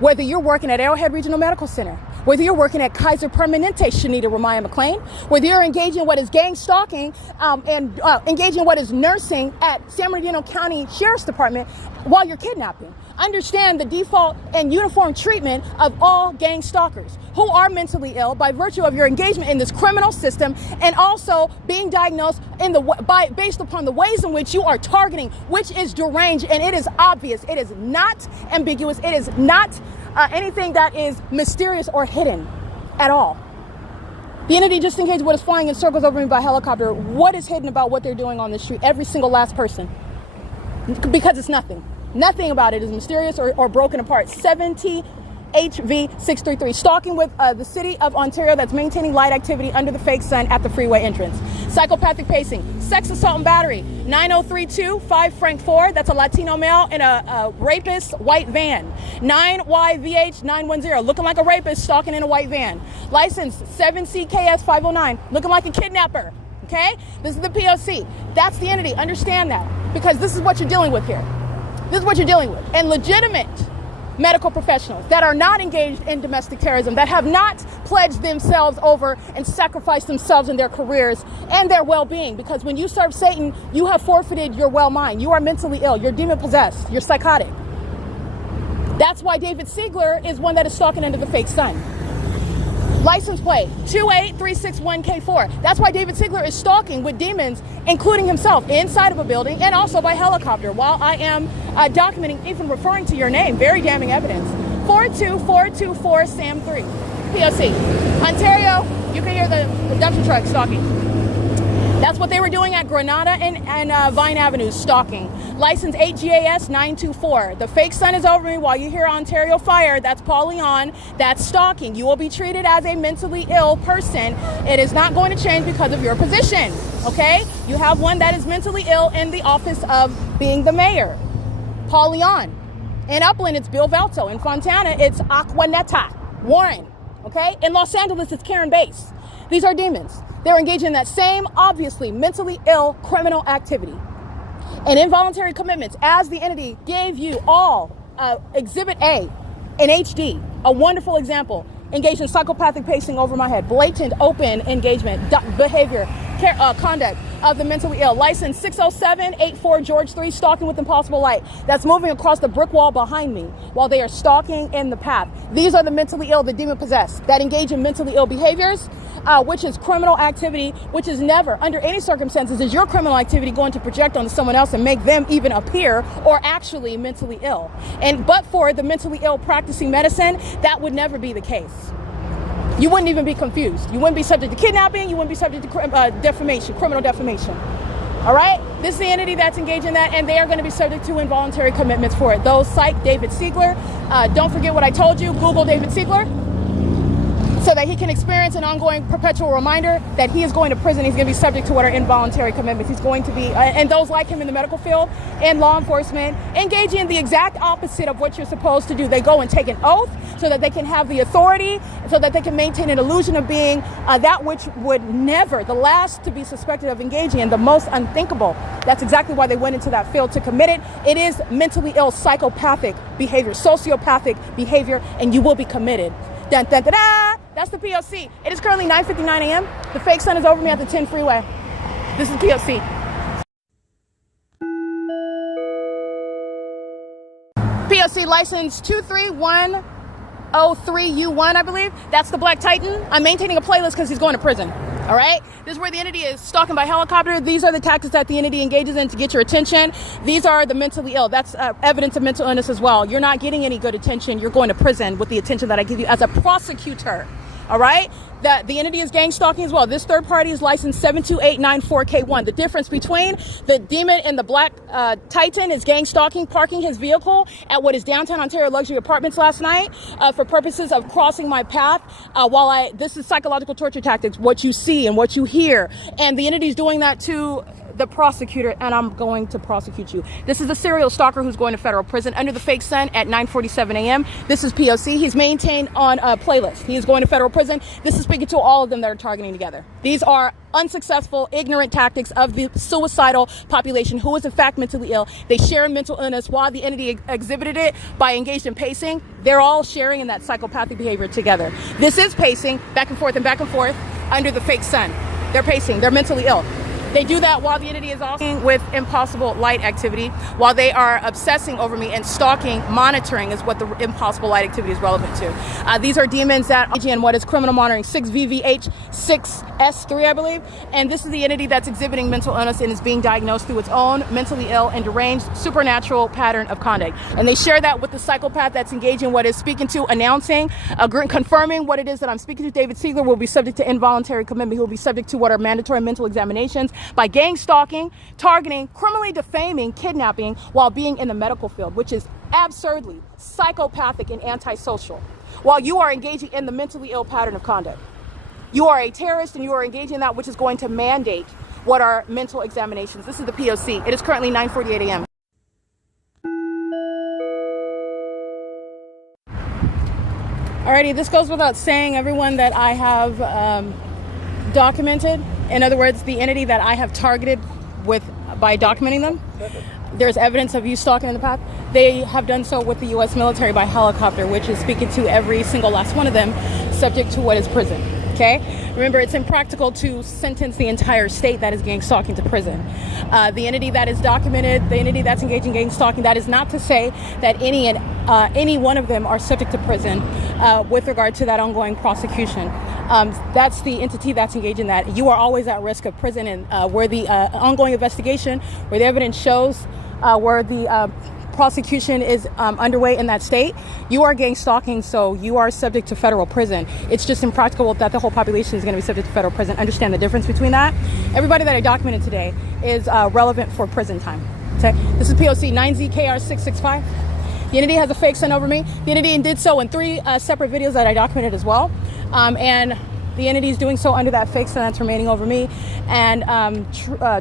whether you're working at Arrowhead Regional Medical Center, whether you're working at Kaiser Permanente, Shanita Ramaya McLean, whether you're engaging in what is gang stalking and engaging in what is nursing at San Bernardino County Sheriff's Department while you're kidnapping. Understand the default and uniform treatment of all gang stalkers who are mentally ill by virtue of your engagement in this criminal system, and also being diagnosed based upon the ways in which you are targeting, which is deranged, and it is obvious. It is not ambiguous. It is not anything that is mysterious or hidden at all. The entity just engaged what is flying in circles over me by helicopter. What is hidden about what they're doing on the street? Every single last person. Because it's nothing. Nothing about it is mysterious or broken apart. 7THV633. Stalking with the city of Ontario that's maintaining light activity under the fake sun at the freeway entrance. Psychopathic pacing. Sex assault and battery. 9032 5 Frank 4. That's a Latino male in a rapist white van. 9YVH910. Looking like a rapist stalking in a white van. License 7CKS 509. Looking like a kidnapper. Okay? This is the P.O.C. That's the entity. Understand that. Because this is what you're dealing with here. This is what you're dealing with. And legitimate medical professionals that are not engaged in domestic terrorism, that have not pledged themselves over and sacrificed themselves in their careers and their well-being. Because when you serve Satan, you have forfeited your well mind. You are mentally ill. You're demon-possessed. You're psychotic. That's why David Siegler is one that is stalking under the fake sun. License plate 28361K4. That's why David Siegler is stalking with demons, including himself, inside of a building and also by helicopter, while I am documenting, even referring to your name. Very damning evidence. 42424 Sam 3. P.O.C. Ontario, you can hear the dumpster truck stalking. That's what they were doing at Granada and Vine Avenue, stalking. License 8GAS 924. The fake sun is over me while you hear Ontario fire. That's Paulion. That's stalking. You will be treated as a mentally ill person. It is not going to change because of your position. Okay? You have one that is mentally ill in the office of being the mayor. Paulion. In Upland, it's Bill Velto. In Fontana, it's Aquanetta Warren. Okay? In Los Angeles, it's Karen Bass. These are demons. They're engaged in that same, obviously, mentally ill criminal activity. And involuntary commitments, as the entity gave you all Exhibit A in HD, a wonderful example, engaged in psychopathic pacing over my head, blatant, open engagement, behavior, conduct of the mentally ill. License 60784 George 3, stalking with impossible light. That's moving across the brick wall behind me while they are stalking in the path. These are the mentally ill, the demon-possessed, that engage in mentally ill behaviors, which is criminal activity, which is never, under any circumstances, is your criminal activity going to project onto someone else and make them even appear or actually mentally ill. But for the mentally ill practicing medicine, that would never be the case. You wouldn't even be confused. You wouldn't be subject to kidnapping. You wouldn't be subject to defamation, criminal defamation. All right? This is the entity that's engaged in that, and they are going to be subject to involuntary commitments for it. Those cite David Siegler. Don't forget what I told you. Google David Siegler, so that he can experience an ongoing perpetual reminder that he is going to prison. He's going to be subject to what are involuntary commitments. He's going to be, and those like him in the medical field and law enforcement, engaging in the exact opposite of what you're supposed to do. They go and take an oath so that they can have the authority, so that they can maintain an illusion of being that which would never, the last to be suspected of engaging in, the most unthinkable. That's exactly why they went into that field, to commit it. It is mentally ill, psychopathic behavior, sociopathic behavior, and you will be committed. Dun, dun, dun, dun. That's the P.O.C. It is currently 9:59 a.m. The fake sun is over me at the 10 freeway. This is P.O.C. P.O.C. license 23103U1, I believe. That's the Black Titan. I'm maintaining a playlist because he's going to prison. All right? This is where the entity is stalking by helicopter. These are the tactics that the entity engages in to get your attention. These are the mentally ill. That's evidence of mental illness as well. You're not getting any good attention. You're going to prison with the attention that I give you as a prosecutor. All right? The entity is gang stalking as well. This third party is license 72894K1. The difference between the demon and the Black Titan is gang stalking, parking his vehicle at what is downtown Ontario luxury apartments last night for purposes of crossing my path. This is psychological torture tactics, what you see and what you hear. And the entity is doing that to the prosecutor, and I'm going to prosecute you. This is a serial stalker who's going to federal prison under the fake sun at 9:47 a.m. This is P.O.C. He's maintained on a playlist. He is going to federal prison. This is speaking to all of them that are targeting together. These are unsuccessful, ignorant tactics of the suicidal population who is in fact mentally ill. They share in mental illness while the entity exhibited it by engaged in pacing. They're all sharing in that psychopathic behavior together. This is pacing back and forth under the fake sun. They're pacing. They're mentally ill. They do that while the entity is also with impossible light activity, while they are obsessing over me and stalking, monitoring is what the impossible light activity is relevant to. These are demons that in what is criminal monitoring 6VVH 6S3, I believe. And this is the entity that's exhibiting mental illness and is being diagnosed through its own mentally ill and deranged supernatural pattern of conduct. And they share that with the psychopath that's engaging what is speaking to, announcing, confirming what it is that I'm speaking to. David Siegler will be subject to involuntary commitment. He will be subject to what are mandatory mental examinations by gang stalking, targeting, criminally defaming, kidnapping while being in the medical field, which is absurdly psychopathic and antisocial, while you are engaging in the mentally ill pattern of conduct. You are a terrorist and you are engaging in that which is going to mandate what are mental examinations. This is the P.O.C. It is currently 9:48 a.m. Alrighty, this goes without saying, everyone that I have documented. In other words, the entity that I have targeted by documenting them. There's evidence of you stalking in the past. They have done so with the U.S. military by helicopter, which is speaking to every single last one of them, subject to what is prison. Okay? Remember, it's impractical to sentence the entire state that is gang stalking to prison. The entity that is documented, the entity that's engaging in gang stalking, that is not to say that any one of them are subject to prison with regard to that ongoing prosecution. That's the entity that's engaged in that. You are always at risk of prison, and where the ongoing investigation, where the evidence shows where the prosecution is underway in that state, you are gang stalking, so you are subject to federal prison. It's just impractical that the whole population is going to be subject to federal prison. Understand the difference between that. Everybody that I documented today is relevant for prison time. Okay? This is P.O.C. 9ZKR665. The entity has a fake sun over me. The entity did so in 3 separate videos that I documented as well. And the entity is doing so under that fake sun that's remaining over me, and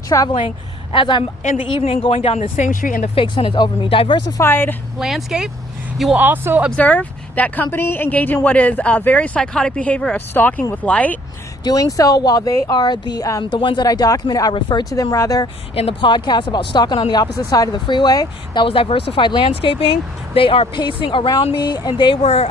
traveling as I'm in the evening going down the same street and the fake sun is over me. Diversified landscape. You will also observe that company engaging in what is a very psychotic behavior of stalking with light. Doing so while they are the ones that I documented, I referred to them rather in the podcast about stalking on the opposite side of the freeway. That was diversified landscaping. They are pacing around me, and they were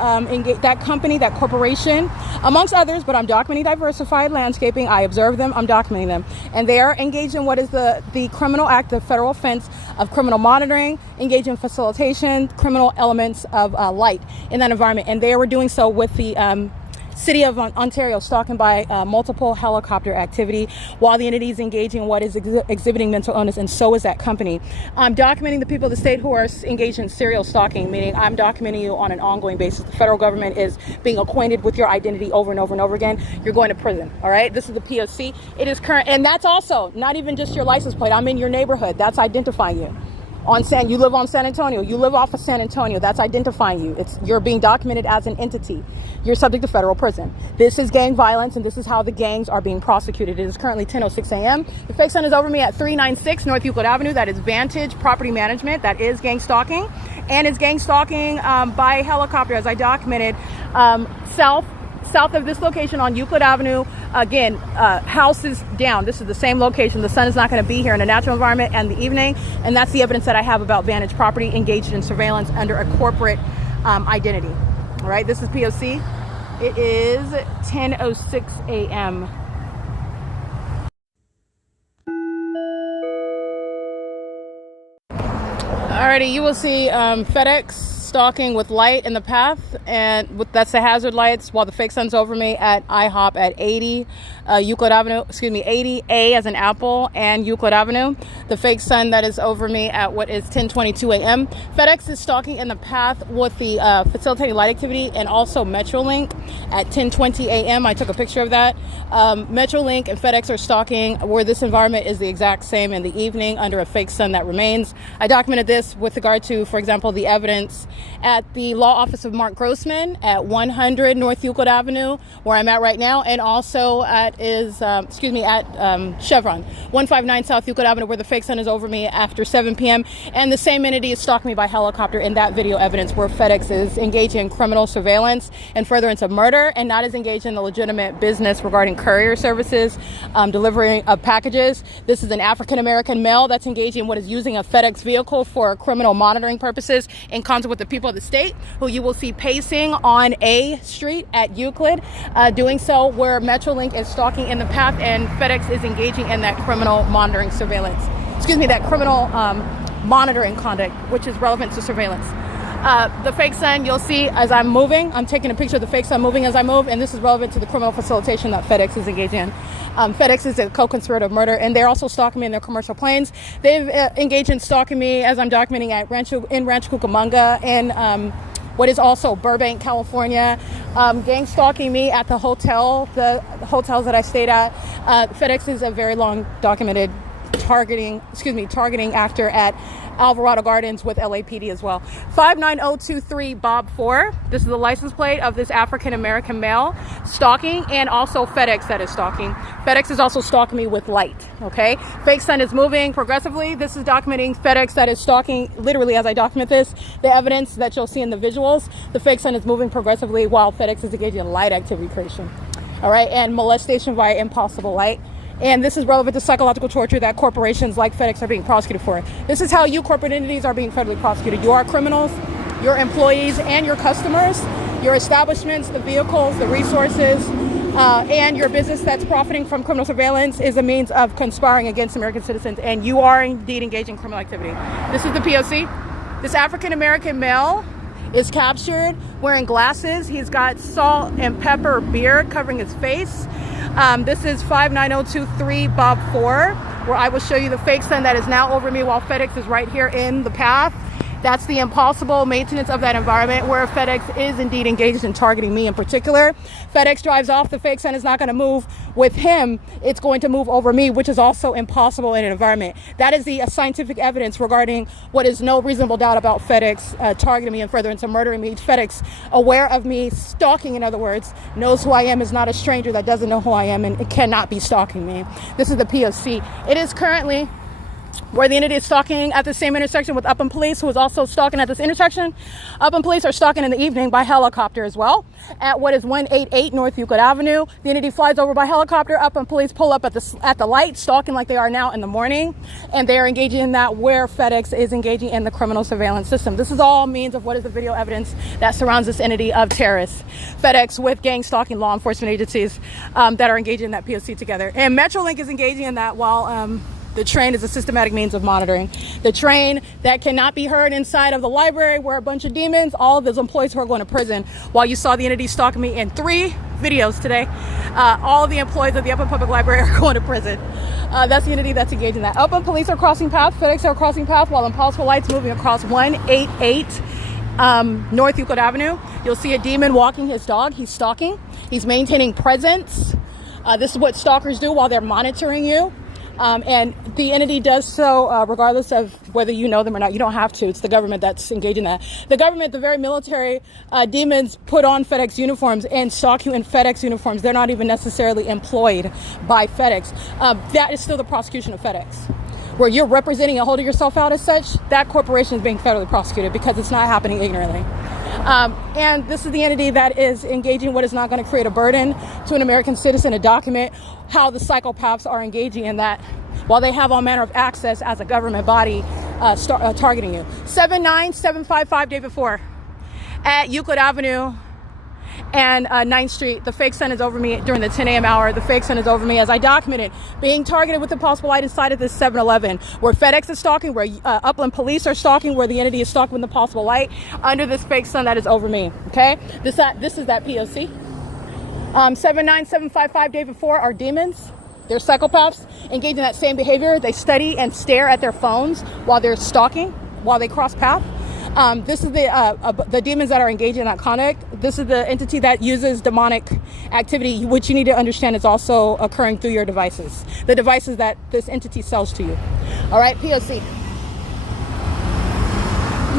that company, that corporation, amongst others, but I'm documenting diversified landscaping. I observed them, I'm documenting them. And they are engaged in what is the criminal act, the federal offense of criminal monitoring, engaged in facilitation, criminal elements of light in that environment. And they were doing so with the City of Ontario, stalking by multiple helicopter activity while the entity is engaging in what is exhibiting mental illness, and so is that company. I'm documenting the people of the state who are engaged in serial stalking, meaning I'm documenting you on an ongoing basis. The federal government is being acquainted with your identity over and over and over again. You're going to prison, all right? This is the P.O.C. It is current, and that's also not even just your license plate. I'm in your neighborhood. That's identifying you. You live on San Antonio. You live off of San Antonio. That's identifying you. You're being documented as an entity. You're subject to federal prison. This is gang violence, and this is how the gangs are being prosecuted. It is currently 10:06 a.m. The fake sun is over me at 396 North Euclid Avenue. That is Vantage Property Management. That is gang stalking, and it's gang stalking by helicopter, as I documented, south of this location on Euclid Avenue. Again, houses down. This is the same location. The sun is not going to be here in a natural environment in the evening, and that's the evidence that I have about Vantage Property engaged in surveillance under a corporate identity. All right, this is P.O.C. It is 10:06 a.m. Alrighty, you will see FedEx stalking with light in the path, and that's the hazard lights, while the fake sun's over me at IHOP at 80 Euclid Avenue, 80A as an apple and Euclid Avenue. The fake sun that is over me at what is 10:22 a.m. FedEx is stalking in the path with the facilitating light activity, and also Metrolink at 10:20 a.m. I took a picture of that. Metrolink and FedEx are stalking where this environment is the exact same in the evening under a fake sun that remains. I documented this with regard to, for example, the evidence at the law office of Mark Grossman at 100 North Euclid Avenue, where I'm at right now, and also at Chevron, 159 South Euclid Avenue, where the fake sun is over me after 7 p.m. And the same entity is stalking me by helicopter in that video evidence, where FedEx is engaged in criminal surveillance and furtherance of murder, and not as engaged in the legitimate business regarding courier services, delivering of packages. This is an African-American male that's engaging in what is using a FedEx vehicle for criminal monitoring purposes in concert with the people of the state, who you will see pacing on A Street at Euclid, doing so where Metrolink is stalking in the path, and FedEx is engaging in that criminal monitoring surveillance. That criminal monitoring conduct, which is relevant to surveillance. The fake sun, you'll see as I'm moving, I'm taking a picture of the fake sun moving as I move, and this is relevant to the criminal facilitation that FedEx is engaged in. FedEx is a co-conspirator of murder, and they're also stalking me in their commercial planes. They've engaged in stalking me as I'm documenting at Rancho Cucamonga and what is also Burbank, California. Gang stalking me at the hotels that I stayed at. FedEx is a very long documented targeting actor at Alvarado Gardens with LAPD as well. 59023 Bob 4. This is the license plate of this African-American male stalking, and also FedEx that is stalking. FedEx is also stalking me with light, okay? Fake sun is moving progressively. This is documenting FedEx that is stalking, literally as I document this, the evidence that you'll see in the visuals. The fake sun is moving progressively while FedEx is engaging in light activity creation, all right? And molestation via impossible light. And this is relevant to psychological torture that corporations like FedEx are being prosecuted for. This is how you corporate entities are being federally prosecuted. You are criminals, your employees and your customers, your establishments, the vehicles, the resources, and your business that's profiting from criminal surveillance is a means of conspiring against American citizens, and you are indeed engaged in criminal activity. This is the P.O.C. This African-American male is captured wearing glasses. He's got salt and pepper beard covering his face. This is 59023 Bob 4, where I will show you the fake sun that is now over me while FedEx is right here in the path. That's the impossible maintenance of that environment where FedEx is indeed engaged in targeting me in particular. FedEx drives off. The fake sun is not going to move with him. It's going to move over me, which is also impossible in an environment. That is the scientific evidence regarding what is no reasonable doubt about FedEx targeting me and furtherance of murdering me. FedEx, aware of me stalking, in other words, knows who I am, is not a stranger that doesn't know who I am and cannot be stalking me. This is the P.O.C. It is currently where the entity is stalking at the same intersection with Upland Police, who is also stalking at this intersection. Upland Police are stalking in the evening by helicopter as well at what is 188 North Euclid Avenue. The entity flies over by helicopter. Upland Police pull up at the light, stalking like they are now in the morning, and they are engaging in that where FedEx is engaging in the criminal surveillance system. This is all means of what is the video evidence that surrounds this entity of terrorists. FedEx with gang stalking law enforcement agencies that are engaging in that POC together. And Metrolink is engaging in that while the train is a systematic means of monitoring. The train that cannot be heard inside of the library where a bunch of demons, all of those employees who are going to prison, while you saw the entity stalking me in 3 videos today, all of the employees of the Upland Public Library are going to prison. That's the entity that's engaged in that. Upland Police are crossing path, FedEx are crossing path, while Impossible Lights moving across 188 North Euclid Avenue. You'll see a demon walking his dog. He's stalking. He's maintaining presence. This is what stalkers do while they're monitoring you. And the entity does so regardless of whether you know them or not. You don't have to. It's the government that's engaging that. The government, the very military demons put on FedEx uniforms and stalk you in FedEx uniforms. They're not even necessarily employed by FedEx. That is still the prosecution of FedEx. Where you're representing and holding yourself out as such, that corporation is being federally prosecuted because it's not happening ignorantly. And this is the entity that is engaging what is not going to create a burden to an American citizen to document how the psychopaths are engaging in that while they have all manner of access as a government body targeting you. 79755 David 4 at Euclid Avenue and 9th Street. The fake sun is over me during the 10 a.m. hour. The fake sun is over me as I documented being targeted with impossible light inside of this 7-Eleven, where FedEx is stalking, where Upland police are stalking, where the entity is stalking with impossible light under this fake sun that is over me. Okay, this is that P.O.C. 79755 David 4 are demons. They're psychopaths engaged in that same behavior. They study and stare at their phones while they're stalking, while they cross path. This is the demons that are engaged in that conduct. This is the entity that uses demonic activity, which you need to understand is also occurring through your devices, the devices that this entity sells to you. All right, P.O.C.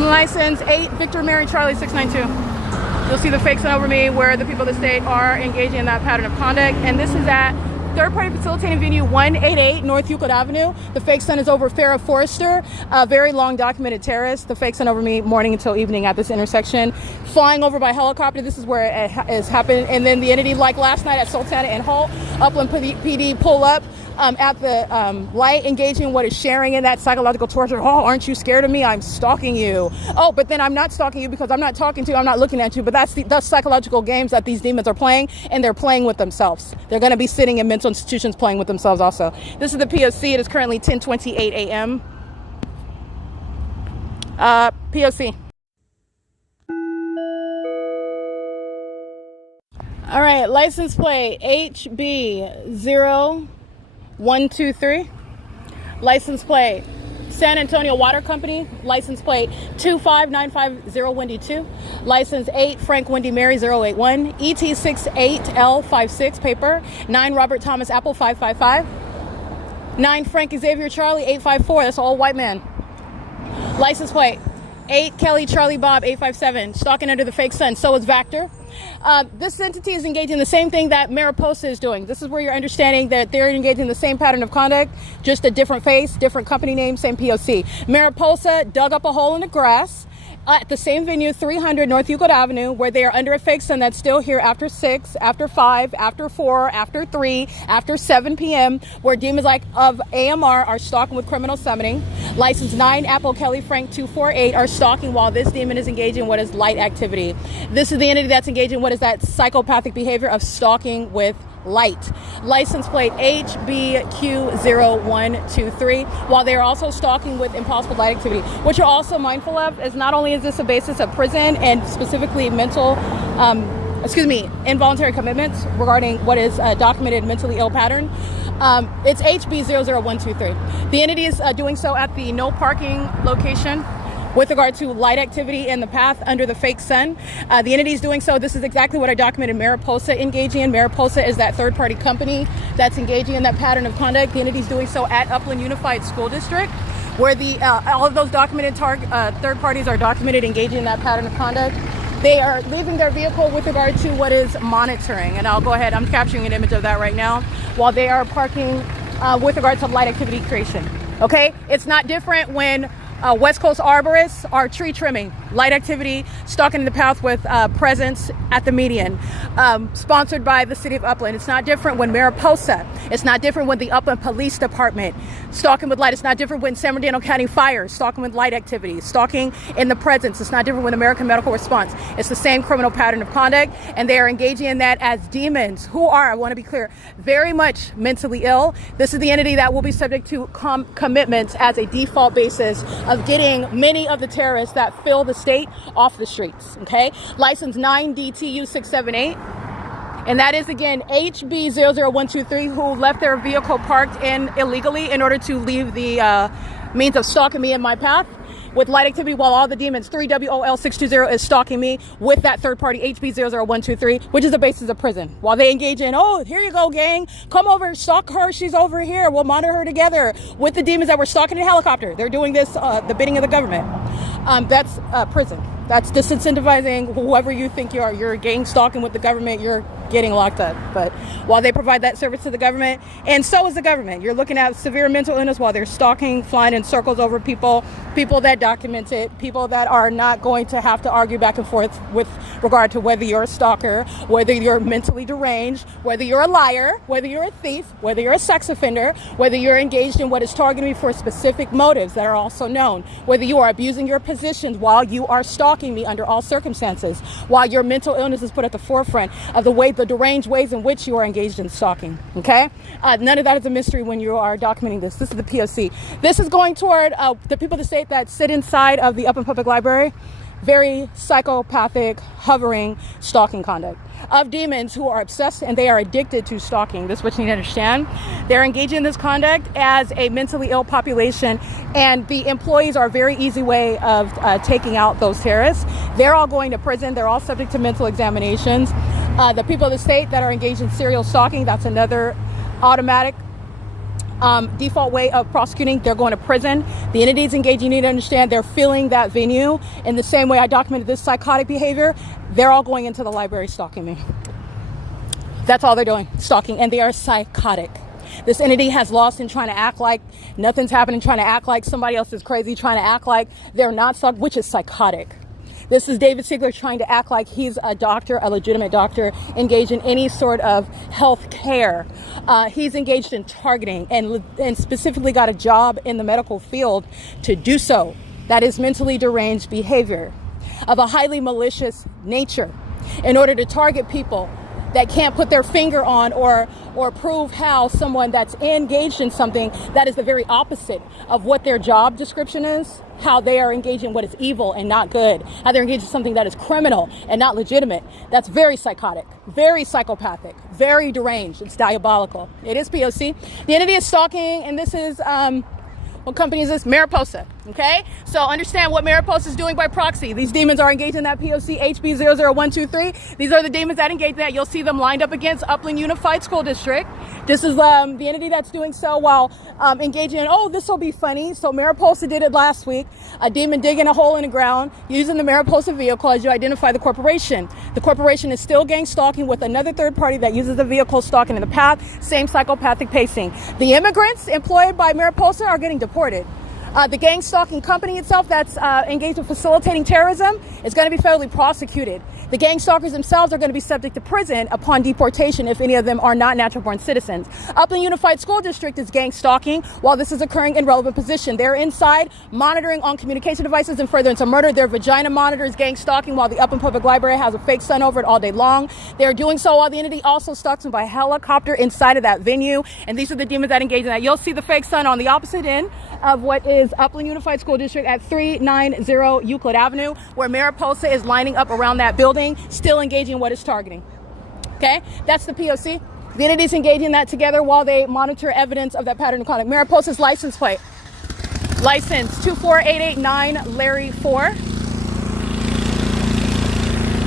License 8 Victor Mary Charlie 692. You'll see the fake sun over me where the people of the state are engaging in that pattern of conduct, and this is at third-party facilitating venue 188 North Euclid Avenue. The fake sun is over Farrah Forrester, a very long documented terrorist. The fake sun over me morning until evening at this intersection. Flying over by helicopter, this is where it has happened. And then the entity, like last night at Sultana and Holt, Upland PD pull up at the light, engaging what is sharing in that psychological torture. Oh, aren't you scared of me? I'm stalking you. Oh, but then I'm not stalking you because I'm not talking to you. I'm not looking at you. But that's the psychological games that these demons are playing, and they're playing with themselves. They're going to be sitting in mental institutions playing with themselves also. This is the P.O.C. It is currently 10:28 a.m. P.O.C. All right, license plate HB0123. License plate San Antonio Water Company. License plate 25950 Wendy 2. License 8 Frank Wendy Mary 081. ET68L56 paper 9 Robert Thomas Apple 555. 9 Frank Xavier Charlie 854. That's an old white man. License plate 8 Kelly Charlie Bob 857. Stalking under the fake sun. So is Vector. This entity is engaging in the same thing that Mariposa is doing. This is where you're understanding that they're engaging in the same pattern of conduct, just a different face, different company name, same P.O.C. Mariposa dug up a hole in the grass at the same venue, 300 North Euclid Avenue, where they are under a fake sun that's still here after 6, after 5, after 4, after 3, after 7 p.m., where demons like of AMR are stalking with criminal summoning. License 9 Apple Kelly Frank 248 are stalking while this demon is engaging in what is light activity. This is the entity that's engaging in what is that psychopathic behavior of stalking with light. License plate HBQ0123, while they are also stalking with impossible light activity. What you're also mindful of is not only is this a basis of prison and specifically involuntary commitments regarding what is a documented mentally ill pattern. It's HB00123. The entity is doing so at the no parking location with regard to light activity in the path under the fake sun. The entity is doing so. This is exactly what I documented Mariposa engaging in. Mariposa is that third-party company that's engaging in that pattern of conduct. The entity is doing so at Upland Unified School District, where all of those documented third parties are documented engaging in that pattern of conduct. They are leaving their vehicle with regard to what is monitoring. And I'll go ahead, I'm capturing an image of that right now, while they are parking with regard to light activity creation. Okay? It's not different when West Coast arborists are tree trimming, light activity, stalking the path with presence at the median, sponsored by the city of Upland. It's not different when Mariposa. It's not different when the Upland Police Department stalking with light. It's not different when San Bernardino County Fire stalking with light activity, stalking in the presence. It's not different when American Medical Response. It's the same criminal pattern of conduct, and they are engaging in that as demons who are, I want to be clear, very much mentally ill. This is the entity that will be subject to commitments as a default basis of getting many of the terrorists that fill the state off the streets. Okay, license 9DTU678, and that is again HB00123, who left their vehicle parked in illegally in order to leave the means of stalking me in my path with light activity, while all the demons 3WOL620 is stalking me with that third party HB00123, which is the basis of prison, while they engage in, oh, here you go, gang, come over, stalk her, she's over here, we'll monitor her together with the demons that were stalking in a helicopter. They're doing this the bidding of the government. That's prison. That's disincentivizing whoever you think you are. You're gang stalking with the government. You're getting locked up. But while they provide that service to the government, and so is the government, you're looking at severe mental illness while they're stalking, flying in circles over people that document it, people that are not going to have to argue back and forth with regard to whether you're a stalker, whether you're mentally deranged, whether you're a liar, whether you're a thief, whether you're a sex offender, whether you're engaged in what is targeting me for specific motives that are also known, whether you are abusing your positions while you are stalking me under all circumstances, while your mental illness is put at the forefront of the deranged ways in which you are engaged in stalking. Okay, none of that is a mystery when you are documenting this. This is the P.O.C. This is going toward the people of the state that sit inside of the Upland Public Library. Very psychopathic, hovering stalking conduct of demons who are obsessed and they are addicted to stalking. This is what you need to understand. They're engaging in this conduct as a mentally ill population, and the employees are a very easy way of taking out those terrorists. They're all going to prison. They're all subject to mental examinations. The people of the state that are engaged in serial stalking, that's another automatic default way of prosecuting. They're going to prison. The entities engaged, you need to understand, they're filling that venue in the same way I documented this psychotic behavior. They're all going into the library stalking me. That's all they're doing, stalking, and they are psychotic. This entity has lost in trying to act like nothing's happening, trying to act like somebody else is crazy, trying to act like they're not stalked, which is psychotic. This is David Siegler trying to act like he's a doctor, a legitimate doctor, engaged in any sort of health care. He's engaged in targeting and specifically got a job in the medical field to do so. That is mentally deranged behavior of a highly malicious nature in order to target people that can't put their finger on or prove how someone that's engaged in something that is the very opposite of what their job description is, how they are engaged in what is evil and not good, how they're engaged in something that is criminal and not legitimate. That's very psychotic, very psychopathic, very deranged. It's diabolical. It is P.O.C. The entity is stalking, and this is what company is this? Mariposa. Okay? So understand what Mariposa is doing by proxy. These demons are engaged in that P.O.C. HB00123. These are the demons that engage in that. You'll see them lined up against Upland Unified School District. This is the entity that's doing so while engaging in, oh, this will be funny. So Mariposa did it last week. A demon digging a hole in the ground using the Mariposa vehicle as you identify the corporation. The corporation is still gang stalking with another third party that uses the vehicle stalking in the path. Same psychopathic pacing. The immigrants employed by Mariposa are getting deported. The gang stalking company itself that's engaged in facilitating terrorism is going to be federally prosecuted. The gang stalkers themselves are going to be subject to prison upon deportation if any of them are not natural-born citizens. Upland Unified School District is gang stalking while this is occurring in relevant position. They're inside monitoring on communication devices and furtherance of murder. Their vagina monitor is gang stalking while the Upland Public Library has a fake sun over it all day long. They're doing so while the entity also stalks them by helicopter inside of that venue. And these are the demons that engage in that. You'll see the fake sun on the opposite end of what is Upland Unified School District at 390 Euclid Avenue, where Mariposa is lining up around that building, still engaging what it's targeting. Okay, that's the P.O.C. The entities engaging in that together while they monitor evidence of that pattern of conduct. Mariposa's license plate. License 24889 Larry 4.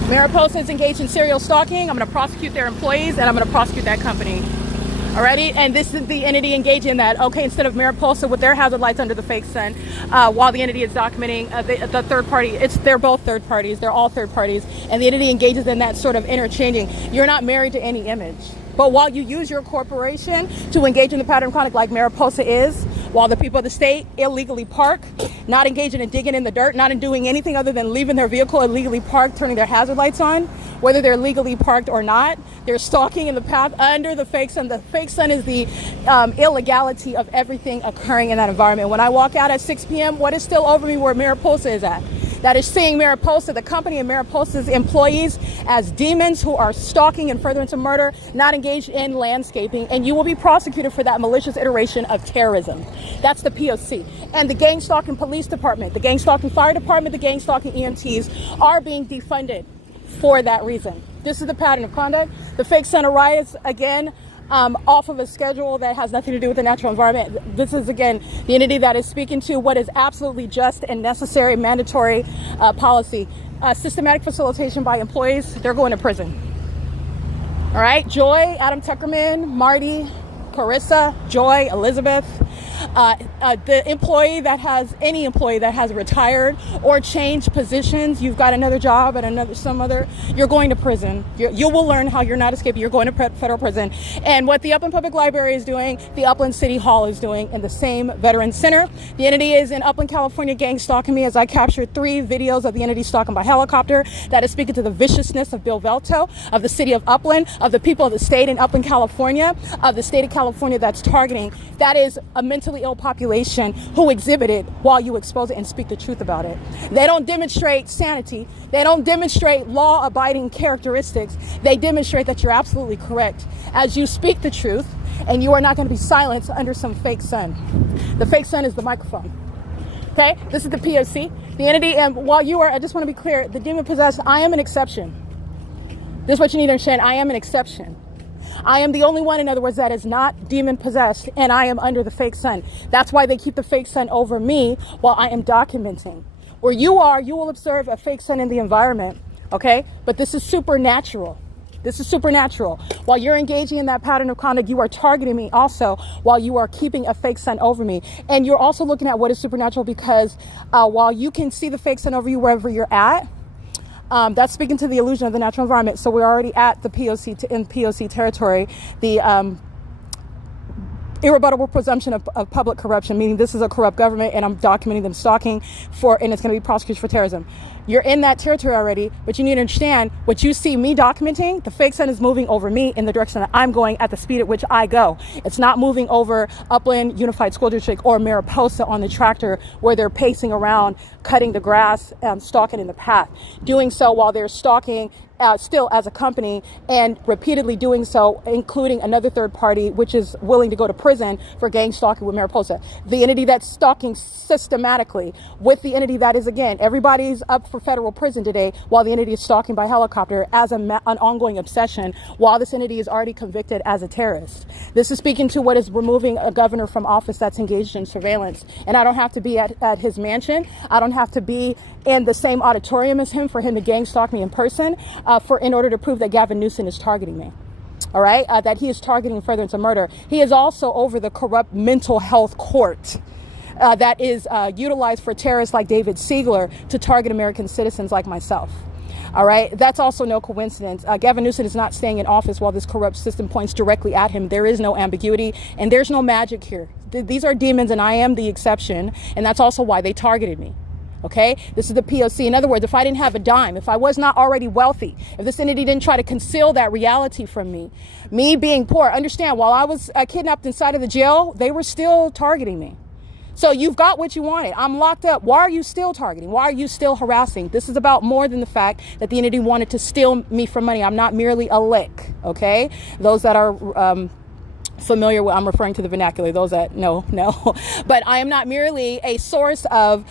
Mariposa is engaged in serial stalking. I'm going to prosecute their employees and I'm going to prosecute that company. Alrighty, and this is the entity engaging in that. Okay, instead of Mariposa with their hazard lights under the fake sun, while the entity is documenting the third party, they're both third parties. They're all third parties, and the entity engages in that sort of interchanging. You're not married to any image, but while you use your corporation to engage in the pattern of conduct like Mariposa is, while the people of the state illegally park, not engaging in digging in the dirt, not in doing anything other than leaving their vehicle illegally parked, turning their hazard lights on, whether they're legally parked or not, they're stalking in the path under the fake sun. The fake sun is the illegality of everything occurring in that environment. When I walk out at 6 p.m., what is still over me where Mariposa is at? That is seeing Mariposa, the company and Mariposa's employees as demons who are stalking in furtherance of murder, not engaged in landscaping, and you will be prosecuted for that malicious iteration of terrorism. That's the P.O.C. And the gang stalking police department, the gang stalking fire department, the gang stalking EMTs are being defunded for that reason. This is the pattern of conduct. The fake sun arrives again off of a schedule that has nothing to do with the natural environment. This is, again, the entity that is speaking to what is absolutely just and necessary mandatory policy. Systematic facilitation by employees, they're going to prison. All right, Joy, Adam Tuckerman, Marty, Carissa, Joy, Elizabeth, Any employee that has retired or changed positions, you've got another job at you're going to prison. You will learn how you're not escaping. You're going to federal prison. And what the Upland Public Library is doing, the Upland City Hall is doing in the same Veterans Center. The entity is in Upland, California, gang stalking me as I captured 3 videos of the entity stalking by helicopter. That is speaking to the viciousness of Bill Velto, of the city of Upland, of the people of the state in Upland, California, of the state of California that's targeting. That is a mentally ill population who exhibit it while you expose it and speak the truth about it. They don't demonstrate sanity. They don't demonstrate law-abiding characteristics. They demonstrate that you're absolutely correct as you speak the truth, and you are not going to be silenced under some fake sun. The fake sun is the microphone. Okay, this is the P.O.C, the entity, and while you are, I just want to be clear, the demon possessed, I am an exception. This is what you need to understand. I am an exception. I am the only one, in other words, that is not demon possessed, and I am under the fake sun. That's why they keep the fake sun over me while I am documenting. Where you are, you will observe a fake sun in the environment, okay? But this is supernatural. This is supernatural. While you're engaging in that pattern of conduct, you are targeting me also while you are keeping a fake sun over me. And you're also looking at what is supernatural because while you can see the fake sun over you wherever you're at, that's speaking to the illusion of the natural environment. So we're already at the P.O.C. in P.O.C. territory. The irrebuttable presumption of public corruption, meaning this is a corrupt government and I'm documenting them stalking and it's going to be prosecuted for terrorism. You're in that territory already, but you need to understand what you see me documenting, the fake sun is moving over me in the direction that I'm going at the speed at which I go. It's not moving over Upland Unified School District or Mariposa on the tractor where they're pacing around, cutting the grass, stalking in the path. Doing so while they're stalking still as a company and repeatedly doing so, including another third party, which is willing to go to prison for gang stalking with Mariposa. The entity that's stalking systematically with the entity that is, again, everybody's up for federal prison today while the entity is stalking by helicopter as an ongoing obsession while this entity is already convicted as a terrorist. This is speaking to what is removing a governor from office that's engaged in surveillance. And I don't have to be at his mansion. I don't have to be in the same auditorium as him for him to gang stalk me in person in order to prove that Gavin Newsom is targeting me. All right, that he is targeting furtherance of murder. He is also over the corrupt mental health court that is utilized for terrorists like David Siegler to target American citizens like myself. All right, that's also no coincidence. Gavin Newsom is not staying in office while this corrupt system points directly at him. There is no ambiguity and there's no magic here. These are demons and I am the exception, and that's also why they targeted me. Okay, this is the P.O.C. In other words, if I didn't have a dime, if I was not already wealthy, if this entity didn't try to conceal that reality from me being poor, understand, while I was kidnapped inside of the jail, they were still targeting me. So you've got what you wanted. I'm locked up. Why are you still targeting? Why are you still harassing? This is about more than the fact that the entity wanted to steal me for money. I'm not merely a lick. Okay, those that are familiar with, I'm referring to the vernacular, those that no, but I am not merely a source of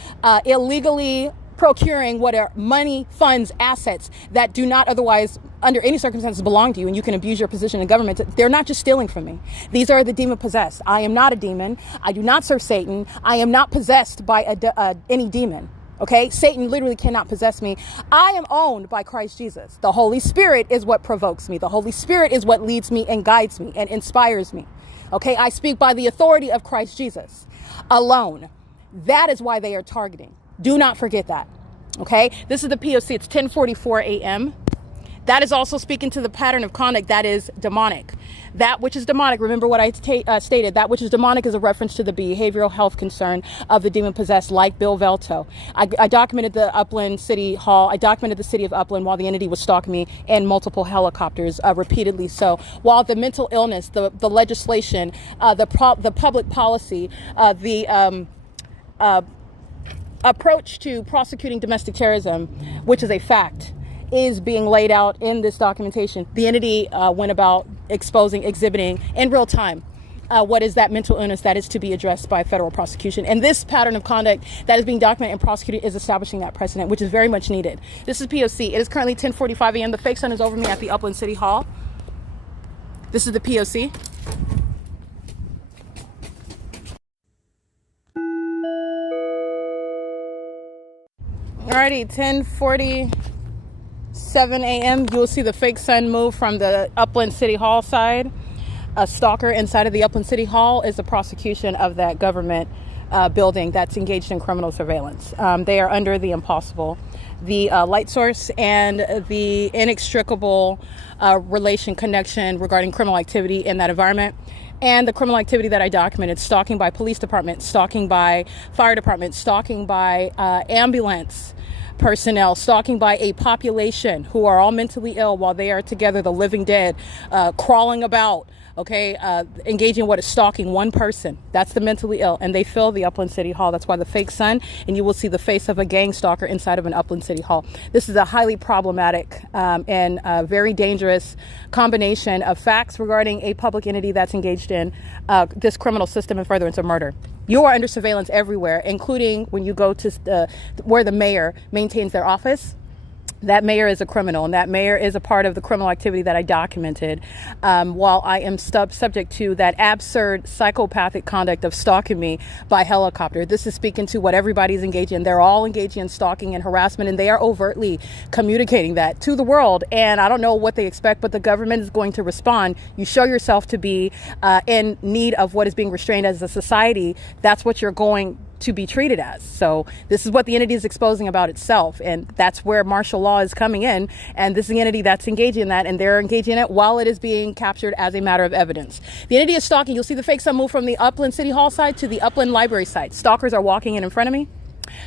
illegally procuring what are money, funds, assets that do not otherwise under any circumstances belong to you, and you can abuse your position in government. They're not just stealing from me. These are the demon possessed. I am not a demon. I do not serve Satan. I am not possessed by any demon. Okay, Satan literally cannot possess me. I am owned by Christ Jesus. The Holy Spirit is what provokes me. The Holy Spirit is what leads me and guides me and inspires me. Okay, I speak by the authority of Christ Jesus alone. That is why they are targeting. Do not forget that. Okay, this is the P.O.C. It's 10:44 a.m. That is also speaking to the pattern of conduct that is demonic. That which is demonic, remember what I stated, that which is demonic is a reference to the behavioral health concern of the demon possessed, like Bill Velto. I documented the Upland City Hall. I documented the city of Upland while the entity was stalking me in multiple helicopters, repeatedly so. While the mental illness, the legislation, the public policy, the approach to prosecuting domestic terrorism, which is a fact, is being laid out in this documentation. The entity went about exhibiting in real time what is that mental illness that is to be addressed by federal prosecution. And this pattern of conduct that is being documented and prosecuted is establishing that precedent, which is very much needed. This is P.O.C. It is currently 10:45 a.m. The fake sun is over me at the Upland City Hall. This is the P.O.C. Alrighty, 10:47 a.m. You will see the fake sun move from the Upland City Hall side. a stalker inside of the Upland City Hall is the prosecution of that government building that's engaged in criminal surveillance. They are under the impossible, the light source, and the inextricable connection regarding criminal activity in that environment. And the criminal activity that I documented: stalking by police department, stalking by fire department, stalking by ambulance personnel, stalking by a population who are all mentally ill while they are together, the living dead, crawling about, engaging in what is stalking one person. That's the mentally ill, and they fill the Upland City Hall. That's why the fake sun, and you will see the face of a gang stalker inside of an Upland City Hall. This is a highly problematic and very dangerous combination of facts regarding a public entity that's engaged in this criminal system in furtherance of murder. You are under surveillance everywhere, including when you go to where the mayor maintains their office. That mayor is a criminal, and that mayor is a part of the criminal activity that I documented, while I am subject to that absurd psychopathic conduct of stalking me by helicopter. This is speaking to what everybody's engaged in. They're all engaging in stalking and harassment, and they are overtly communicating that to the world. And I don't know what they expect, but the government is going to respond. You show yourself to be in need of what is being restrained as a society. That's what you're going to be treated as. So this is what the entity is exposing about itself, and that's where martial law is coming in, and this is the entity that's engaging in that, and they're engaging in it while it is being captured as a matter of evidence. The entity is stalking. You'll see the fake sun move from the Upland City Hall side to the Upland Library side. Stalkers are walking in front of me.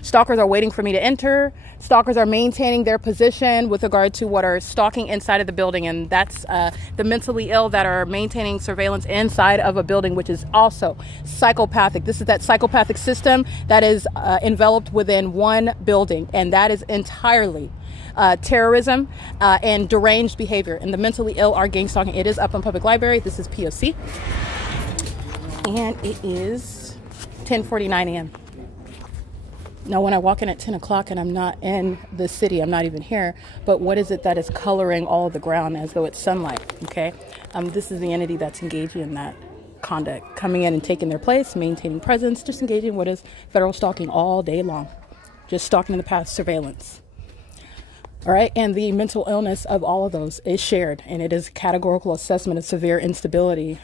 Stalkers are waiting for me to enter. Stalkers are maintaining their position with regard to what are stalking inside of the building, and that's the mentally ill that are maintaining surveillance inside of a building, which is also psychopathic. This is that psychopathic system that is enveloped within one building, and that is entirely terrorism and deranged behavior. And the mentally ill are gang stalking. It is up in Public Library. This is P.O.C. and it is 10:49 a.m. Now, when I walk in at 10 o'clock and I'm not in the city, I'm not even here, but what is it that is coloring all of the ground as though it's sunlight, okay? This is the entity that's engaging in that conduct, coming in and taking their place, maintaining presence, just engaging in what is federal stalking all day long, just stalking in the past, surveillance. All right, and the mental illness of all of those is shared, and it is a categorical assessment of severe instability.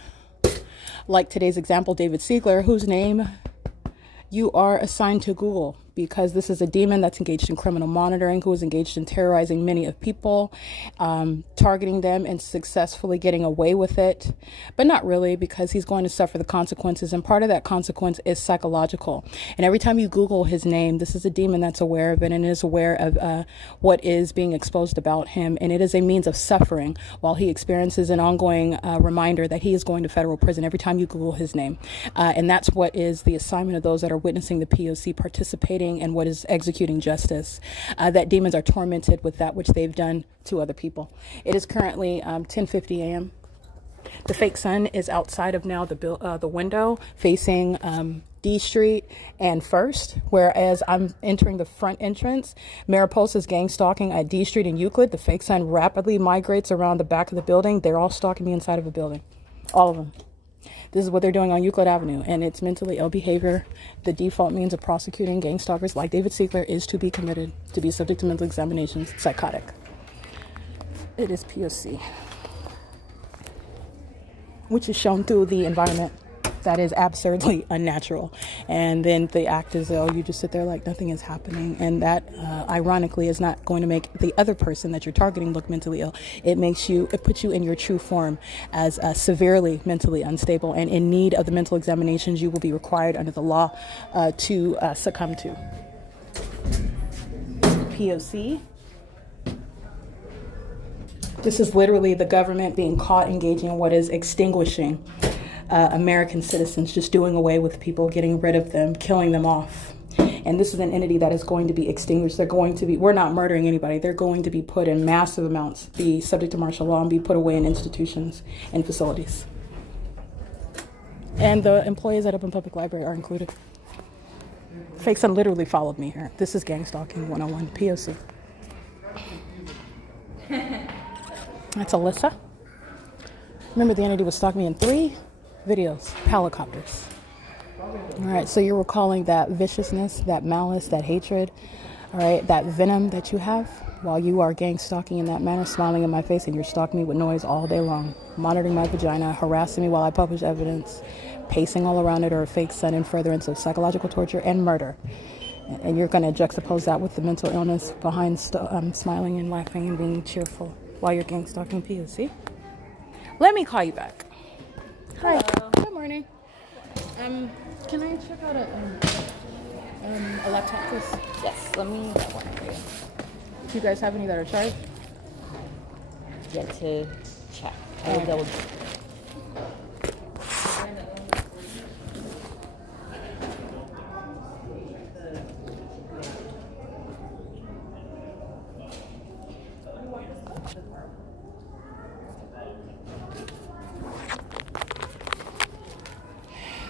Like today's example, David Siegler, whose name you are assigned to Google, because this is a demon that's engaged in criminal monitoring, who is engaged in terrorizing many of people, targeting them and successfully getting away with it, but not really, because he's going to suffer the consequences, and part of that consequence is psychological. And every time you Google his name, this is a demon that's aware of it and is aware of what is being exposed about him, and it is a means of suffering while he experiences an ongoing reminder that he is going to federal prison every time you Google his name. And that's what is the assignment of those that are witnessing the P.O.C. participating and what is executing justice, that demons are tormented with that which they've done to other people. It is currently 10:50 a.m. The fake sun is outside of now the window facing D Street and First, whereas I'm entering the front entrance. Mariposa's gang stalking at D Street and Euclid. The fake sun rapidly migrates around the back of the building. They're all stalking me inside of a building, all of them. This is what they're doing on Euclid Avenue, and it's mentally ill behavior. The default means of prosecuting gang stalkers like David Siegler is to be committed, to be subject to mental examinations, psychotic. It is P.O.C., which is shown through the environment that is absurdly unnatural. And then the act is, you just sit there like nothing is happening. And that, ironically, is not going to make the other person that you're targeting look mentally ill. It puts you in your true form as severely mentally unstable and in need of the mental examinations you will be required under the law to succumb to. P.O.C. This is literally the government being caught engaging in what is extinguishing American citizens, just doing away with people, getting rid of them, killing them off. And this is an entity that is going to be extinguished. We're not murdering anybody. They're going to be put in massive amounts, be subject to martial law, and be put away in institutions and facilities. And the employees at Open Public Library are included. Fake Sun literally followed me here. This is gang stalking 101, P.O.C. That's Alyssa. Remember, the entity was stalking me in 3 videos, helicopters. All right, so you're recalling that viciousness, that malice, that hatred All right, that venom that you have while you are gang stalking in that manner, smiling in my face, and you're stalking me with noise all day long, monitoring my vagina, harassing me while I publish evidence, pacing all around it, or a fake son in furtherance of psychological torture and murder. And you're going to juxtapose that with the mental illness behind smiling and laughing and being cheerful while you're gang stalking P.O.C. Let me call you back. Hi. Good morning. Can I check out a laptop, please? Yes, let me get one for you. Do you guys have any that are charged? Get to check. I will double check.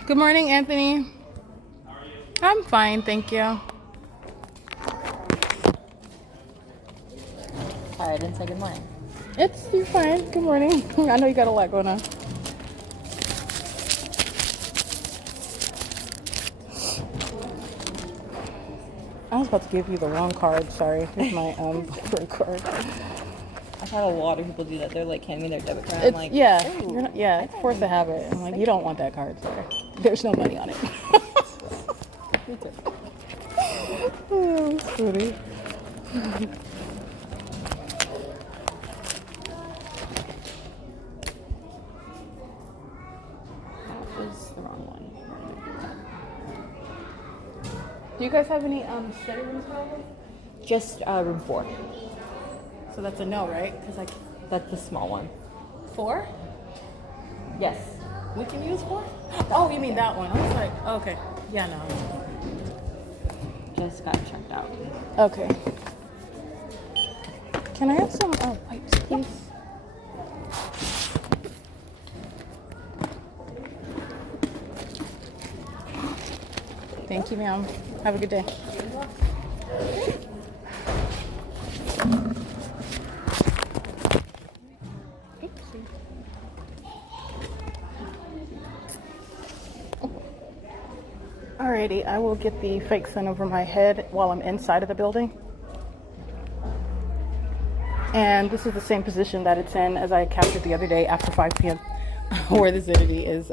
Good morning, Anthony. How are you? I'm fine, thank you. Sorry, I didn't say good morning. You're fine. Good morning. I know you got a lot going on. I was about to give you the wrong card. Sorry. Here's my credit card. I've had a lot of people do that. They're like handing me their debit card. I'm It's, like, yeah, ooh. you're not, yeah, it's forced to have it. I'm like, you don't want that card, sorry. There's no money on it. Oh, that's funny. That was the wrong one. Do you guys have any study rooms available? Just room 4. So that's a no, right? Because That's the small one. 4? Yes. We can use 4? Oh, you mean that one? I was like, okay. Yeah, no. Just got checked out. Okay. Can I have some pipes, please? Thank you, ma'am. Have a good day. Alrighty, I will get the fake sun over my head while I'm inside of the building. And this is the same position that it's in as I captured the other day after 5 p.m. where this entity is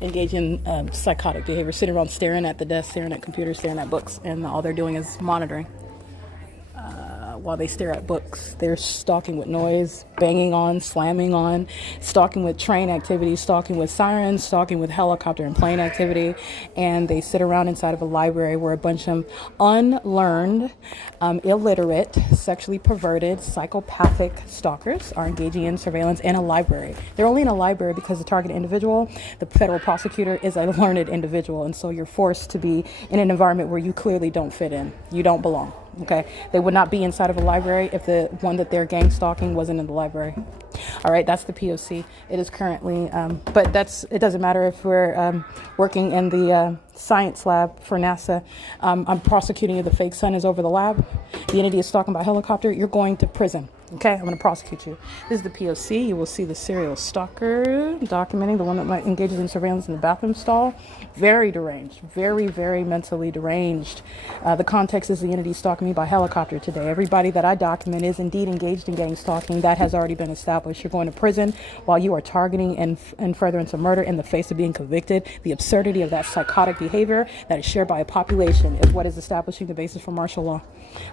engaging in psychotic behavior, sitting around staring at the desk, staring at computers, staring at books, and all they're doing is monitoring. While they stare at books, they're stalking with noise, banging on, slamming on, stalking with train activity, stalking with sirens, stalking with helicopter and plane activity, and they sit around inside of a library where a bunch of unlearned, illiterate, sexually perverted, psychopathic stalkers are engaging in surveillance in a library. They're only in a library because the target individual, the federal prosecutor, is a learned individual, and so you're forced to be in an environment where you clearly don't fit in. You don't belong. Okay, they would not be inside of a library if the one that they're gang stalking wasn't in the library. All right, that's the P.O.C. It is currently, but it doesn't matter if we're working in the science lab for NASA. I'm prosecuting you. The fake sun is over the lab. The entity is stalking by helicopter. You're going to prison. Okay, I'm going to prosecute you. This is the P.O.C. You will see the serial stalker documenting the one that engages in surveillance in the bathroom stall. Very deranged, very, very mentally deranged. The context is the entity stalking me by helicopter today. Everybody that I document is indeed engaged in gang stalking. That has already been established. You're going to prison while you are targeting and furtherance of murder in the face of being convicted. The absurdity of that psychotic behavior that is shared by a population is what is establishing the basis for martial law.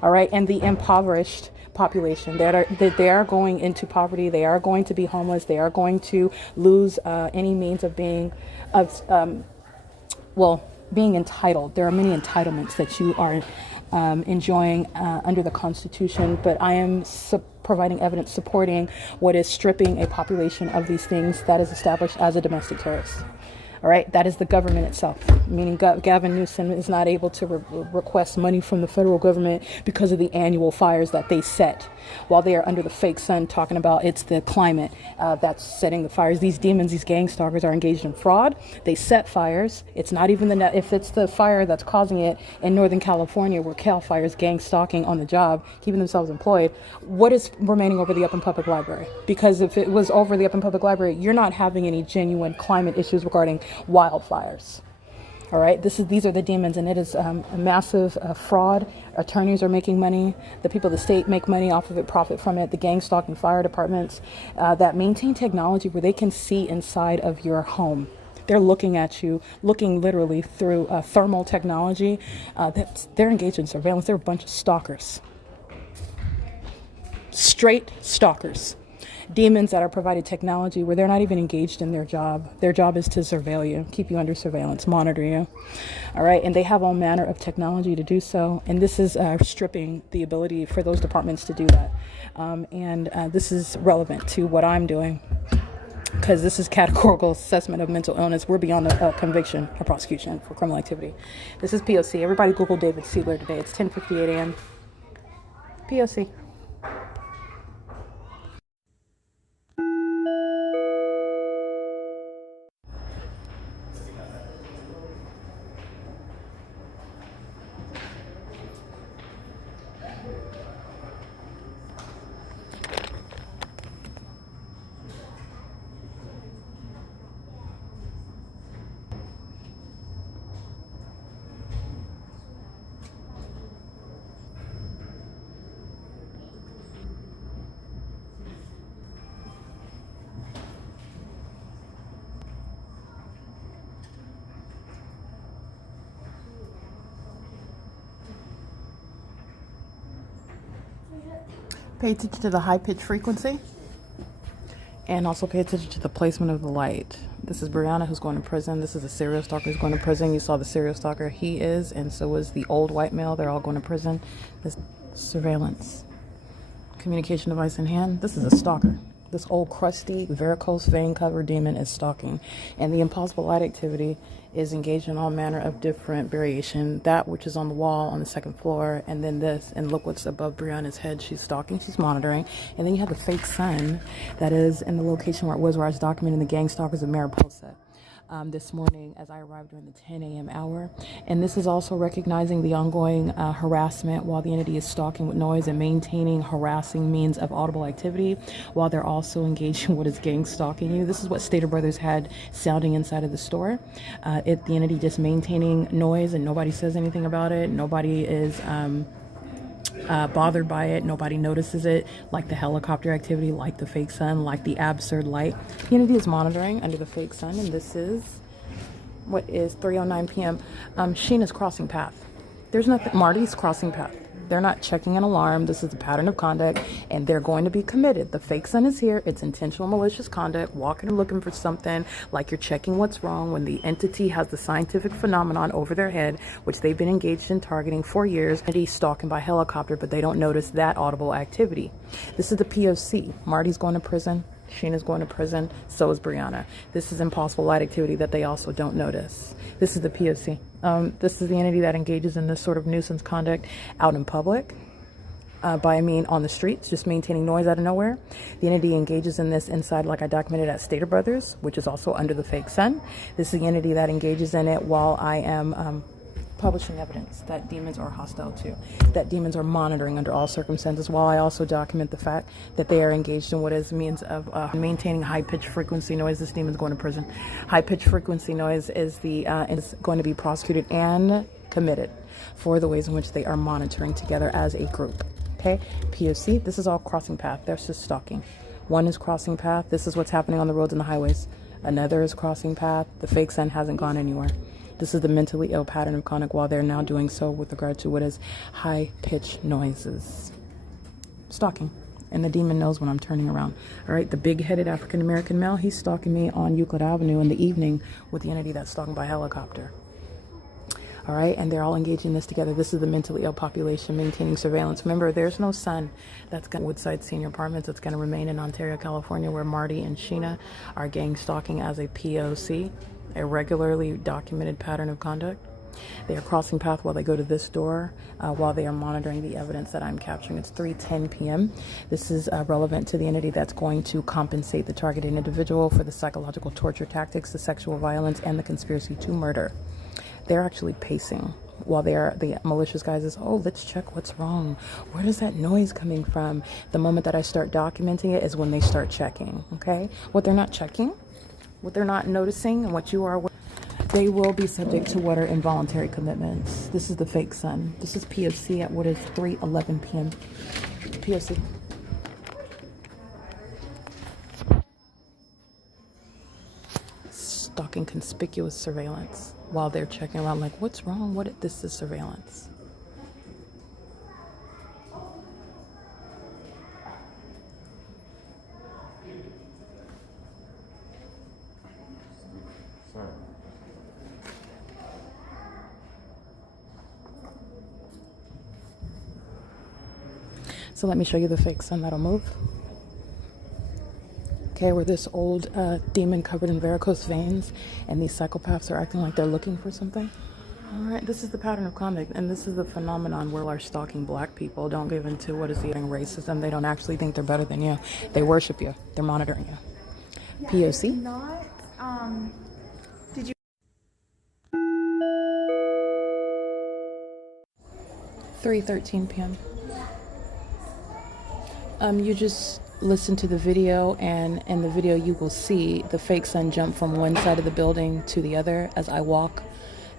All right, and the impoverished population that they are going into poverty, they are going to be homeless, they are going to lose any means of being being entitled. There are many entitlements that you are enjoying under the Constitution, but I am providing evidence supporting what is stripping a population of these things that is established as a domestic terrorist. All right, that is the government itself, meaning Gavin Newsom is not able to request money from the federal government because of the annual fires that they set while they are under the fake sun talking about it's the climate that's setting the fires. These demons, these gang stalkers are engaged in fraud. They set fires. It's not even if it's the fire that's causing it in Northern California where Cal Fire is gang stalking on the job, keeping themselves employed. What is remaining over the Upland Public Library? Because if it was over the Upland Public Library, you're not having any genuine climate issues regarding wildfires. All right, these are the demons, and it is a massive fraud. Attorneys are making money. The people of the state make money off of it, profit from it. The gang stalking fire departments that maintain technology where they can see inside of your home. They're looking at you, looking literally through thermal technology. They're engaged in surveillance. They're a bunch of stalkers, straight stalkers. Demons that are provided technology where they're not even engaged in their job. Their job is to surveil you, keep you under surveillance, monitor you. All right. And they have all manner of technology to do so. And this is stripping the ability for those departments to do that. This is relevant to what I'm doing, because this is categorical assessment of mental illness. We're beyond a conviction, a prosecution for criminal activity. This is P.O.C. Everybody Google David Siegler today. It's 10:58 a.m. P.O.C. Pay attention to the high-pitched frequency, and also pay attention to the placement of the light. This is Brianna, who's going to prison. This is a serial stalker who's going to prison. You saw the serial stalker. He is, and so is the old white male. They're all going to prison. This surveillance. Communication device in hand. This is a stalker. This old crusty varicose vein covered demon is stalking. And the impossible light activity is engaged in all manner of different variation. That which is on the wall on the second floor, and then this, and look what's above Brianna's head. She's stalking, she's monitoring. And then you have the fake sun that is in the location where it was, where I was documenting the gang stalkers of Mariposa. This morning as I arrived during the 10 a.m. hour. And this is also recognizing the ongoing harassment while the entity is stalking with noise and maintaining harassing means of audible activity while they're also engaged in what is gang stalking you. This is what Stater Brothers had sounding inside of the store. The entity just maintaining noise, and nobody says anything about it. Nobody is bothered by it. Nobody notices it, like the helicopter activity, like the fake sun, like the absurd light. The entity is monitoring under the fake sun, and this is what is 3:09 p.m. Sheena's crossing path. There's nothing. Marty's crossing path. They're not checking an alarm. This is a pattern of conduct, and they're going to be committed. The fake sun is here. It's intentional malicious conduct, walking and looking for something, like you're checking what's wrong when the entity has the scientific phenomenon over their head, which they've been engaged in targeting for years. And he's stalking by helicopter, but they don't notice that audible activity. This is the P.O.C. Marty's going to prison. Sheena's going to prison. So is Brianna. This is impossible light activity that they also don't notice. This is the P.O.C. This is the entity that engages in this sort of nuisance conduct out in public. By I mean on the streets, just maintaining noise out of nowhere. The entity engages in this inside, like I documented at Stater Brothers, which is also under the fake sun. This is the entity that engages in it while I am publishing evidence that demons are hostile to, that demons are monitoring under all circumstances, while I also document the fact that they are engaged in what is means of maintaining high-pitched frequency noise. This demon's going to prison. High-pitched frequency noise is is going to be prosecuted and committed for the ways in which they are monitoring together as a group. Okay, P.O.C. This is all crossing path. They're just stalking. One is crossing path. This is what's happening on the roads and the highways. Another is crossing path. The fake sun hasn't gone anywhere. This is the mentally ill pattern of conduct while they're now doing so with regard to what is high-pitched noises. Stalking. And the demon knows when I'm turning around. All right, the big-headed African-American male, he's stalking me on Euclid Avenue in the evening with the entity that's stalking by helicopter. All right, and they're all engaging this together. This is the mentally ill population maintaining surveillance. Remember, there's no sun that's going to Woodside Senior Apartments. It's going to remain in Ontario, California, where Marty and Sheena are gang stalking as a P.O.C., a regularly documented pattern of conduct. They are crossing path while they go to this door, while they are monitoring the evidence that I'm capturing. It's 3:10 p.m. This is relevant to the entity that's going to compensate the targeted individual for the psychological torture tactics, the sexual violence, and the conspiracy to murder. They're actually pacing while the malicious guys is, oh, let's check what's wrong. Where is that noise coming from? The moment that I start documenting it is when they start checking, okay? What they're not checking, what they're not noticing, and what you are They will be subject to what are involuntary commitments. This is the fake son. This is P.O.C. at what is 3:11 p.m. P.O.C. Stalking conspicuous surveillance while they're checking around like, what's wrong? This is surveillance. So let me show you the fake sun that'll move. Okay, where this old demon covered in varicose veins and these psychopaths are acting like they're looking for something. All right, this is the pattern of conduct, and this is the phenomenon where our stalking black people don't give into what is eating racism. They don't actually think they're better than you. They worship you. They're monitoring you. Yeah, P.O.C. Not, did you? 3:13 p.m. You just listen to the video, and in the video you will see the fake sun jump from one side of the building to the other as I walk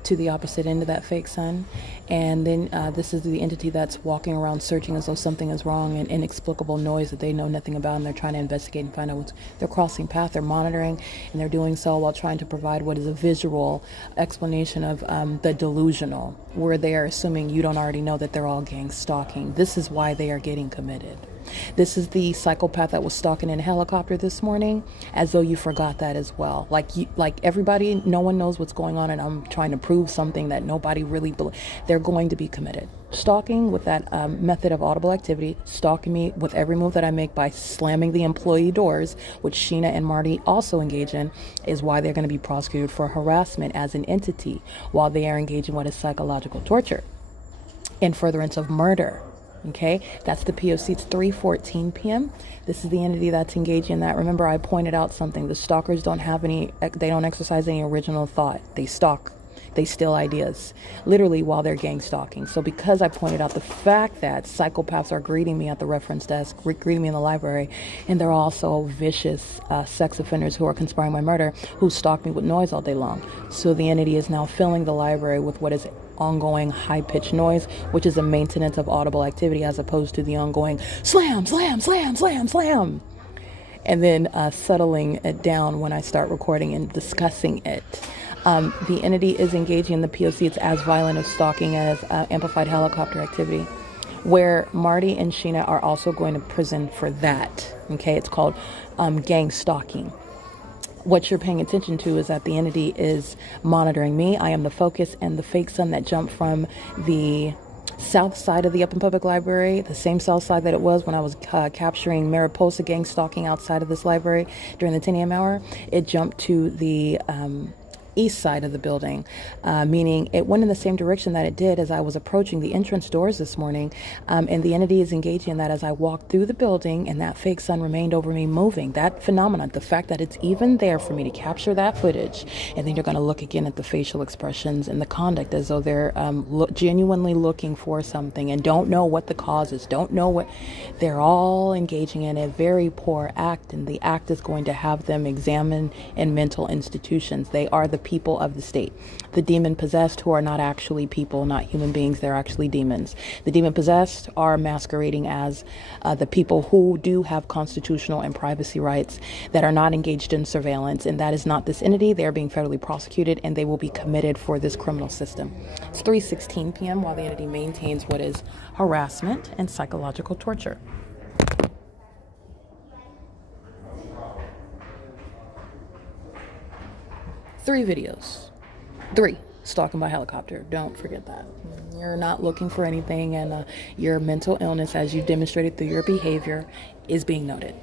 to the opposite end of that fake sun. And then this is the entity that's walking around searching as though something is wrong, an inexplicable noise that they know nothing about, and they're trying to investigate and find out what's. They're crossing path, they're monitoring, and they're doing so while trying to provide what is a visual explanation of the delusional, where they are assuming you don't already know that they're all gang stalking. This is why they are getting committed. This is the psychopath that was stalking in a helicopter this morning, as though you forgot that as well. Like everybody, no one knows what's going on, and I'm trying to prove something that nobody really believes. They're going to be committed. Stalking with that method of audible activity, stalking me with every move that I make by slamming the employee doors, which Sheena and Marty also engage in, is why they're going to be prosecuted for harassment as an entity, while they are engaging in what is psychological torture in furtherance of murder. Okay, that's the P.O.C. It's 3:14 p.m. This is the entity that's engaging in that. Remember, I pointed out something. The stalkers don't exercise any original thought. They stalk. They steal ideas, literally, while they're gang stalking. So because I pointed out the fact that psychopaths are greeting me at the reference desk, greeting me in the library, and they're also vicious sex offenders who are conspiring my murder, who stalk me with noise all day long. So the entity is now filling the library with what is ongoing high-pitched noise, which is a maintenance of audible activity, as opposed to the ongoing slam, slam, slam, slam, slam, and then settling it down when I start recording and discussing it. The entity is engaging in the P.O.C. It's as violent of stalking as amplified helicopter activity, where Marty and Sheena are also going to prison for that. Okay, it's called gang stalking. What you're paying attention to is that the entity is monitoring me. I am the focus, and the fake sun that jumped from the south side of the Upland Public Library, the same south side that it was when I was capturing Mariposa gang stalking outside of this library during the 10 a.m. hour, it jumped to the east side of the building, meaning it went in the same direction that it did as I was approaching the entrance doors this morning, and the entity is engaging in that as I walked through the building, and that fake sun remained over me moving. That phenomenon, the fact that it's even there for me to capture that footage, and then you're going to look again at the facial expressions and the conduct as though they're genuinely looking for something and don't know what the cause is, don't know what. They're all engaging in a very poor act, and the act is going to have them examined in mental institutions. They are the people of the state. The demon possessed, who are not actually people, not human beings, they're actually demons. The demon possessed are masquerading as the people who do have constitutional and privacy rights that are not engaged in surveillance, and that is not this entity. They are being federally prosecuted, and they will be committed for this criminal system. It's 3:16 p.m. while the entity maintains what is harassment and psychological torture. 3 videos. 3. Stalking by helicopter. Don't forget that. You're not looking for anything, and your mental illness, as you demonstrated through your behavior, is being noted.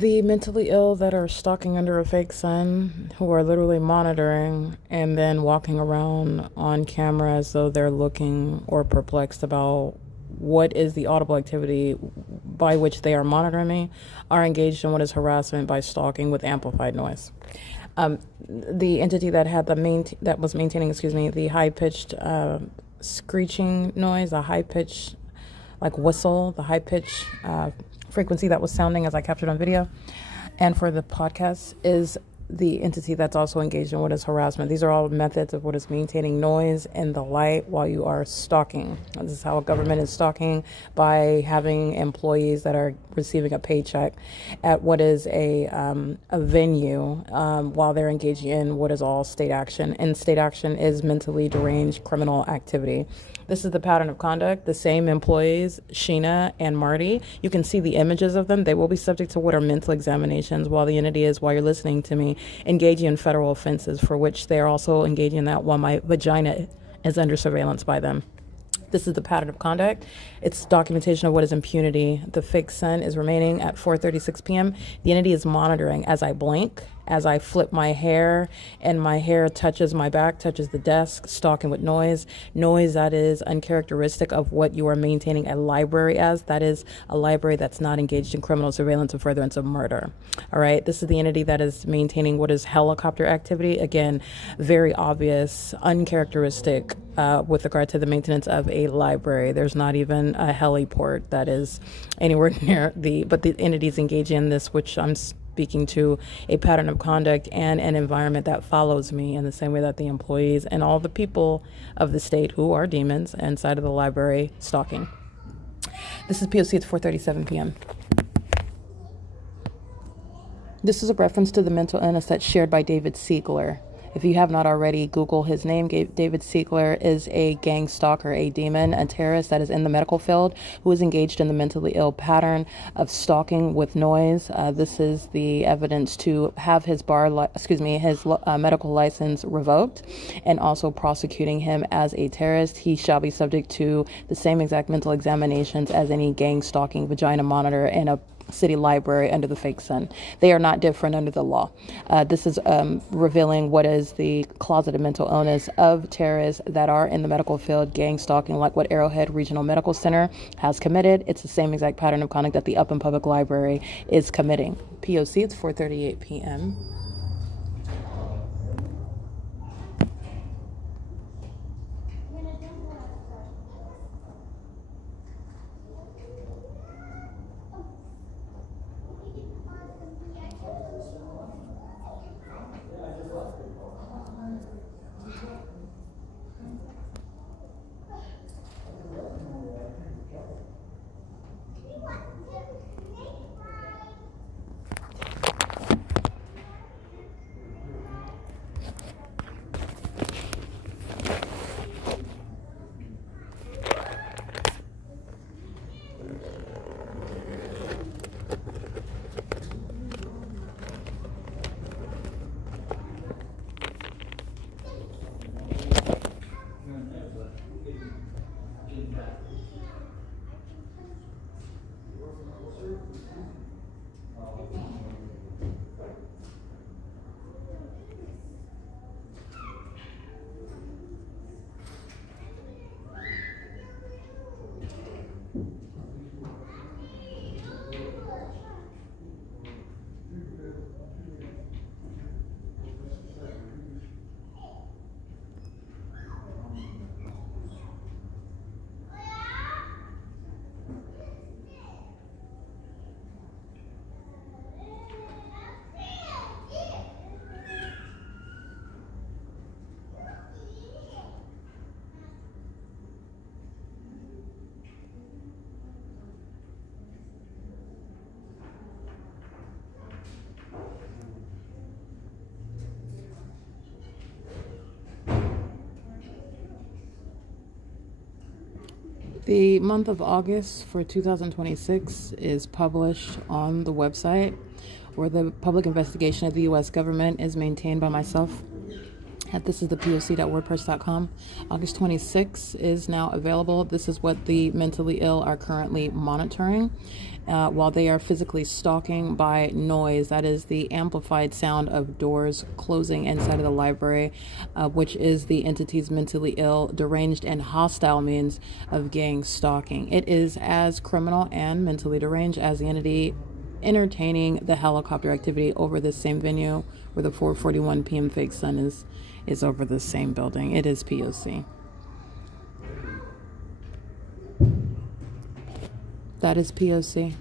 The mentally ill that are stalking under a fake sun, who are literally monitoring and then walking around on camera as though they're looking or perplexed about what is the audible activity by which they are monitoring me, are engaged in what is harassment by stalking with amplified noise. The entity that had that was maintaining, the high-pitched screeching noise, a high-pitched like whistle, the high-pitched frequency that was sounding as I captured on video, and for the podcast is the entity that's also engaged in what is harassment. These are all methods of what is maintaining noise in the light while you are stalking. This is how a government is stalking, by having employees that are receiving a paycheck at what is a venue while they're engaging in what is all state action. And state action is mentally deranged criminal activity. This is the pattern of conduct. The same employees, Sheena and Marty, you can see the images of them. They will be subject to what are mental examinations while the entity is, while you're listening to me, engaging in federal offenses for which they are also engaging in that while my vagina is under surveillance by them. This is the pattern of conduct. It's documentation of what is impunity. The fake sun is remaining at 4:36 p.m. The entity is monitoring as I blink, as I flip my hair, and my hair touches my back, touches the desk, stalking with noise that is uncharacteristic of what you are maintaining a library as. That is a library that's not engaged in criminal surveillance or furtherance of murder. All right, this is the entity that is maintaining what is helicopter activity. Again, very obvious, uncharacteristic with regard to the maintenance of a library. There's not even a heliport that is anywhere near but the entities engaging in this, which I'm speaking to a pattern of conduct and an environment that follows me in the same way that the employees and all the people of the state who are demons inside of the library stalking. This is P.O.C. It's 4:37 p.m. This is a reference to the mental illness that's shared by David Siegler. If you have not already, Google his name. David Siegler is a gang stalker, a demon, a terrorist that is in the medical field who is engaged in the mentally ill pattern of stalking with noise. This is the evidence to have his medical license revoked, and also prosecuting him as a terrorist. He shall be subject to the same exact mental examinations as any gang stalking vagina monitor in a city library under the fake sun. They are not different under the law. This is revealing what is the closeted mental illness of terrorists that are in the medical field, gang stalking, like what Arrowhead Regional Medical Center has committed. It's the same exact pattern of conduct that the Upland Public Library is committing. P.O.C. It's 4:38 p.m. The month of August for 2026 is published on the website, where the public investigation of the U.S. government is maintained by myself This is the P.O.C.wordpress.com. August 26 is now available. This is what the mentally ill are currently monitoring while they are physically stalking by noise. That is the amplified sound of doors closing inside of the library, which is the entity's mentally ill, deranged, and hostile means of gang stalking. It is as criminal and mentally deranged as the entity entertaining the helicopter activity over this same venue where the 4:41 p.m. fake sun is over the same building. It is P.O.C. That is P.O.C.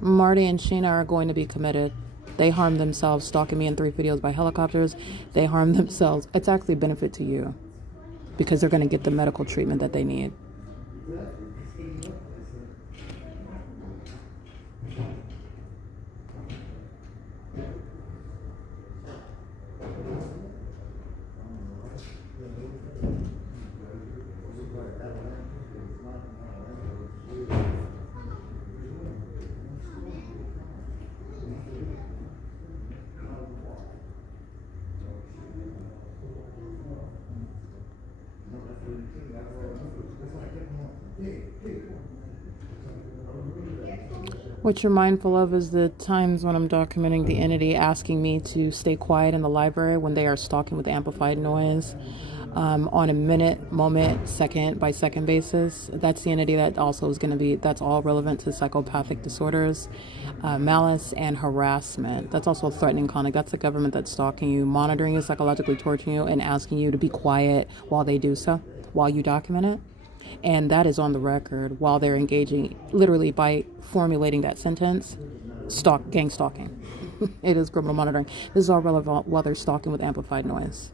Marty and Sheena are going to be committed. They harmed themselves stalking me in 3 videos by helicopters. They harmed themselves. It's actually a benefit to you because they're going to get the medical treatment that they need. What you're mindful of is the times when I'm documenting the entity asking me to stay quiet in the library when they are stalking with amplified noise on a minute, moment, second by second basis. That's the entity that also is going to be, that's all relevant to psychopathic disorders, malice, and harassment. That's also threatening conduct. That's the government that's stalking you, monitoring you, psychologically torturing you, and asking you to be quiet while they do so, while you document it. And that is on the record while they're engaging, literally by formulating that sentence, gang stalking. It is criminal monitoring. This is all relevant while they're stalking with amplified noise.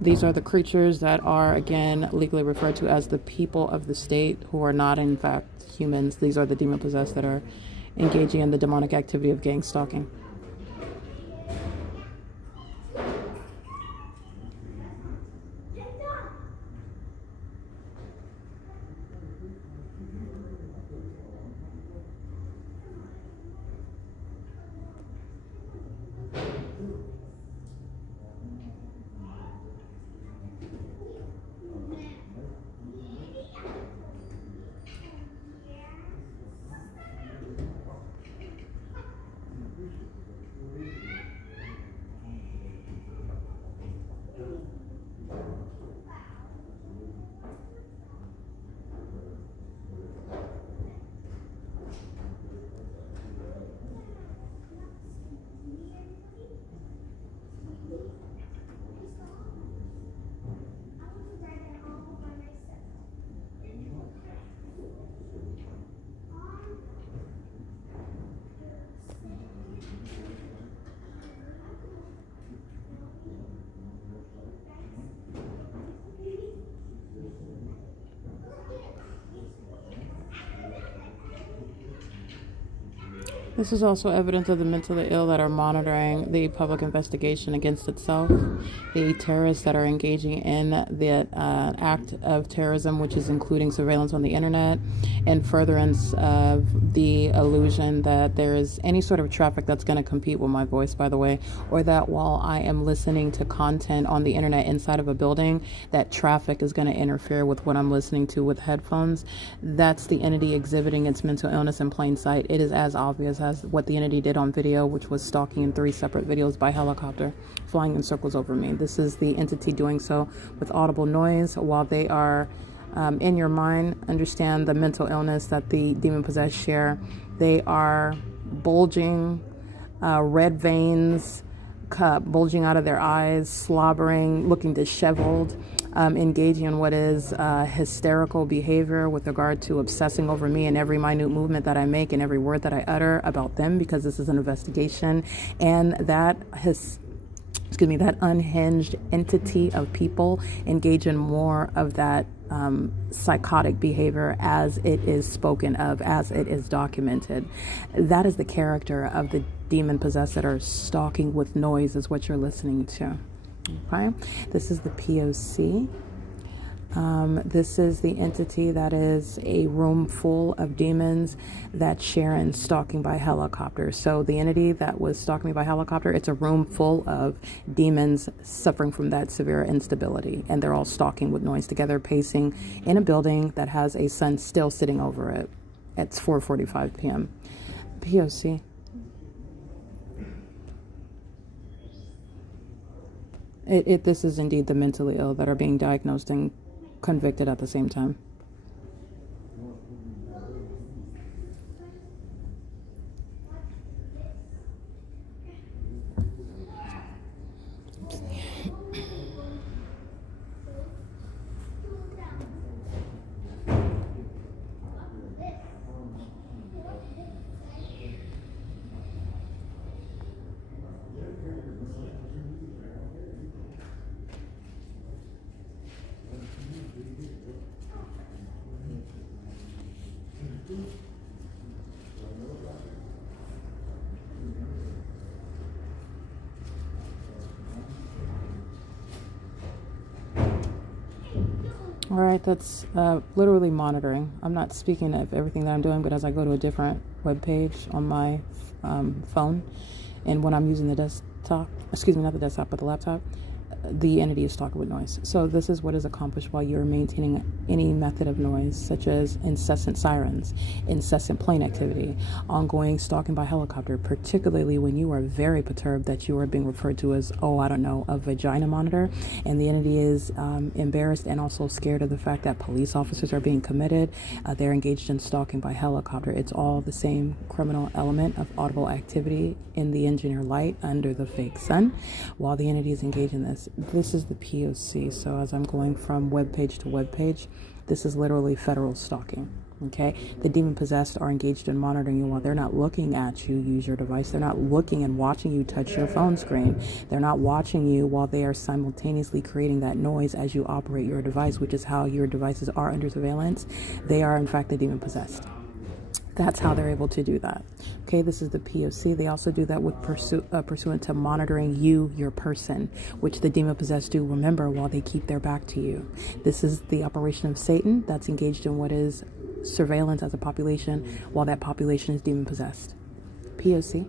These are the creatures that are, again, legally referred to as the people of the state, who are not, in fact, humans. These are the demon-possessed that are engaging in the demonic activity of gang stalking. This is also evidence of the mentally ill that are monitoring the public investigation against itself, the terrorists that are engaging in the act of terrorism, which is including surveillance on the internet, and furtherance of the illusion that there is any sort of traffic that's going to compete with my voice, by the way, or that while I am listening to content on the internet inside of a building, that traffic is going to interfere with what I'm listening to with headphones. That's the entity exhibiting its mental illness in plain sight. It is as obvious as what the entity did on video, which was stalking in 3 separate videos by helicopter, flying in circles over me. This is the entity doing so with audible noise while they are in your mind. Understand the mental illness that the demon-possessed share. They are bulging, red veins, bulging out of their eyes, slobbering, looking disheveled, engaging in what is hysterical behavior with regard to obsessing over me and every minute movement that I make and every word that I utter about them, because this is an investigation. And that that unhinged entity of people engage in more of that psychotic behavior as it is spoken of, as it is documented. That is the character of the demon-possessed that are stalking with noise, is what you're listening to. Okay, this is the P.O.C. This is the entity that is a room full of demons that Sharon's stalking by helicopter. So the entity that was stalking me by helicopter, it's a room full of demons suffering from that severe instability. And they're all stalking with noise together, pacing in a building that has a sun still sitting over it. It's 4:45 p.m. P.O.C. This is indeed the mentally ill that are being diagnosed and convicted at the same time. All right, that's literally monitoring. I'm not speaking of everything that I'm doing, but as I go to a different web page on my phone, and when I'm using the desktop, not the desktop, but the laptop, the entity is stalking with noise. So this is what is accomplished while you're maintaining any method of noise, such as incessant sirens, incessant plane activity, ongoing stalking by helicopter, particularly when you are very perturbed that you are being referred to as, a vagina monitor, and the entity is embarrassed and also scared of the fact that police officers are being committed. They're engaged in stalking by helicopter. It's all the same criminal element of audible activity in the engineer light under the fake sun while the entity is engaged in this. This is the P.O.C. So as I'm going from web page to web page, this is literally federal stalking. Okay, the demon possessed are engaged in monitoring you while they're not looking at you use your device. They're not looking and watching you touch your phone screen. They're not watching you while they are simultaneously creating that noise as you operate your device, which is how your devices are under surveillance. They are in fact the demon possessed. That's how they're able to do that. Okay, this is the P.O.C. They also do that with pursuant to monitoring you, your person, which the demon-possessed do, remember, while they keep their back to you. This is the operation of Satan that's engaged in what is surveillance as a population while that population is demon-possessed. P.O.C.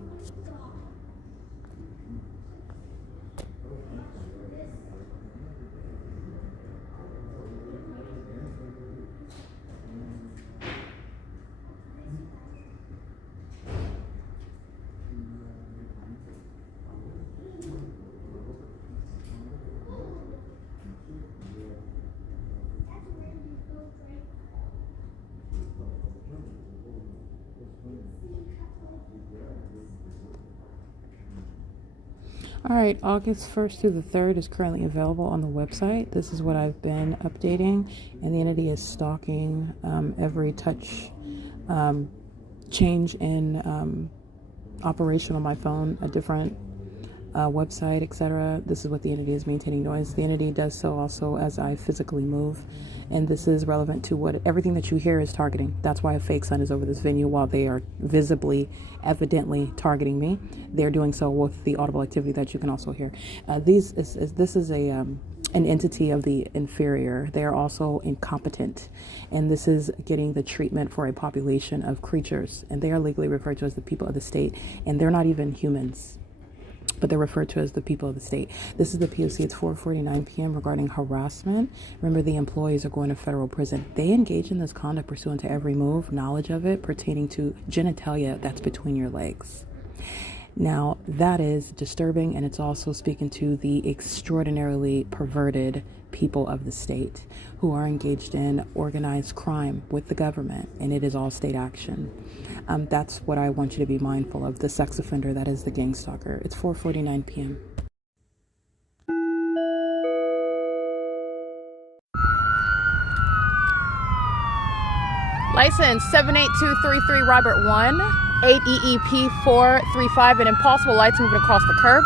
All right, August 1st through the 3rd is currently available on the website. This is what I've been updating, and the entity is stalking every touch change in operation on my phone, a different website, etc. This is what the entity is maintaining noise. The entity does so also as I physically move, and this is relevant to what everything that you hear is targeting. That's why a fake sun is over this venue while they are visibly, evidently targeting me. They're doing so with the audible activity that you can also hear. This is an entity of the inferior. They are also incompetent, and this is getting the treatment for a population of creatures, and they are legally referred to as the people of the state, and they're not even humans, but they're referred to as the people of the state. This is the P.O.C. It's 4:49 p.m. regarding harassment. Remember, the employees are going to federal prison. They engage in this conduct pursuant to every move, knowledge of it pertaining to genitalia that's between your legs. Now, that is disturbing, and it's also speaking to the extraordinarily perverted people of the state who are engaged in organized crime with the government, and it is all state action. That's what I want you to be mindful of, the sex offender that is the gang stalker. It's 4:49 p.m. License 78233 Robert 1, 8 EEP 435, and impossible lights moving across the curb.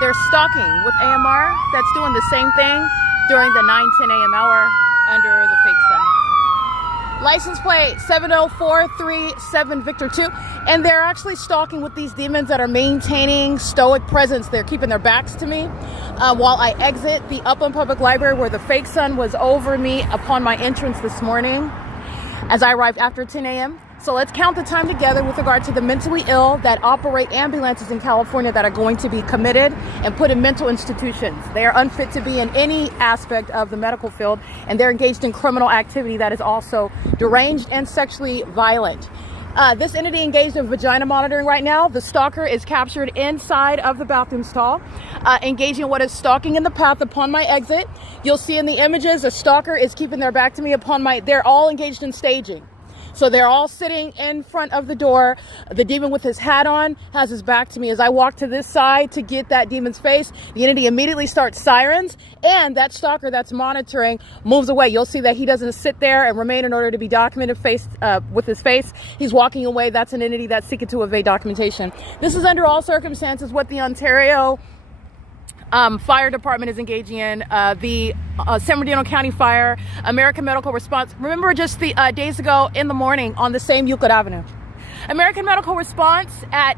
They're stalking with AMR that's doing the same thing during the 9-10 a.m. hour under the fake sun. License plate 70437 Victor 2. And they're actually stalking with these demons that are maintaining stoic presence. They're keeping their backs to me while I exit the Upland Public Library where the fake sun was over me upon my entrance this morning as I arrived after 10 a.m. So let's count the time together with regard to the mentally ill that operate ambulances in California that are going to be committed and put in mental institutions. They are unfit to be in any aspect of the medical field, and they're engaged in criminal activity that is also deranged and sexually violent. This entity engaged in vagina monitoring right now. The stalker is captured inside of the bathroom stall, engaging in what is stalking in the path upon my exit. You'll see in the images, the stalker is keeping their back to me they're all engaged in staging. So they're all sitting in front of the door. The demon with his hat on has his back to me. As I walk to this side to get that demon's face, the entity immediately starts sirens, and that stalker that's monitoring moves away. You'll see that he doesn't sit there and remain in order to be documented with his face. He's walking away. That's an entity that's seeking to evade documentation. This is under all circumstances what the Ontario fire department is engaging in. The San Bernardino County Fire, American Medical Response. Remember just the days ago in the morning on the same Euclid Avenue. American Medical Response at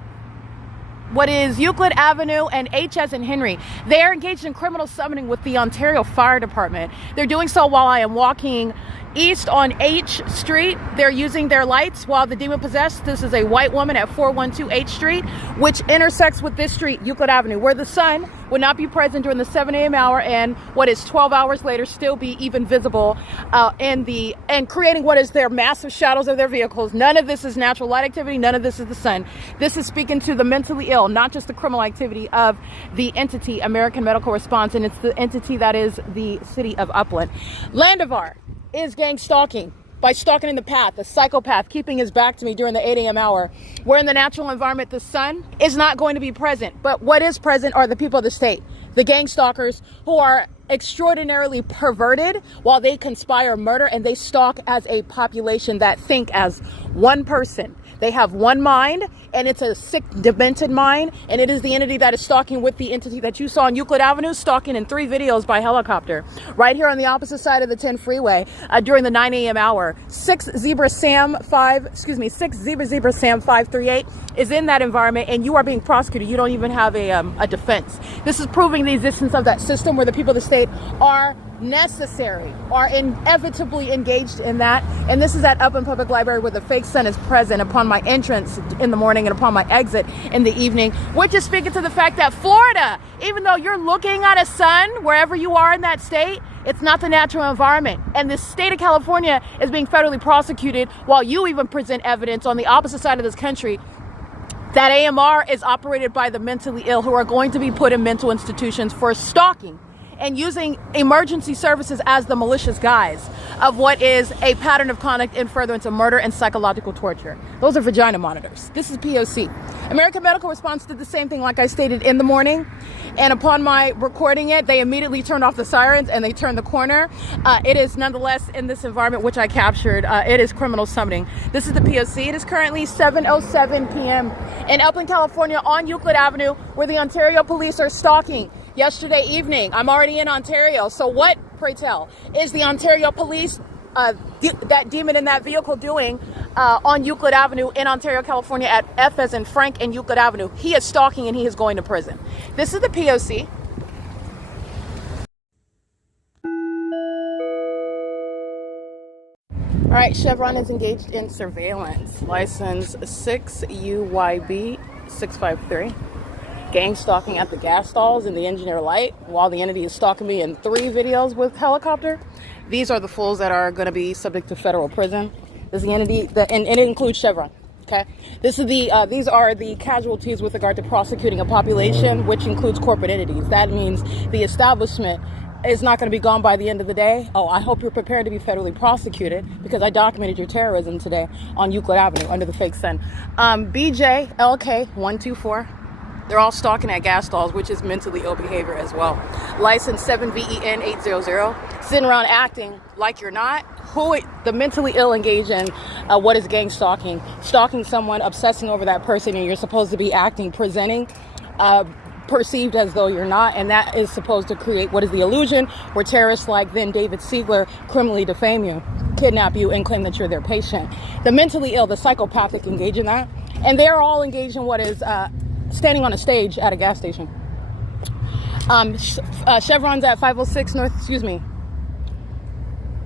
what is Euclid Avenue and HS and Henry. They are engaged in criminal summoning with the Ontario Fire Department. They're doing so while I am walking east on H Street. They're using their lights while the demon possessed. This is a white woman at 412 H Street, which intersects with this street, Euclid Avenue, where the sun would not be present during the 7 a.m. hour and what is 12 hours later still be even visible and creating what is their massive shadows of their vehicles. None of this is natural light activity. None of this is the sun. This is speaking to the mentally ill, not just the criminal activity of the entity American Medical Response, and it's the entity that is the city of Upland. Landivar is gang stalking by stalking in the path, a psychopath keeping his back to me during the 8 a.m. hour, where in the natural environment the sun is not going to be present. But what is present are the people of the state, the gang stalkers who are extraordinarily perverted while they conspire murder, and they stalk as a population that think as one person. They have one mind, and it's a sick, demented mind, and it is the entity that is stalking with the entity that you saw on Euclid Avenue, stalking in 3 videos by helicopter. Right here on the opposite side of the 10 freeway during the 9 a.m. hour. 6 Zebra Sam 538 is in that environment, and you are being prosecuted. You don't even have a defense. This is proving the existence of that system where the people of the state are necessary, are inevitably engaged in that. And this is at Upland Public Library where the fake sun is present upon my entrance in the morning and upon my exit in the evening, which is speaking to the fact that Florida, even though you're looking at a sun wherever you are in that state, it's not the natural environment. And the state of California is being federally prosecuted while you even present evidence on the opposite side of this country that AMR is operated by the mentally ill who are going to be put in mental institutions for stalking and using emergency services as the malicious guise of what is a pattern of conduct in furtherance of murder and psychological torture. Those are vagina monitors. This is P.O.C. American Medical Response did the same thing like I stated in the morning, and upon my recording it, they immediately turned off the sirens and they turned the corner. It is nonetheless in this environment which I captured. It is criminal summoning. This is the P.O.C. It is currently 7:07 p.m. in Upland, California on Euclid Avenue where the Ontario police are stalking. Yesterday evening, I'm already in Ontario. So what, pray tell, is the Ontario police, that demon in that vehicle doing on Euclid Avenue in Ontario, California at F as in Frank and Euclid Avenue? He is stalking and he is going to prison. This is the P.O.C. All right, Chevron is engaged in surveillance. License 6UYB 653. Gang stalking at the gas stalls in the engineer light while the entity is stalking me in 3 videos with helicopter. These are the fools that are going to be subject to federal prison. This is the entity and it includes Chevron. Okay, these are the casualties with regard to prosecuting a population, which includes corporate entities. That means the establishment is not going to be gone by the end of the day. Oh, I hope you're prepared to be federally prosecuted because I documented your terrorism today on Euclid Avenue under the fake sun. BJ LK 124. They're all stalking at gas stalls, which is mentally ill behavior as well. License 7VEN 800. Sitting around acting like you're not. The mentally ill engage in what is gang stalking? Stalking someone, obsessing over that person, and you're supposed to be acting, presenting perceived as though you're not, and that is supposed to create what is the illusion where terrorists like then David Siegler criminally defame you, kidnap you, and claim that you're their patient. The mentally ill, the psychopathic engage in that, and they're all engaged in what is standing on a stage at a gas station. Chevron's at 506 North,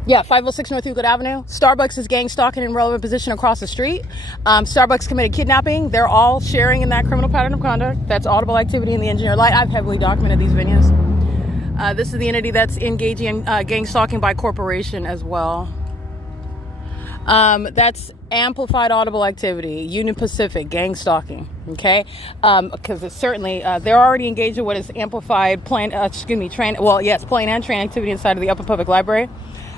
506 North Euclid Avenue. Starbucks is gang stalking in relevant position across the street. Starbucks committed kidnapping. They're all sharing in that criminal pattern of conduct. That's audible activity in the engineer light. I've heavily documented these venues. This is the entity that's engaging in gang stalking by corporation as well. That's amplified audible activity, Union Pacific, gang stalking, okay? Because it's certainly, they're already engaged in what is amplified plain and train activity inside of the Upper Public Library.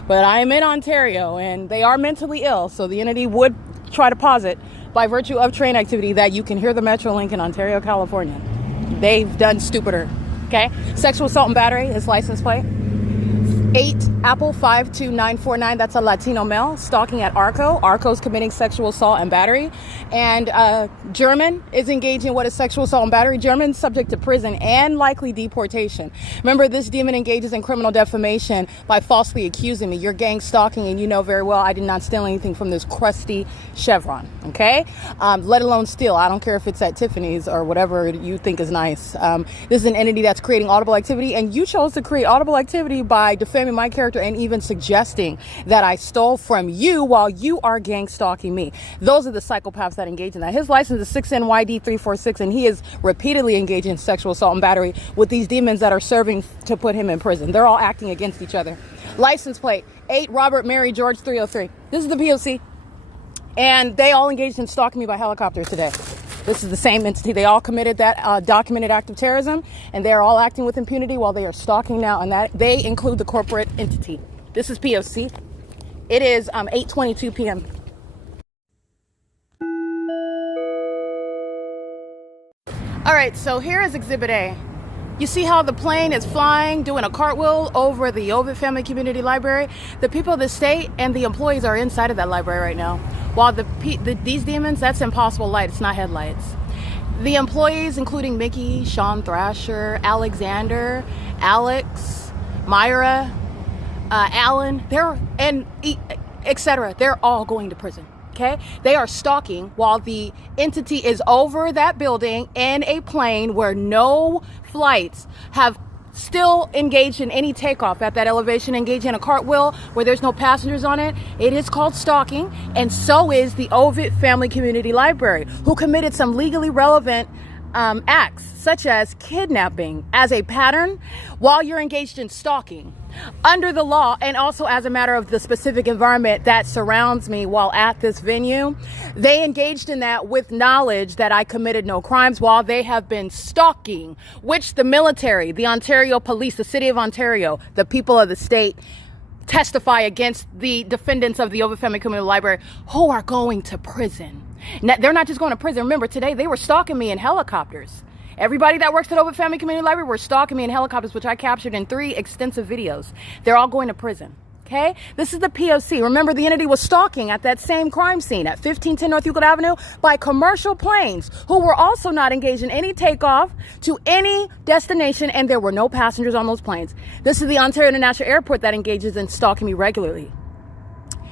But I am in Ontario, and they are mentally ill, so the entity would try to posit, by virtue of train activity, that you can hear the Metrolink in Ontario, California. They've done stupider, okay? Sexual assault and battery, his license plate. 8 Apple 52949, that's a Latino male, stalking at Arco. Arco's committing sexual assault and battery. And German is engaging in what is sexual assault and battery. German's subject to prison and likely deportation. Remember, this demon engages in criminal defamation by falsely accusing me. You're gang stalking, and you know very well I did not steal anything from this crusty Chevron, okay? Let alone steal. I don't care if it's at Tiffany's or whatever you think is nice. This is an entity that's creating audible activity, and you chose to create audible activity by defaming my character and even suggesting that I stole from you while you are gang stalking me. Those are the psychopaths that engage in that. His license is 6NYD346, and he is repeatedly engaging in sexual assault and battery with these demons that are serving to put him in prison. They're all acting against each other. License plate 8 Robert Mary George 303. This is the P.O.C. And they all engaged in stalking me by helicopter today. This is the same entity. They all committed that documented act of terrorism, and they're all acting with impunity while they are stalking now, and that they include the corporate entity. This is P.O.C. It is 8:22 p.m. All right, so here is Exhibit A. You see how the plane is flying, doing a cartwheel over the Ovid Family Community Library? The people of the state and the employees are inside of that library right now. While these demons, that's impossible light. It's not headlights. The employees, including Mickey, Sean Thrasher, Alexander, Alex, Myra, Alan, etc. They're all going to prison. Okay, they are stalking while the entity is over that building in a plane where no flights have still engaged in any takeoff at that elevation, engaged in a cartwheel where there's no passengers on it. It is called stalking, and so is the Ovid Family Community Library, who committed some legally relevant acts, such as kidnapping, as a pattern while you're engaged in stalking under the law, and also as a matter of the specific environment that surrounds me while at this venue. They engaged in that with knowledge that I committed no crimes while they have been stalking, which the military, the Ontario Police, the City of Ontario, the people of the state testify against the defendants of the Ovid Family Community Library, who are going to prison. Now, they're not just going to prison. Remember, today they were stalking me in helicopters. Everybody that works at Ovid Family Community Library were stalking me in helicopters, which I captured in 3 extensive videos. They're all going to prison. Okay? This is the P.O.C. Remember, the entity was stalking at that same crime scene at 1510 North Euclid Avenue by commercial planes who were also not engaged in any takeoff to any destination, and there were no passengers on those planes. This is the Ontario International Airport that engages in stalking me regularly.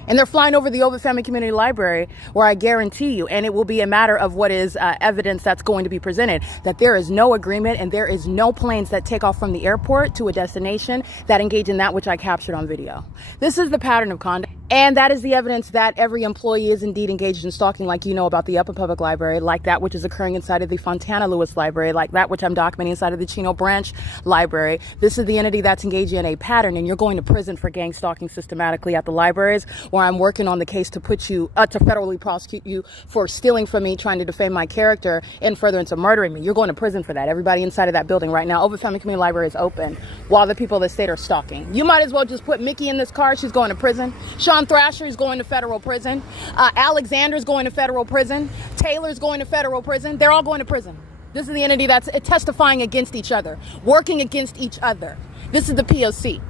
And they're flying over the Ovid Family Community Library, where I guarantee you, and it will be a matter of what is evidence that's going to be presented, that there is no agreement and there is no planes that take off from the airport to a destination that engage in that which I captured on video. This is the pattern of conduct. And that is the evidence that every employee is indeed engaged in stalking, like you know about the Upper Public Library, like that which is occurring inside of the Fontana Lewis Library, like that which I'm documenting inside of the Chino Branch Library. This is the entity that's engaging in a pattern, and you're going to prison for gang stalking systematically at the libraries, where I'm working on the case to put you, to federally prosecute you for stealing from me, trying to defame my character, in furtherance of murdering me. You're going to prison for that. Everybody inside of that building right now. Ovid Family Community Library is open while the people of the state are stalking. You might as well just put Mickey in this car. She's going to prison. Sean Thrasher is going to federal prison. Alexander's going to federal prison. Taylor's going to federal prison. They're all going to prison. This is the entity that's testifying against each other, working against each other. This is the P.O.C.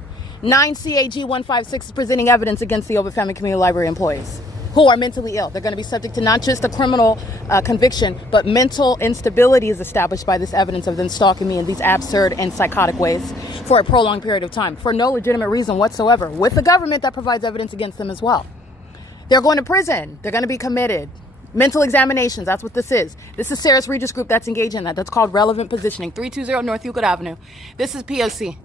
9 CAG 156 is presenting evidence against the Ovid Family Community Library employees. who are mentally ill. They're going to be subject to not just a criminal conviction, but mental instability is established by this evidence of them stalking me in these absurd and psychotic ways for a prolonged period of time for no legitimate reason whatsoever, with the government that provides evidence against them as well. They're going to prison. They're going to be committed. Mental examinations, that's what this is. This is Sarah's Regis Group that's engaged in that. That's called relevant positioning. 320 North Euclid Avenue. This is P.O.C.